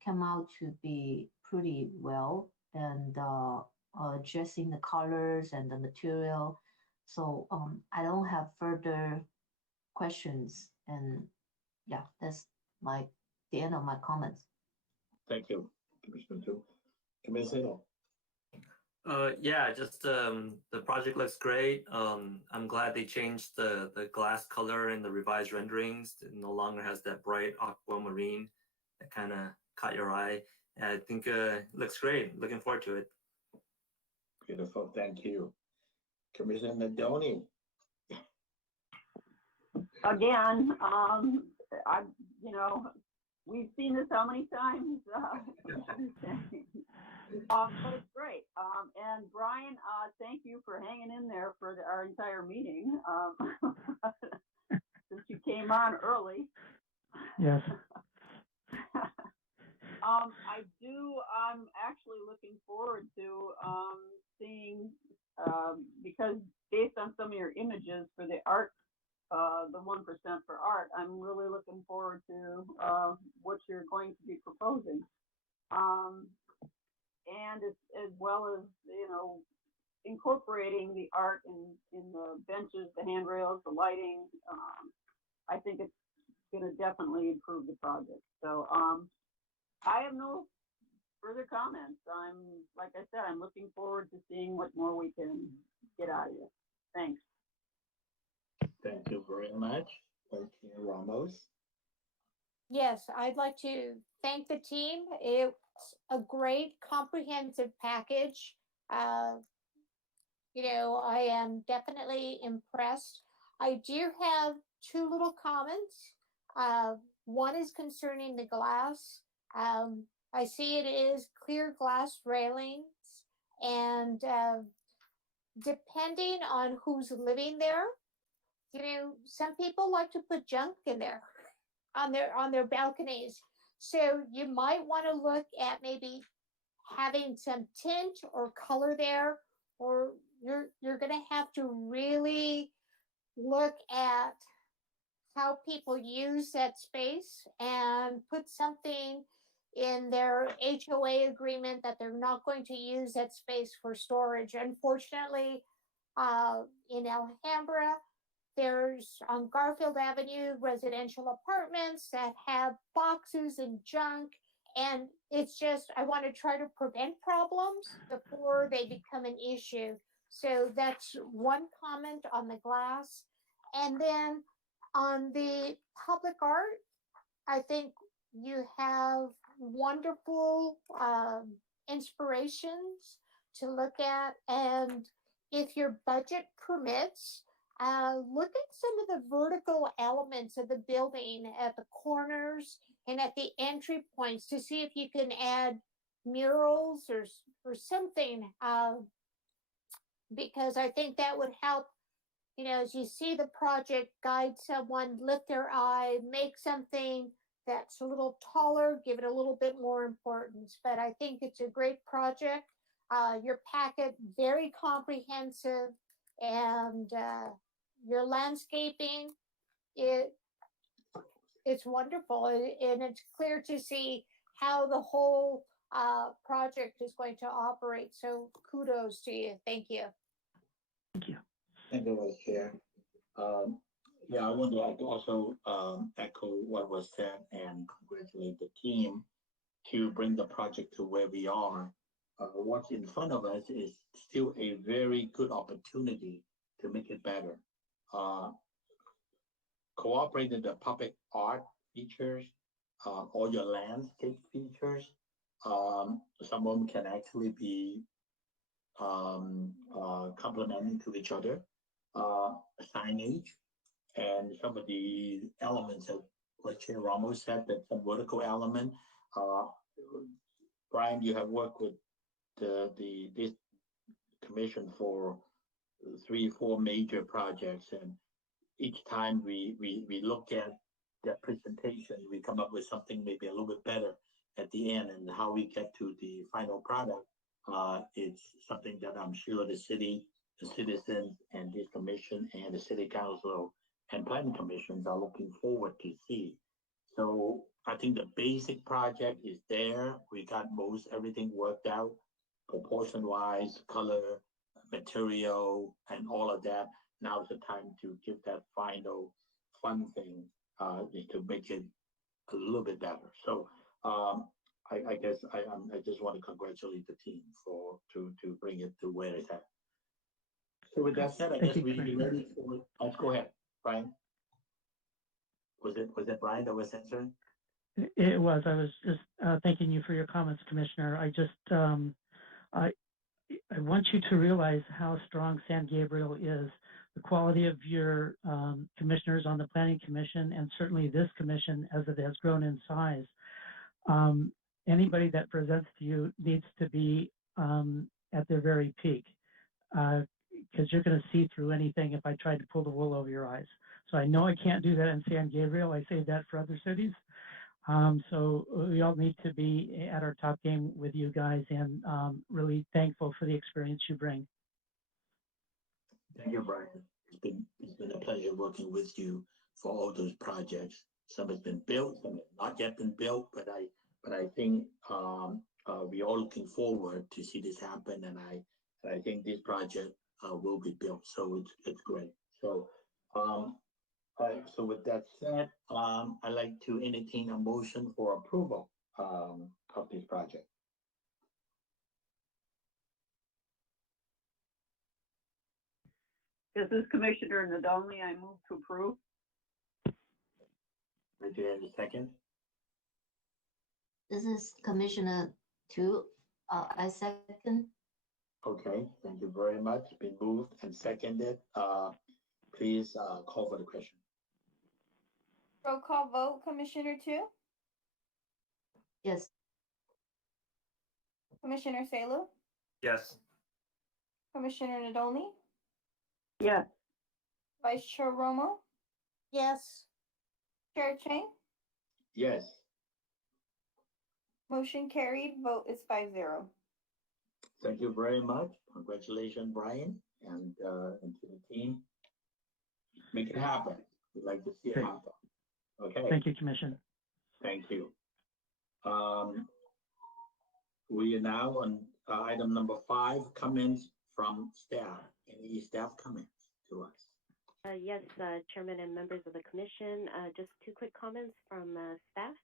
came out to be pretty well, and addressing the colors and the material. So I don't have further questions, and yeah, that's the end of my comments. Thank you, Commissioner Tu. Commissioner. Yeah, just the project looks great. I'm glad they changed the glass color in the revised renderings. It no longer has that bright aquamarine that kind of caught your eye. And I think it looks great. Looking forward to it. Beautiful, thank you. Commissioner Nadoni. Again, you know, we've seen this how many times? But it's great. And Brian, thank you for hanging in there for our entire meeting. Since you came on early. Yes. I'm actually looking forward to seeing, because based on some of your images for the art, the 1% for art, I'm really looking forward to what you're going to be proposing. And as well as, you know, incorporating the art in the benches, the handrails, the lighting. I think it's going to definitely improve the project. So I have no further comments. Like I said, I'm looking forward to seeing what more we can get out of you. Thanks. Thank you very much. Vice Chair Ramos. Yes, I'd like to thank the team. It's a great comprehensive package. You know, I am definitely impressed. I do have two little comments. One is concerning the glass. I see it is clear glass railings, and depending on who's living there, you know, some people like to put junk in there on their balconies. So you might want to look at maybe having some tint or color there, or you're going to have to really look at how people use that space and put something in their HOA agreement that they're not going to use that space for storage. Unfortunately, in Alhambra, there's on Garfield Avenue residential apartments that have boxes and junk, and it's just, I want to try to prevent problems before they become an issue. So that's one comment on the glass. And then on the public art, I think you have wonderful inspirations to look at. And if your budget permits, look at some of the vertical elements of the building at the corners and at the entry points to see if you can add murals or something, because I think that would help, you know, as you see the project, guide someone, lift their eye, make something that's a little taller, give it a little bit more importance. But I think it's a great project. Your packet, very comprehensive, and your landscaping, it's wonderful, and it's clear to see how the whole project is going to operate. So kudos to you. Thank you. Thank you. Thank you, Vice Chair. Yeah, I would like to also echo what was said and congratulate the team to bring the project to where we are. What's in front of us is still a very good opportunity to make it better. Cooperating the public art features, all your landscape features, some of them can actually be complementing to each other. Signage and some of the elements of what Chair Ramos said, that some vertical element. Brian, you have worked with this commission for 3-4 major projects, and each time we look at that presentation, we come up with something maybe a little bit better at the end, and how we get to the final product. It's something that I'm sure the city, the citizens, and this commission, and the city council and planning commissions are looking forward to see. So I think the basic project is there. We got most everything worked out, proportion-wise, color, material, and all of that. Now is the time to give that final fun thing to make it a little bit better. So I guess I just want to congratulate the team to bring it to where it's at. So with that said, I guess we're ready for. Let's go ahead, Brian. Was it Brian that was answering? It was. I was just thanking you for your comments, Commissioner. I just I want you to realize how strong San Gabriel is. The quality of your commissioners on the Planning Commission, and certainly this commission as it has grown in size. Anybody that presents to you needs to be at their very peak, because you're going to see through anything if I tried to pull the wool over your eyes. So I know I can't do that in San Gabriel. I say that for other cities. So we all need to be at our top game with you guys, and really thankful for the experience you bring. Thank you, Brian. It's been a pleasure working with you for all those projects. Some has been built, some have not yet been built, but I think we're all looking forward to see this happen, and I think this project will be built. So it's great. So so with that said, I'd like to entertain a motion for approval of this project. This is Commissioner Nadolny. I move to approve. Do you have a second? This is Commissioner Tu. I second. Okay, thank you very much. Been moved and seconded. Please call for the question. Roll call vote, Commissioner Tu, Yes. Commissioner Salo, Yes. Commissioner Nadolny, Yes. Vice Chair Romo, Yes. Chair Chang. Yes. Motion carried. Vote is 5-0. Thank you very much. Congratulations, Brian, and to the team. Make it happen. We'd like to see it Great. happen. Okay. Thank you, Commission. Thank you. We are now on item number 5, comments from staff. Any staff comments to us? Yes, Chairman and members of the Commission, just 2 quick comments from staff.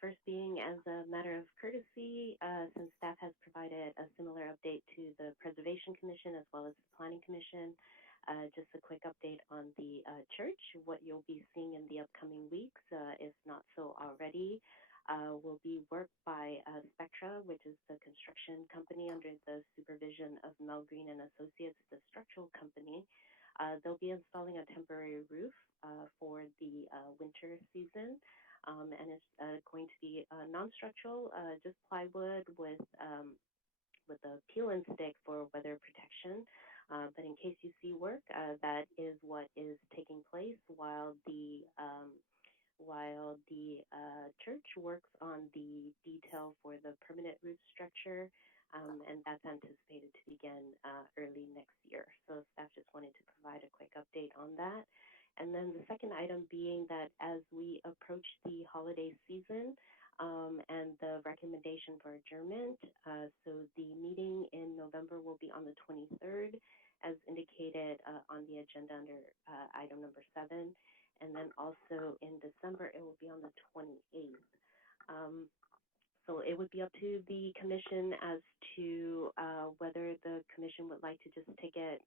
First being, as a matter of courtesy, since staff has provided a similar update to the Preservation Commission as well as the Planning Commission, just a quick update on the church. What you'll be seeing in the upcoming weeks, if not so already, will be work by Spectra, which is the construction company under the supervision of Mel Green and Associates, the structural company. They'll be installing a temporary roof for the winter season. And it's going to be non-structural, just plywood with a peel and stick for weather protection. But in case you see work, that is what is taking place while the church works on the detail for the permanent roof structure, and that's anticipated to begin early next year. So staff just wanted to provide a quick update on that. And then the second item being that as we approach the holiday season and the recommendation for adjournment, so the meeting in November will be on the 23rd, as indicated on the agenda under item number 7. And then also in December, it will be on the 28th. So it would be up to the commission as to whether the commission would like to just take it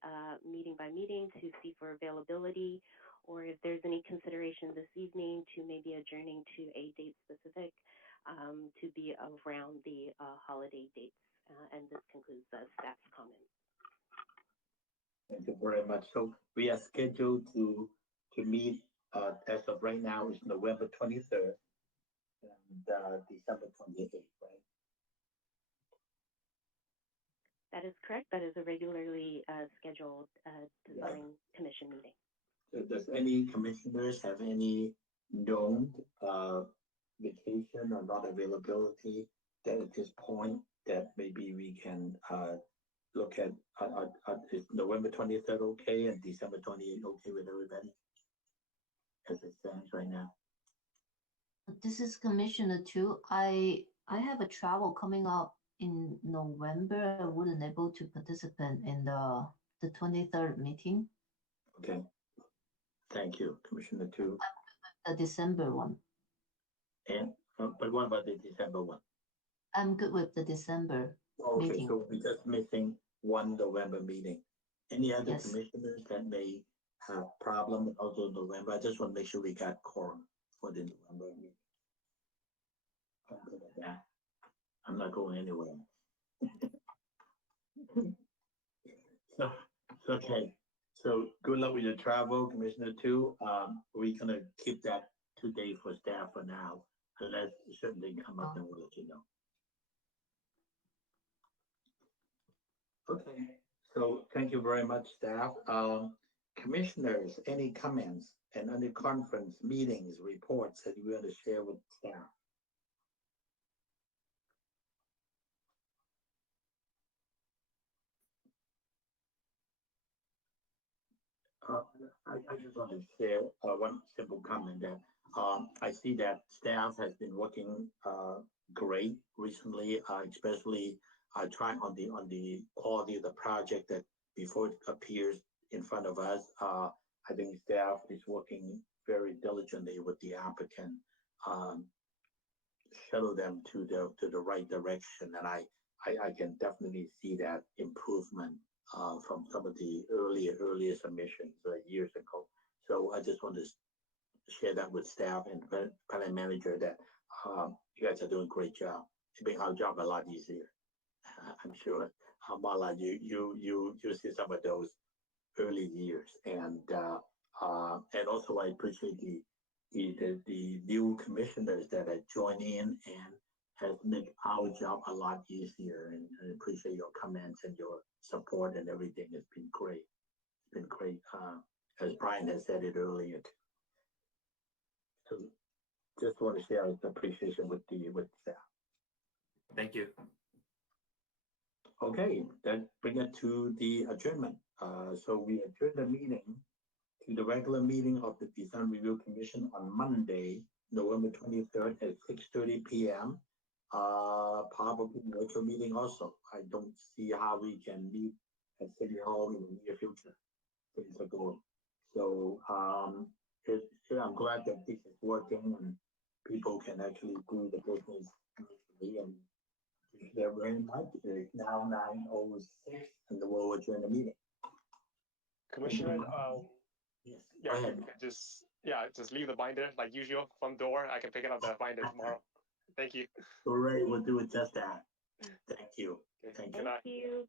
meeting by meeting to see for availability, or if there's any consideration this evening to maybe adjourning to a date specific to be around the holiday dates. And this concludes the staff's comments. Thank you very much. So we are scheduled to meet as of right now is November 23rd and December 28th, right? That is correct. That is a regularly scheduled design commission meeting. So does any commissioners have any known vacation or not availability that at this point that maybe we can look at? Is November 23rd okay and December 28th okay with everybody as it stands right now? This is Commissioner Tu. I have a travel coming up in November. I wasn't able to participate in the 23rd meeting. Okay. Thank you, Commissioner Tu. The December one. And but what about the December one? I'm good with the December Okay, meeting. so we're just missing one November meeting. Any other Yes. commissioners that may have problem also November? I just want to make sure we got quorum for the November meeting. I'm good at that. I'm not going anywhere. So, okay. So good luck with your travel, Commissioner Two. We're gonna keep that 2 days for staff for now, unless certain things come up, then we'll let you know. Okay, so thank you very much, staff. Commissioners, any comments and under conference meetings, reports that you want to share with staff? I just want to share one simple comment that I see that staff has been working great recently, especially trying on the quality of the project that before it appears in front of us. I think staff is working very diligently with the applicant, shuttle them to the right direction, and I can definitely see that improvement from some of the earlier submissions years ago. So I just want to share that with staff and planning manager that you guys are doing a great job. It makes our job a lot easier. I'm sure. Mala, you see some of those early years, and also I appreciate the new commissioners that have joined in and has made our job a lot easier, and I appreciate your comments and your support and everything. It's been great. It's been great. As Brian has said it earlier. So just want to share the appreciation with staff. Thank you. Okay, that brings it to the adjournment. So we adjourn the meeting to the regular meeting of the Design Review Commission on Monday, November 23rd at 6:30 p.m. Probably virtual meeting also. I don't see how we can meet at City Hall in the near future. Things are going. So I'm glad that this is working and people can actually do the business easily, and they're very much. It's now 9:06 and we'll adjourn the meeting. Commissioner, yes, yeah, you can just leave the binder like usual front door. I can pick it up the binder tomorrow. Thank you. Hooray, we'll do it just that. Thank you. Okay. Thank Thank you. you. Good